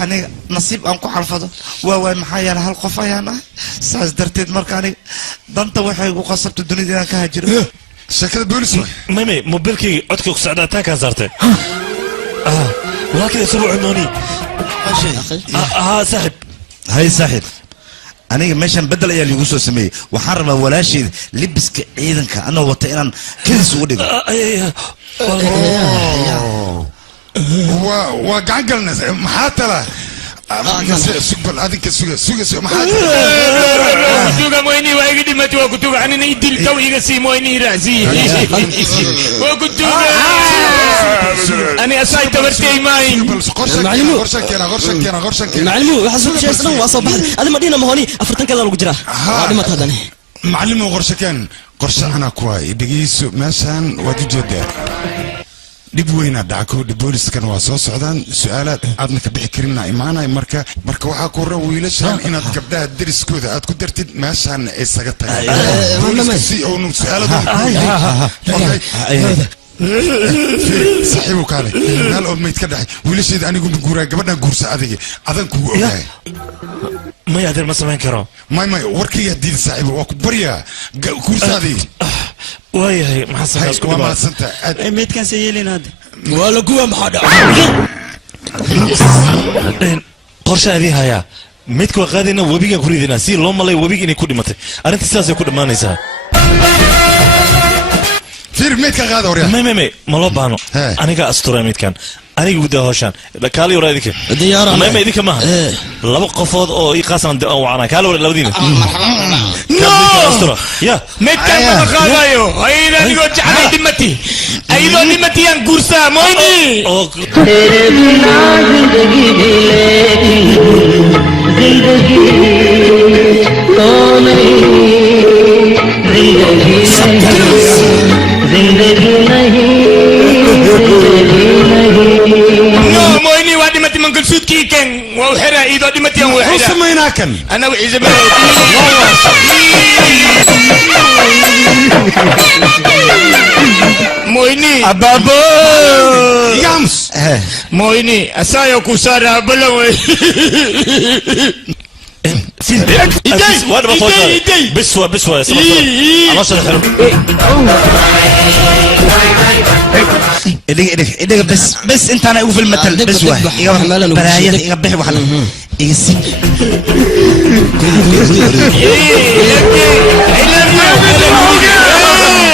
aniga nasiib aan ku xalfado waa waay maxaa yeelay hal qof ayaan ahay saas darteed marka aniga danta waxay igu qasabta dunida inaan ka hajiro sheekada boolis mame mobilkayga codka ku socdaa taa kaa saartay walaalkii isugu cunooni saaxib hay saaxib aniga meeshan bedel ayaa liigu soo sameeyey waxaan rabaa walaasheeda libiska ciidanka anoo wata inaan kadis ugu dhigo waa gacan galnaysa maxaa tala sugbal adinka suga kutuga moyni waa iga dhimati waa kutuga anina idil taw iga sii moyni raasi waa kutuga ani asay tabartay maayin macalimo waxa soo jeestan waa soo baxday adi ma dhina mahoni 40 kala lagu jira waa dhimata hadana macalimo qorshe ana ku ay dhigeyso meeshan waad u jeedaa dib weyna dhacko booliiskan waa soo socdaan su'aalaad aadna ka bixi karin imaanay marka waxaa ku ran wiilashan inaad gabdhaha dariskooda aad ku dartid meeshan isaga tagaan si oo su'aalada صاحبه كالي قال أمي يتكدح وليش إذا أنا قمت قورا قبلنا قورسة أذيك أذنك هو أوكي ما يقدر ما سمعين كرام ما وركي يدي صاحبه وكبريا قورسة أذيك واي هي ما حصل وما سنت ميت كان سيلين هذا ولا قوة محدا قرشة هذه هيا ميتكو غادينا وبيجا كوريدنا سير لو مالي وبيجا إني كودي متى أنت ساسي كودي ما نيسا فير ميت كان غادي وريا مي ما لو بانو أنا كا أستوري ميت كان أنا قد هوشان كالي ورا ذيك ديارة ما ذيك ما لو قفض أو يقاسم أو عنا كالي ولا لودينا أستوري يا ميت كان ما خلايو أيضا نقول جعلي دمتي أيضا دمتي أن كورسا مويني तेरे बिना जिंदगी भी लेकिन जिंदगी तो नहीं जिंदगी नहीं No, مويني وادي متي من قصود كيكن وحرا إذا دي متي وحرا وسمينا كن أنا وإذا مويني أبابو يامس مويني أسايا كوسارا بلوي وانا بطول بسوى الله شد حلو إديك بس انت انا اقول في المثل بسوى برايا يقبح وحلا يسي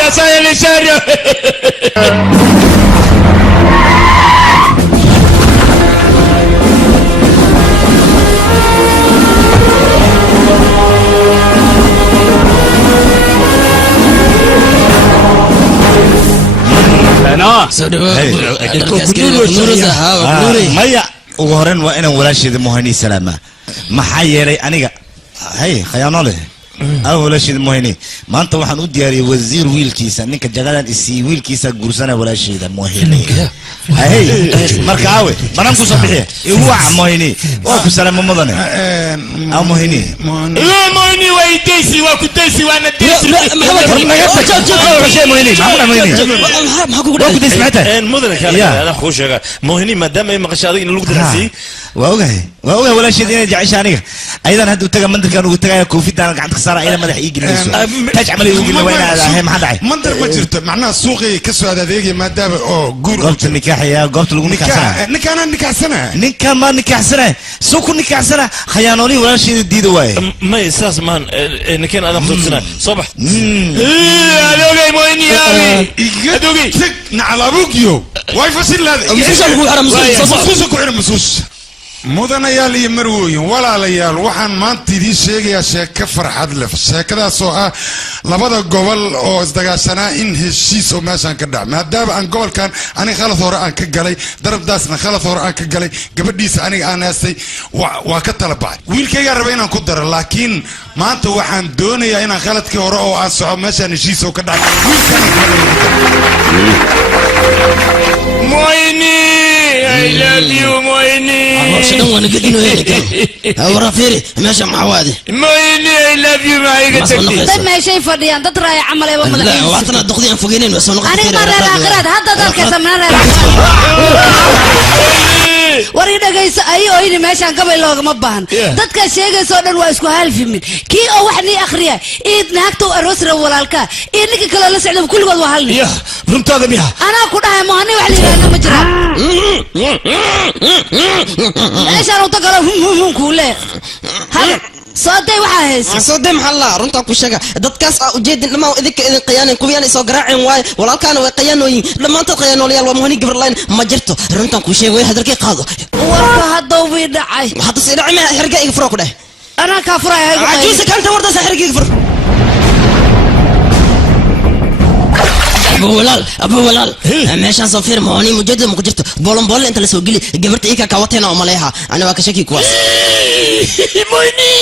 يا سايا لشارع maya ugu horeyn waa inaan walaasheeda muhani salaama maxaa yeelay aniga hay khayaano leh أنا ولا شيء مهني ما أنت واحد ودي أري وزير ويلكيس إنك جعلان إسي ويلكيس جورسنا ولا شيء ده مهني هاي مركاوي ما نمكو صبيحة هو مهني أو كسلام ممضنا أو مهني لا مهني ويديسي وكتيسي وأنا ديسي مهني ما كنت سمعتها مدن كذا أنا خوش مهني ما دام ما قشادين اللي قدر نسي وأوجه ولا شيء ده جعيش عنيك أيضا هدو تجا من كانوا وتجا كوفي ده قاعد خسارة إلى ما يجي تجعل يجي وين هذا ما حد عي منظر ما جرت معناه سوقي كسر هذا ذيجي ما دام جور قبت النكاح يا قبت لو نكاح سنة نكاح سنة نكاح ما نكاح سنة سوق نكاح سنة خيانوني ولا شيء جديد واي ما يساس مان نكين أنا خذ سنة صبح أدوغي مويني يا أدوغي نعلى روكيو واي فصل هذا مسوس أقول أنا مسوس مسوس أقول أنا مسوس mudanayaal iyo marwooyin walaalayaal waxaan maanta idiin sheegayaa sheeko farxad leh sheekadaasoo ah labada gobol oo isdagaashanaa in heshiis oo meeshaan ka dhac maadaama aan gobolkan aniga khalad hore aan ka galay darabdaasna khalad hore aan ka galay gabadhiisa aniga aan haastay waa ka tala baxay wiilkaygaa raba inaan ku daro laakiin maanta waxaan doonayaa inaan khaladkii hore oo aan soco meeshaan heshiis oo ka dhacay Moini, I love you, Moini. شنو وانا قد انه هيك ورا فيري ماشي مع وادي Moini, I love you, ما هيك تكتي. dad meeshay fadhiyaan dad raaya camal ay wada لا وعطنا الدقدين فوقينين بس نقطة aniga ma reer aakhirad hadda dalkaysa mana reer war i dhagayso ayoo ini meeshaan gabay loogama baahan dadka sheegayso dhan waa isku halfimin kii oo wax nii akhriya iid naagta aroosra walaalka iyo ninka kale la socda kulligood waa hal nin runtaada miya anaa ku dhahay mohani wax la yiraahdo ma jiraan meeshaan uu tagalo kuule صدق وحاس صدق محلا رنتا كوشجع دتكاس أوجد لما إذا قيان كوبيان إسوا قراعين واي ولا كانوا قيانوين لما أنت قيانوا لي المهني قبل لاين ما جرتوا رنتا كوشجع وين هذا الكي قاضو وهذا ويدعي هذا سيدعي ما حرقة يفرق ده أنا كافر يا عجوز كانت ورده سحرقة يفرق أبو ولال ماشان صفير مهني مجدد مقدرته بولن بول أنت لسه قلي جبرت إيكا كواتنا ومليها أنا واكشكي كواس موني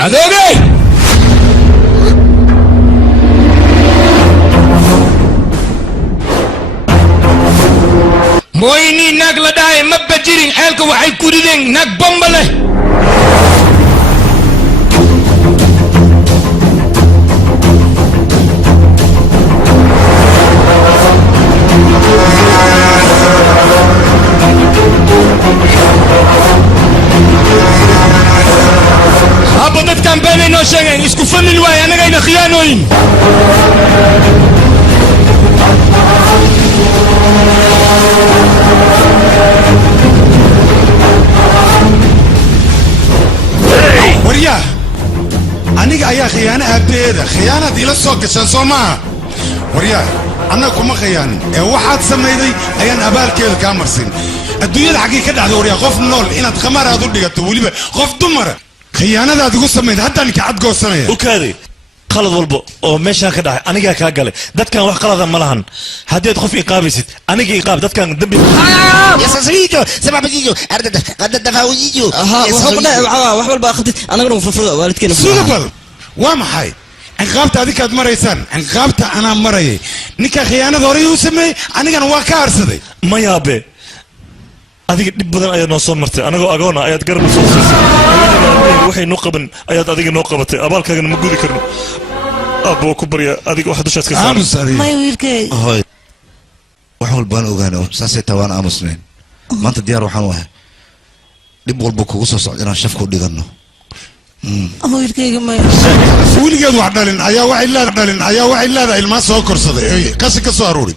أدوبي مويني ناق لداي مبجرين حالك وحي كوريدين ناق بمبله هابطت كان بيني نو شيغن اسكو فن الواي انا قايل خيانوين وريا aniga ayaa khiyaano aabeeda khiyaanad ila soo gashan soo maaha waryaa annaga kuma khiyaanin ee waxaad samayday ayaan abaalkeeda kaa marsin adduunyada xaggii ka dhacda waryaa qof nool inaad khamaar aad u dhigato weliba qof dumara khiyaanadaad igu samayda haddaan kacad goosanaya ukaadi qalad walba oo meeshaan ka dhacay anigaa kaa galay dadkan wax qalada ma lahan haddaad qof iqaabaysid aniga iqaab dadkan dambi يا سيدو سبع بيجو أردد قد دفعويجو wax walba akhrid anaguna furfuro waalidkeena suudabal waa maxay ciqaabta adikaad maraysaan ciqaabta anaa marayay ninka khiyaanada hore uu sameeyey anigana waa ka harsaday mayaabe adiga dhib badan ayaad noo soo martay anagoo agoona ayaad garab soo siisay waxay noo qaban ayaad adiga noo qabatay abaalkaagana ma gudi karno abbo ku barya adiga wax dushaas ka saaran may wiilkay hoy wax walbaan ogaano saasay tawaan aamusnayn maanta diyaar waxaan u ahay dhib walba kugu soo socda inaan shafku dhigano wiilkayga may weligeed wax dhalin ayaa waxay leedahay ilmaa soo korsaday qashi ka soo aruuri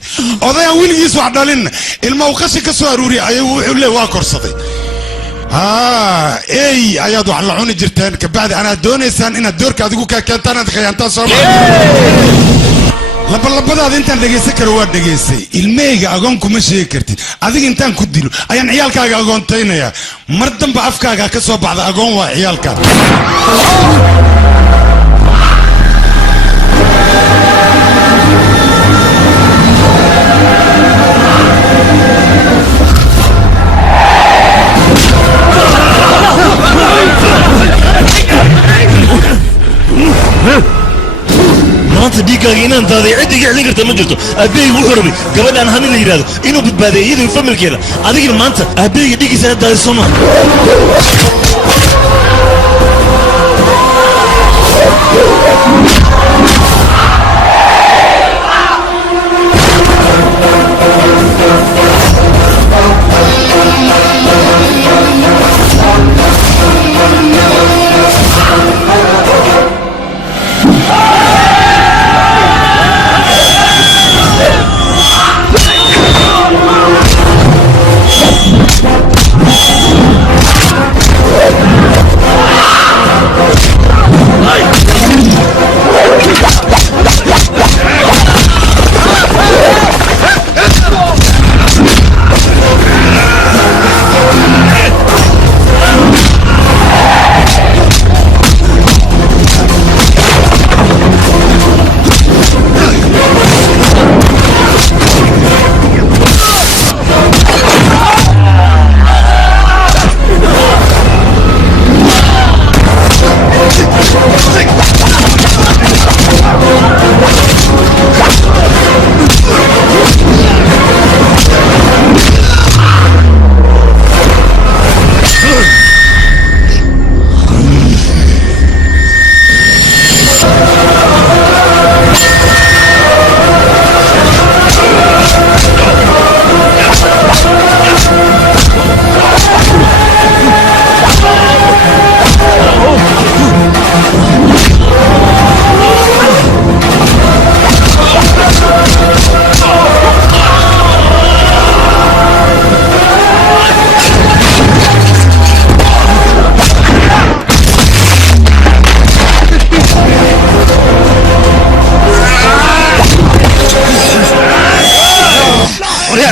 odayaan weligiis wax dhalin ilma uu qashi ka soo aruuri ayagu wuxuu leeyahay waa korsaday ey ayaad wax la cuni jirteen kabacdi anaad doonaysaan inaad doorka adigu kaa keentaan inaad khiyaantaan soo labalabadaada intaan dhegaysan karo waa dhegaystay ilmeyga agoon kuma sheegi kartid adiga intaan ku dilo ayaan ciyaalkaaga agoontaynayaa mar damba afkaaga ka soo baxda agoon waa ciyaalkaaga maanta dhiiggaaga inaan daaday ciddiga celin karta ma jirto aabbahayga wuxuu rabay gabadhaan hani la yidhaahdo inuu badbaadiyo iyadoo familkeeda adigina maanta aabbahayga dhiiggiisa aad daaday soo maa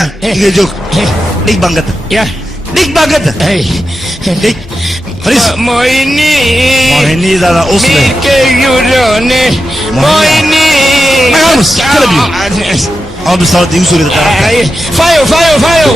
waryaa iga joog dhig bangada dhig bangada dhig moyniidada usle magamus kala biyo oo bisaad igu soo rida fayo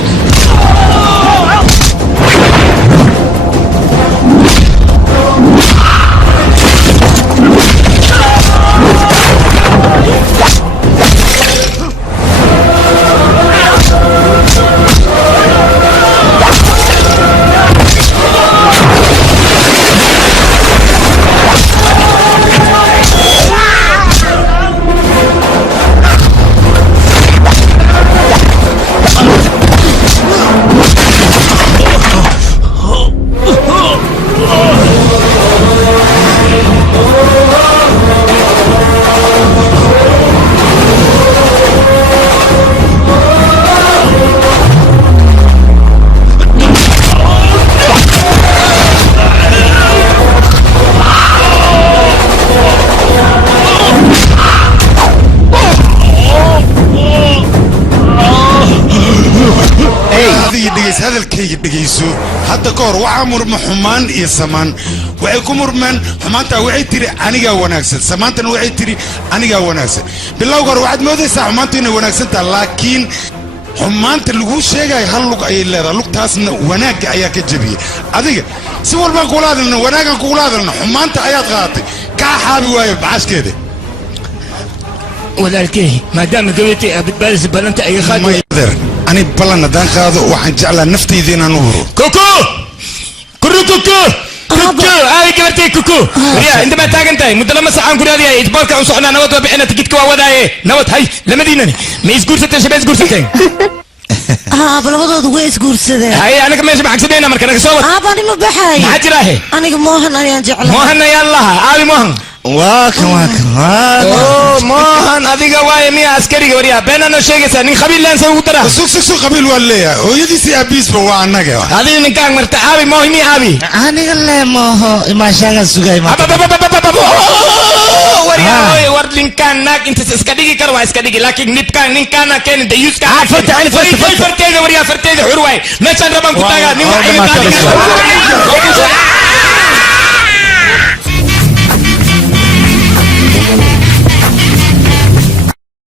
hadalkayga dhegayso hadda ka hor waxaa murma xumaan iyo samaan waxay ku murmeen xumaantaa waxay tiri anigaa wanaagsan samaantana waxay tiri anigaa wanaagsan bilowga hore waxaad moodaysaa xumaantu inay wanaagsan tahay laakiin xumaanta laguu sheegayo hal lug ayay leedahay lugtaasna wanaagga ayaa ka jebiyey adiga si walbaan kugula hadalna wanaagaan kugula hadalna xumaanta ayaad qaadatay kaa xaabi waayo bacaashkeeda walaalkey maadaama gabadhii aad badbaadaysa ballanta ay qaadi ani ballan haddaan qaado waxaan jeclaa naftayda inaan u huro kuku ay gabartay kuku wariya inta ma taagan tahay muddo lama saxaan ku raadiyay isboolka u socnaa nabad waa bixina tikidka waa wadaaye nabad hay lamadiinani ma isguursateen shabe isguursateen labadoodu way isguursadeen hay anaga meesha maxagsadayna marka naga soo wad aabani ma baxay maxaa jiraahe aniga moohan ayaan jeclaa moohan ayaan laha aabi moohan moohan adiga waaye miya askariga wariya beenaanoo sheegaysaa nin qabiil laansa ugu dara su qabiil waa leeyahay hooyadiisi aabiisba waa annaga adiga ninkaan marta aabi moohi miya aabi aniga lee mooho imaashaanga sugay war ninkaan naag intas iska dhigi karo waa iska dhigi laakiin nibkaan ninkaana keeni dayuuska farteeda wariya farteeda xur waay meeshaan rabaan ku taagaa nin